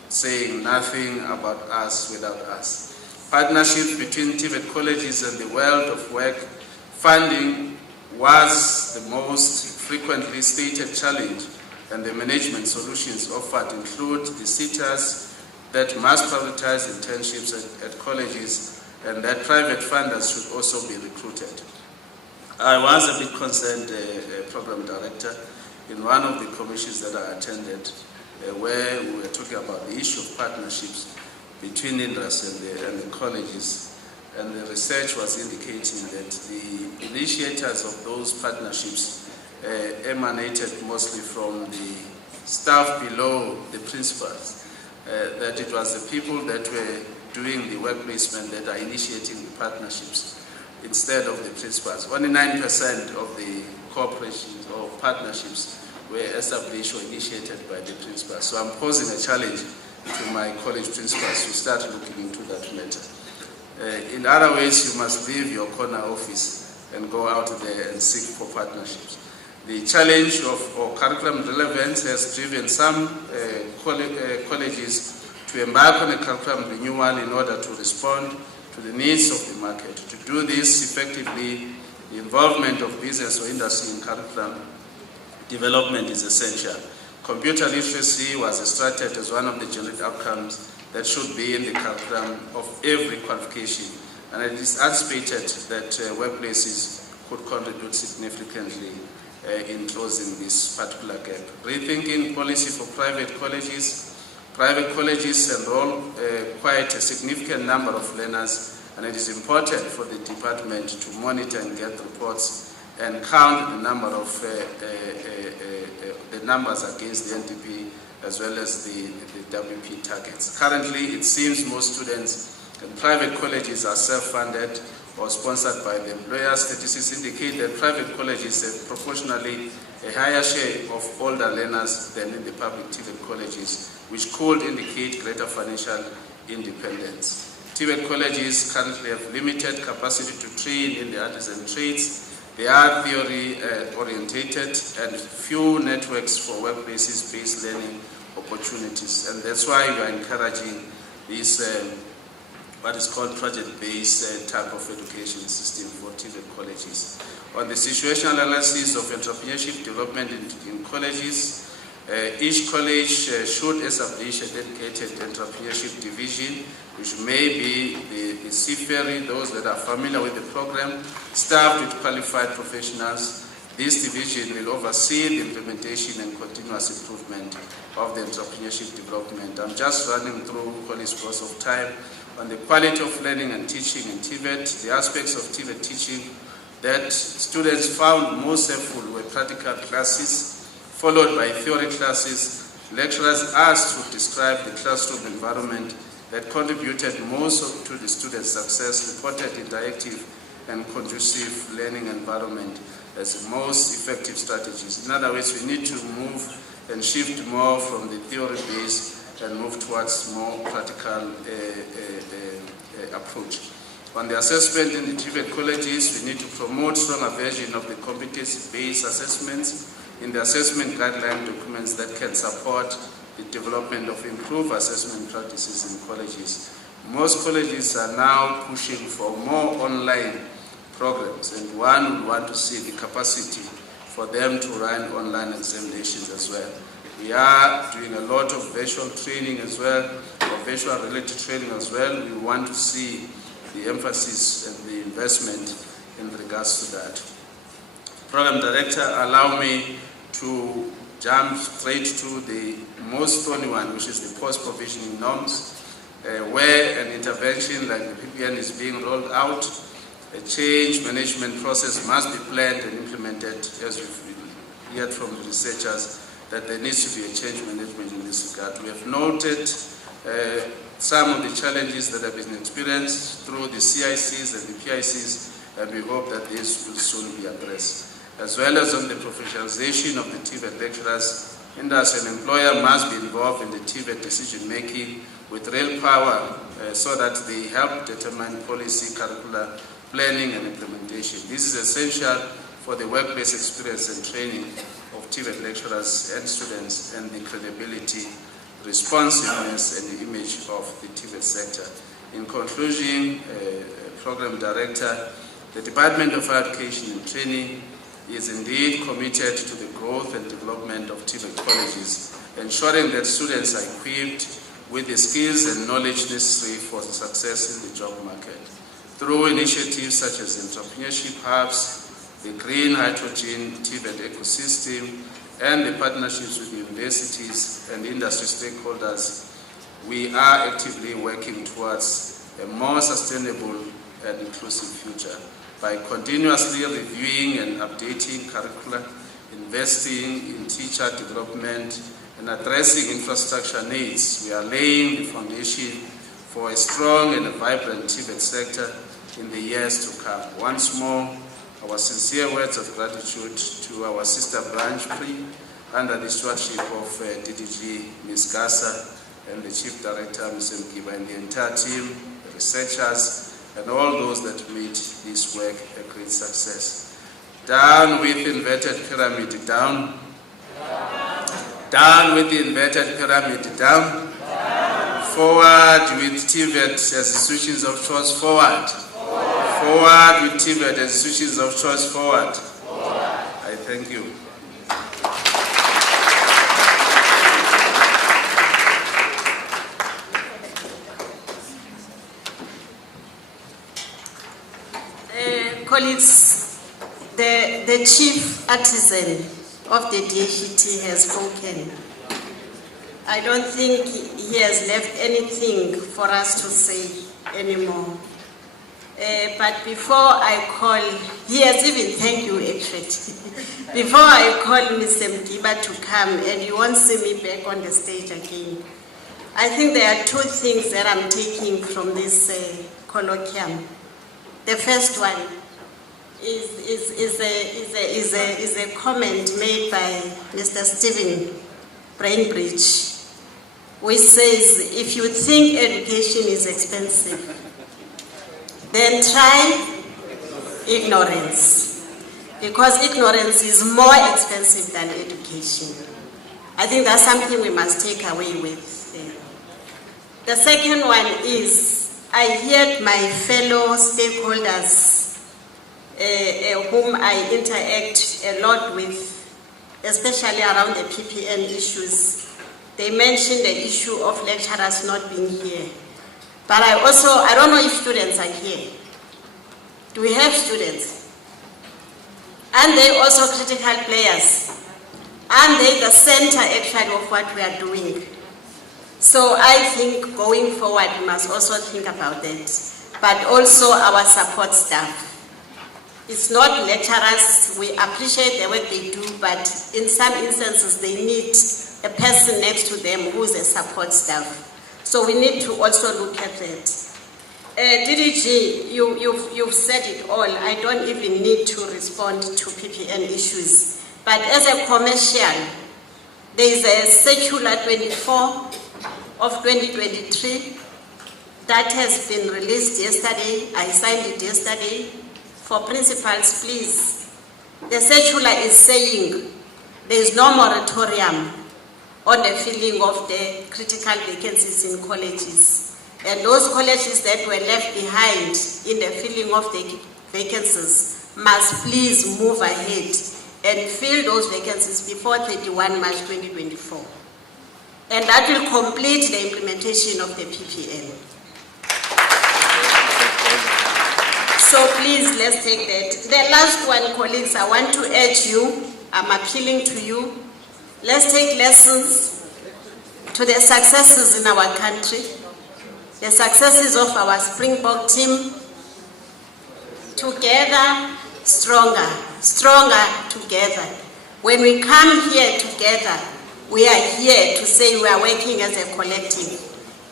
saying nothing about us without us. Partnership between TVET colleges and the world of work funding was the most frequently stated challenge, and the management solutions offered include the SETAs that must prioritize internships at colleges, and that private funders should also be recruited. I was a bit concerned, program director, in one of the commissions that I attended, where we were talking about the issue of partnerships between industry and the colleges, and the research was indicating that the initiators of those partnerships emanated mostly from the staff below the principals, that it was the people that were doing the work placement that are initiating the partnerships instead of the principals. Only 9% of the corporations or partnerships were established or initiated by the principals. So I'm posing a challenge to my college principals to start looking into that matter. In other ways, you must leave your corner office and go out there and seek for partnerships. The challenge of curriculum relevance has driven some colleges to embark on a curriculum renewal in order to respond to the needs of the market. To do this effectively, the involvement of business or industry in curriculum development is essential. Computer literacy was extracted as one of the generic outcomes that should be in the curriculum of every qualification, and it is anticipated that workplaces could contribute significantly in closing this particular gap. Rethinking policy for private colleges. Private colleges enroll quite a significant number of learners, and it is important for the department to monitor and get reports and count the number of the numbers against the NDP as well as the WP targets. Currently, it seems most students in private colleges are self-funded or sponsored by the employer. Statistics indicate that private colleges have proportionally a higher share of older learners than in the public TVET colleges, which could indicate greater financial independence. TVET colleges currently have limited capacity to train in the arts and trades. They are theory-orientated and few networks for workplaces-based learning opportunities, and that's why we are encouraging this what is called project-based type of education system for TVET colleges. On the situational analysis of entrepreneurship development in colleges, each college should establish a dedicated entrepreneurship division, which may be the seafaring, those that are familiar with the program, staffed with qualified professionals. This division will oversee the implementation and continuous improvement of the entrepreneurship development. I'm just running through college because of time. On the quality of learning and teaching in TVET, the aspects of TVET teaching that students found most helpful were practical classes, followed by theory classes. Lecturers asked to describe the classroom environment that contributed most to the students' success, reported interactive and conducive learning environment as the most effective strategies. In other words, we need to move and shift more from the theory-based and move towards more practical approach. On the assessment in the TVET colleges, we need to promote stronger version of the competency-based assessments in the assessment guideline documents that can support the development of improved assessment practices in colleges. Most colleges are now pushing for more online programs, and one would want to see the capacity for them to run online examinations as well. We are doing a lot of virtual training as well, or virtual related training as well. We want to see the emphasis and the investment in regards to that. Program Director, allow me to jump straight to the most thorny one, which is the post-provisioning norms, where an intervention like the PPN is being rolled out. A change management process must be planned and implemented, as we've heard from the researchers, that there needs to be a change management in this regard. We have noted some of the challenges that have been experienced through the CICs and the PICs, and we hope that this will soon be addressed. As well as on the professionalization of the TVET lecturers, industry and employer must be involved in the TVET decision making with real power so that they help determine policy, curricular planning and implementation. This is essential for the workplace experience and training of TVET lecturers and students and the credibility, responsiveness and the image of the TVET sector. In conclusion, Program Director, the Department of Higher Education and Training is indeed committed to the growth and development of TVET colleges, ensuring that students are equipped with the skills and knowledge necessary for success in the job market. Through initiatives such as entrepreneurship hubs, the green hydrogen TVET ecosystem, and the partnerships with universities and industry stakeholders, we are actively working towards a more sustainable and inclusive future. By continuously reviewing and updating curricula, investing in teacher development, and addressing infrastructure needs, we are laying the foundation for a strong and a vibrant TVET sector in the years to come. Once more, our sincere words of gratitude to our sister branch PRI under the stewardship of DDG Ms. Gasa and the Chief Director Ms. Mkiba and the entire team, the researchers, and all those that made this work a great success. Down with the inverted pyramid, down. Down with the inverted pyramid, down. Forward with TVET as institutions of choice, forward. Forward with TVET as institutions of choice, forward. I thank you. Colleagues, the chief artisan of the DHET has spoken. I don't think he has left anything for us to say anymore. But before I call, he has even thanked you actually. Before I call Mr. Mkiba to come, and you won't see me back on the stage again, I think there are two things that I'm taking from this colloquium. The first one is a comment made by Mr. Stephen Brainbridge, which says, if you think education is expensive, then try ignorance, because ignorance is more expensive than education. I think that's something we must take away with. The second one is, I heard my fellow stakeholders whom I interact a lot with, especially around the PPN issues. They mentioned the issue of lecturers not being here. But I don't know if students are here. Do we have students? And they also critical players. And they the center actually of what we are doing. So I think going forward we must also think about that. But also our support staff. It's not lecturers, we appreciate the work they do, but in some instances they need a person next to them who's a support staff. So we need to also look at that. DDG, you've said it all. I don't even need to respond to PPN issues. But as a commercial, there is a circular 24 of 2023 that has been released yesterday. I signed it yesterday. For principals, please. The circular is saying there is no moratorium on the filling of the critical vacancies in colleges. And those colleges that were left behind in the filling of the vacancies must please move ahead and fill those vacancies before 31 March 2024. And that will complete the implementation of the PPN. So please, let's take that. The last one, colleagues, I want to urge you, I'm appealing to you, let's take lessons to the successes in our country, the successes of our Springbok team, Together, stronger. Stronger together. When we come here together, we are here to say we are working as a collective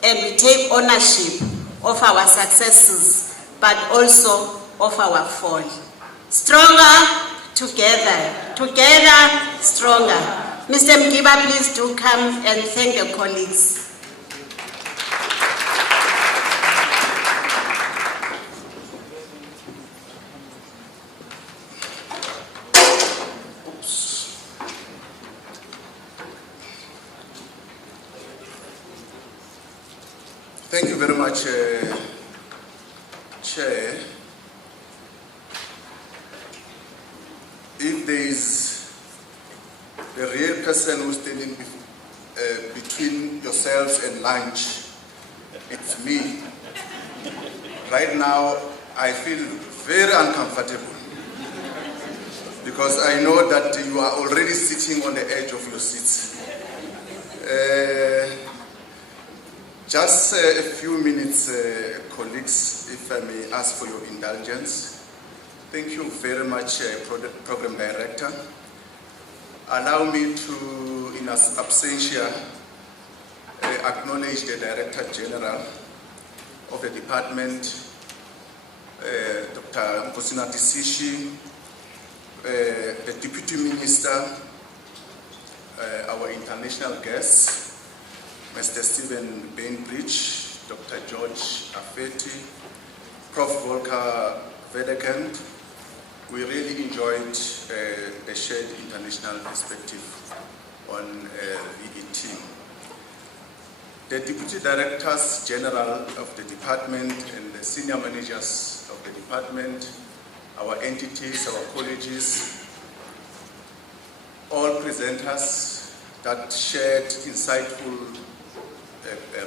and we take ownership of our successes, but also of our fall. Stronger together. Together, stronger. Mr. Mgiba, please do come and thank your colleagues. Thank you very much, Chair. If there is a real person who's standing between yourselves and lunch, it's me. Right now, I feel very uncomfortable because I know that you are already sitting on the edge of your seats. Just a few minutes, colleagues, if I may ask for your indulgence. Thank you very much, Program Director. Allow me to, in absentia, acknowledge the Director General of the Department, Dr. Nkosina Tisishi, the Deputy Minister, our international guests, Mr. Stephen Bainbridge, Dr. George Afeti, Prof. Volker Vedekand. We really enjoyed the shared international perspective on VET. The Deputy Directors General of the Department and the Senior Managers of the Department, our entities, our colleges, all presenters that shared insightful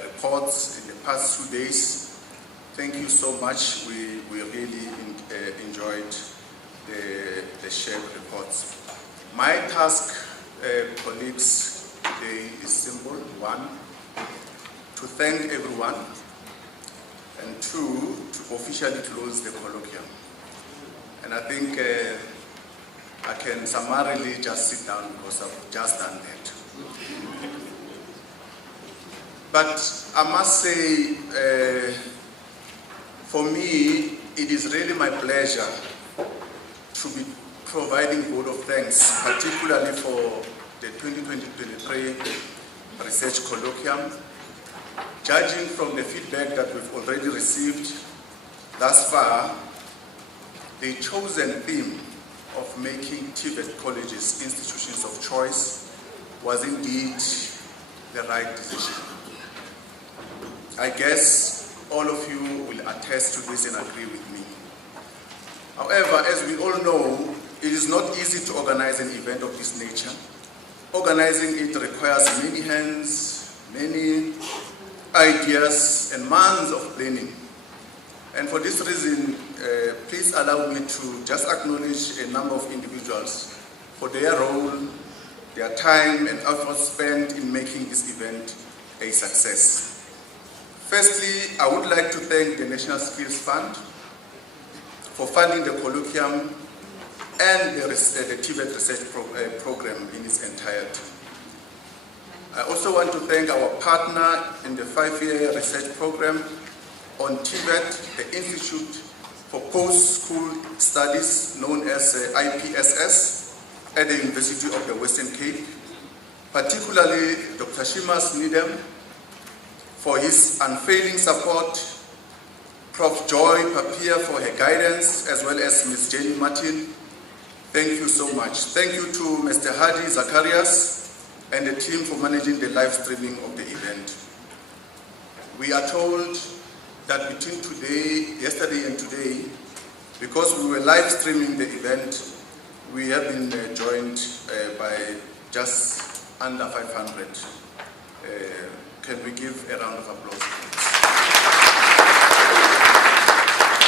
reports in the past 2 days. Thank you so much. We really enjoyed the shared reports. My task, colleagues, today is simple. 1, to thank everyone, and 2, to officially close the colloquium. And I think I can summarily just sit down because I've just done that. But I must say, for me, it is really my pleasure to be providing vote of thanks, particularly for the 2023 Research Colloquium. Judging from the feedback that we've already received thus far, the chosen theme of making TVET colleges institutions of choice was indeed the right decision. I guess all of you will attest to this and agree with me. However, as we all know, it is not easy to organize an event of this nature. Organizing it requires many hands, many ideas, and months of planning. And for this reason, please allow me to just acknowledge a number of individuals for their role, their time, and effort spent in making this event a success. Firstly, I would like to thank the National Skills Fund for funding the colloquium and the TVET research program in its entirety. I also want to thank our partner in the 5-year research program on TVET, the Institute for Post-School Studies, known as IPSS, at the University of the Western Cape, particularly Dr. Shimas Nidem, for his unfailing support, Prof. Joy Papia for her guidance, as well as Ms. Jenny Martin. Thank you so much. Thank you to Mr. Hadi Zacharias and the team for managing the live streaming of the event. We are told that between yesterday and today, because we were live streaming the event, we have been joined by just under 500. Can we give a round of applause, please?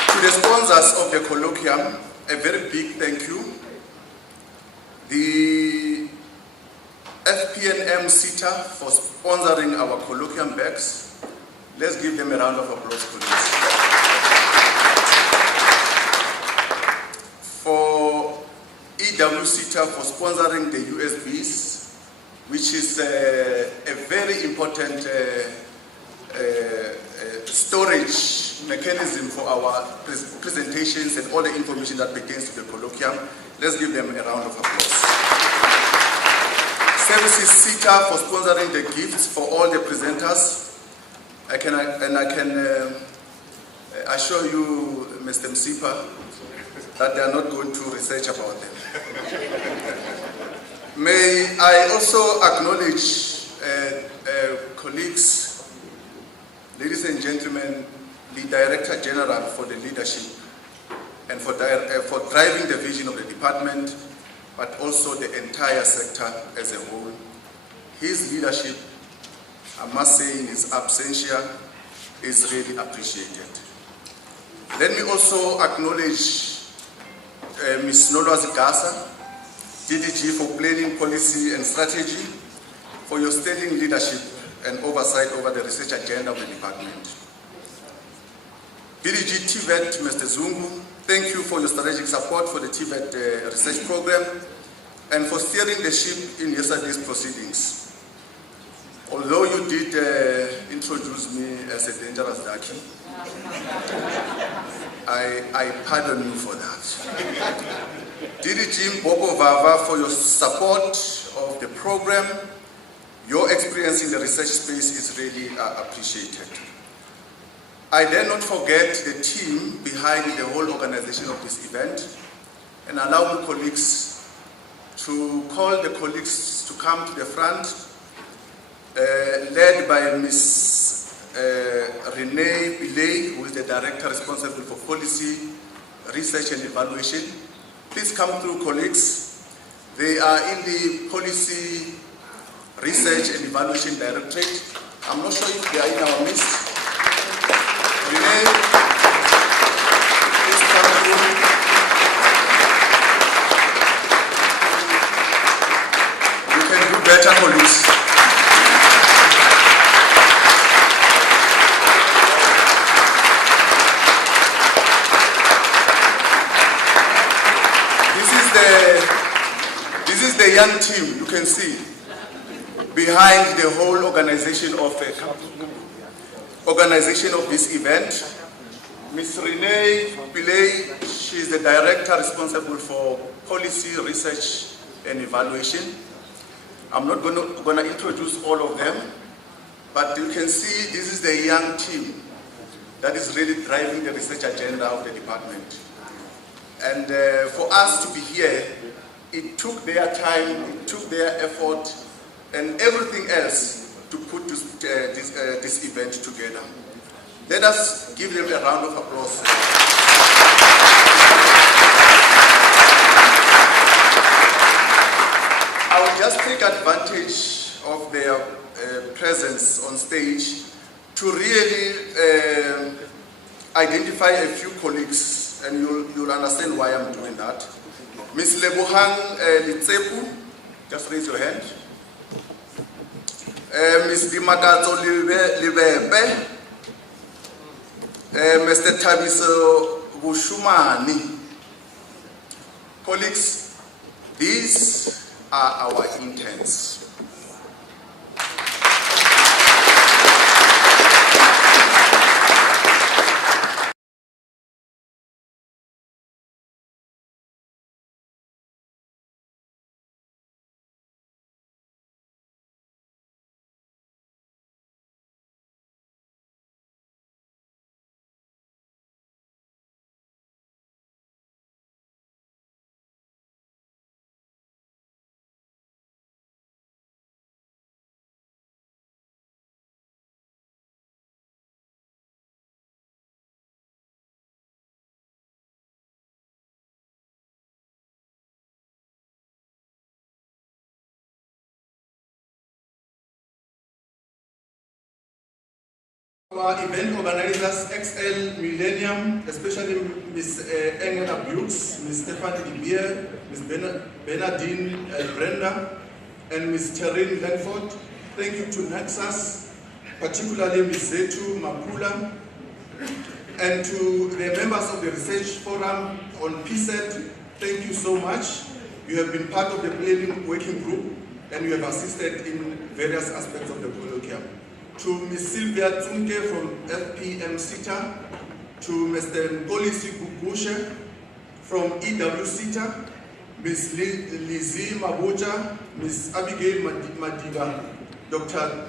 To the sponsors of the colloquium, a very big thank you. The FPNM CETA for sponsoring our colloquium bags. Let's give them a round of applause, please. CWCTA for sponsoring the USBs, which is a very important storage mechanism for our presentations and all the information that pertains to the colloquium. Let's give them a round of applause. Services CETA for sponsoring the gifts for all the presenters. I can assure you, Mr. Msipa, that they are not going to research about them. May I also acknowledge colleagues, ladies and gentlemen, the Director General for the leadership and for driving the vision of the department, but also the entire sector as a whole. His leadership, I must say, in his absentia, is really appreciated. Let me also acknowledge Ms. Nolwazi Gasa, DDG for Planning, Policy and Strategy, for your sterling leadership and oversight over the research agenda of the department. DDG TVET, Mr. Zungu, thank you for your strategic support for the TVET research program and for steering the ship in yesterday's proceedings. Although you did introduce me as a dangerous ducky, I pardon you for that. DDG Mbogo Vava, for your support of the program. Your experience in the research space is really appreciated. I dare not forget the team behind the whole organization of this event, and allow my colleagues to call the colleagues to come to the front, led by Ms. Renee Pillay, who is the director responsible for policy, research and evaluation. Please come through, colleagues. They are in the policy, research and evaluation directorate. I'm not sure if they are in our midst. Renee, please come through. You can do better, colleagues. This is the young team you can see behind the whole organization of this event. Ms. Renee Pillay, she is the director responsible for policy, research and evaluation. I'm not going to introduce all of them, but you can see this is the young team that is really driving the research agenda of the department. And for us to be here, it took their time, it took their effort, and everything else to put this event together. Let us give them a round of applause. I will just take advantage of their presence on stage to really identify a few colleagues, and you'll understand why I'm doing that. Ms. Lebohang Litsepu, just raise your hand. Ms. Dimakatso Libebe, Mr. Tabiso Bushumani. Colleagues, these are our interns. Our event organizers, XL Millennium, especially Ms. Engela Bukes, Ms. Stephanie Dibier, Ms. Bernadine Brenda, and Ms. Terene Langford. Thank you to Nexus, particularly Ms. Zetu Mapula, and to the members of the Research Forum on PSET. Thank you so much. You have been part of the planning working group and you have assisted in various aspects of the colloquium. To Ms. Sylvia Tsunke from FPM CITA, to Mr. Polisi Gugushe from EW CITA, Ms. Lizzie Mabuja, Ms. Abigail Madiba, Dr.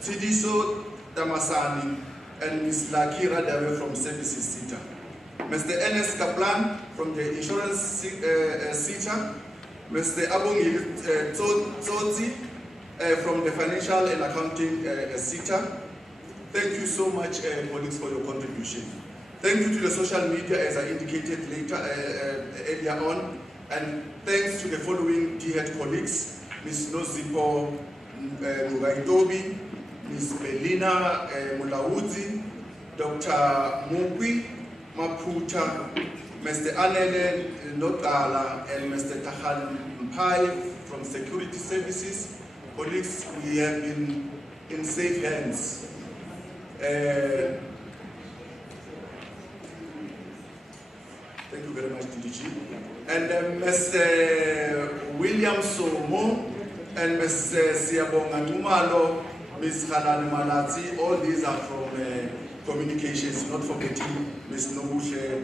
Tidiso Damasani, and Ms. Lakira Dave from Services CITA. Mr. Enes Kaplan from the Insurance CITA, Mr. Abongil Tsotsi from the Financial and Accounting CITA. Thank you so much, colleagues, for your contribution. Thank you to the social media, as I indicated earlier on, and thanks to the following DHEAD colleagues, Ms. Nozipo Mugaitobi, Ms. Belina Mulawuzi, Dr. Mukwi Maputa, Mr. Anele Notala, and Mr. Tahan Mpai from Security Services. Colleagues, we have been in safe hands. Thank you very much, DDG. And Mr. William Somo and Mr. Siabonga Numalo, Ms. Hanan Malati, all these are from communications, not forgetting Ms. Nobushe.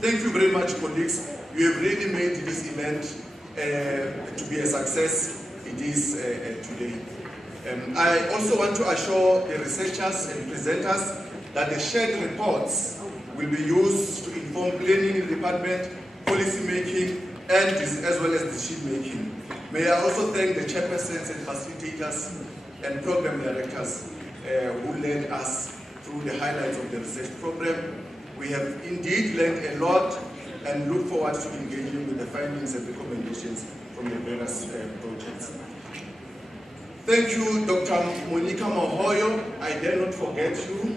Thank you very much, colleagues. You have really made this event to be a success. It is today. I also want to assure the researchers and presenters that the shared reports will be used to inform planning department, policy making, and as well as decision making. May I also thank the chairpersons and facilitators and program directors who led us through the highlights of the research program. We have indeed learned a lot and look forward to engaging with the findings and recommendations from the various projects. Thank you, Dr. Monica Mohoyo. I dare not forget you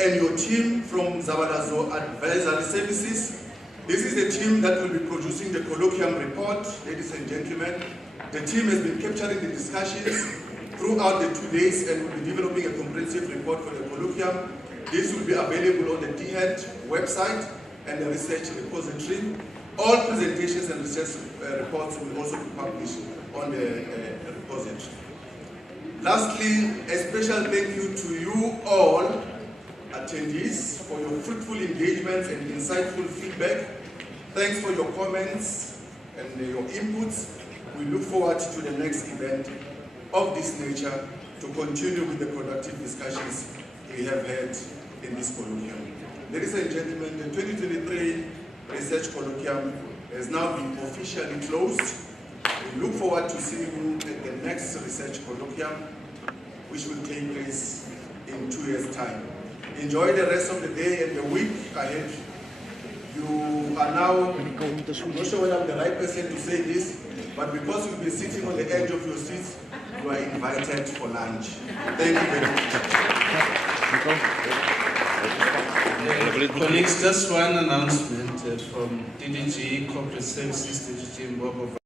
and your team from Zawadazo Advisory Services. This is the team that will be producing the colloquium report, ladies and gentlemen. The team has been capturing the discussions throughout the 2 days and will be developing a comprehensive report for the colloquium. This will be available on the DHEAD website and the research repository. All presentations and research reports will also be published on the repository. Lastly, a special thank you to you all attendees for your fruitful engagements and insightful feedback. Thanks for your comments and your inputs. We look forward to the next event of this nature to continue with the productive discussions we have had in this colloquium. Ladies and gentlemen, the 2023 Research Colloquium has now been officially closed. We look forward to seeing you at the next Research Colloquium, which will take place in 2 years' time. Enjoy the rest of the day and the week ahead. You are now, I'm not sure whether I'm the right person to say this, but because you'll be sitting on the edge of your seats, you are invited for lunch. Thank you very much. Colleagues, just one announcement from DDG Corporate Services, DDG Mbobo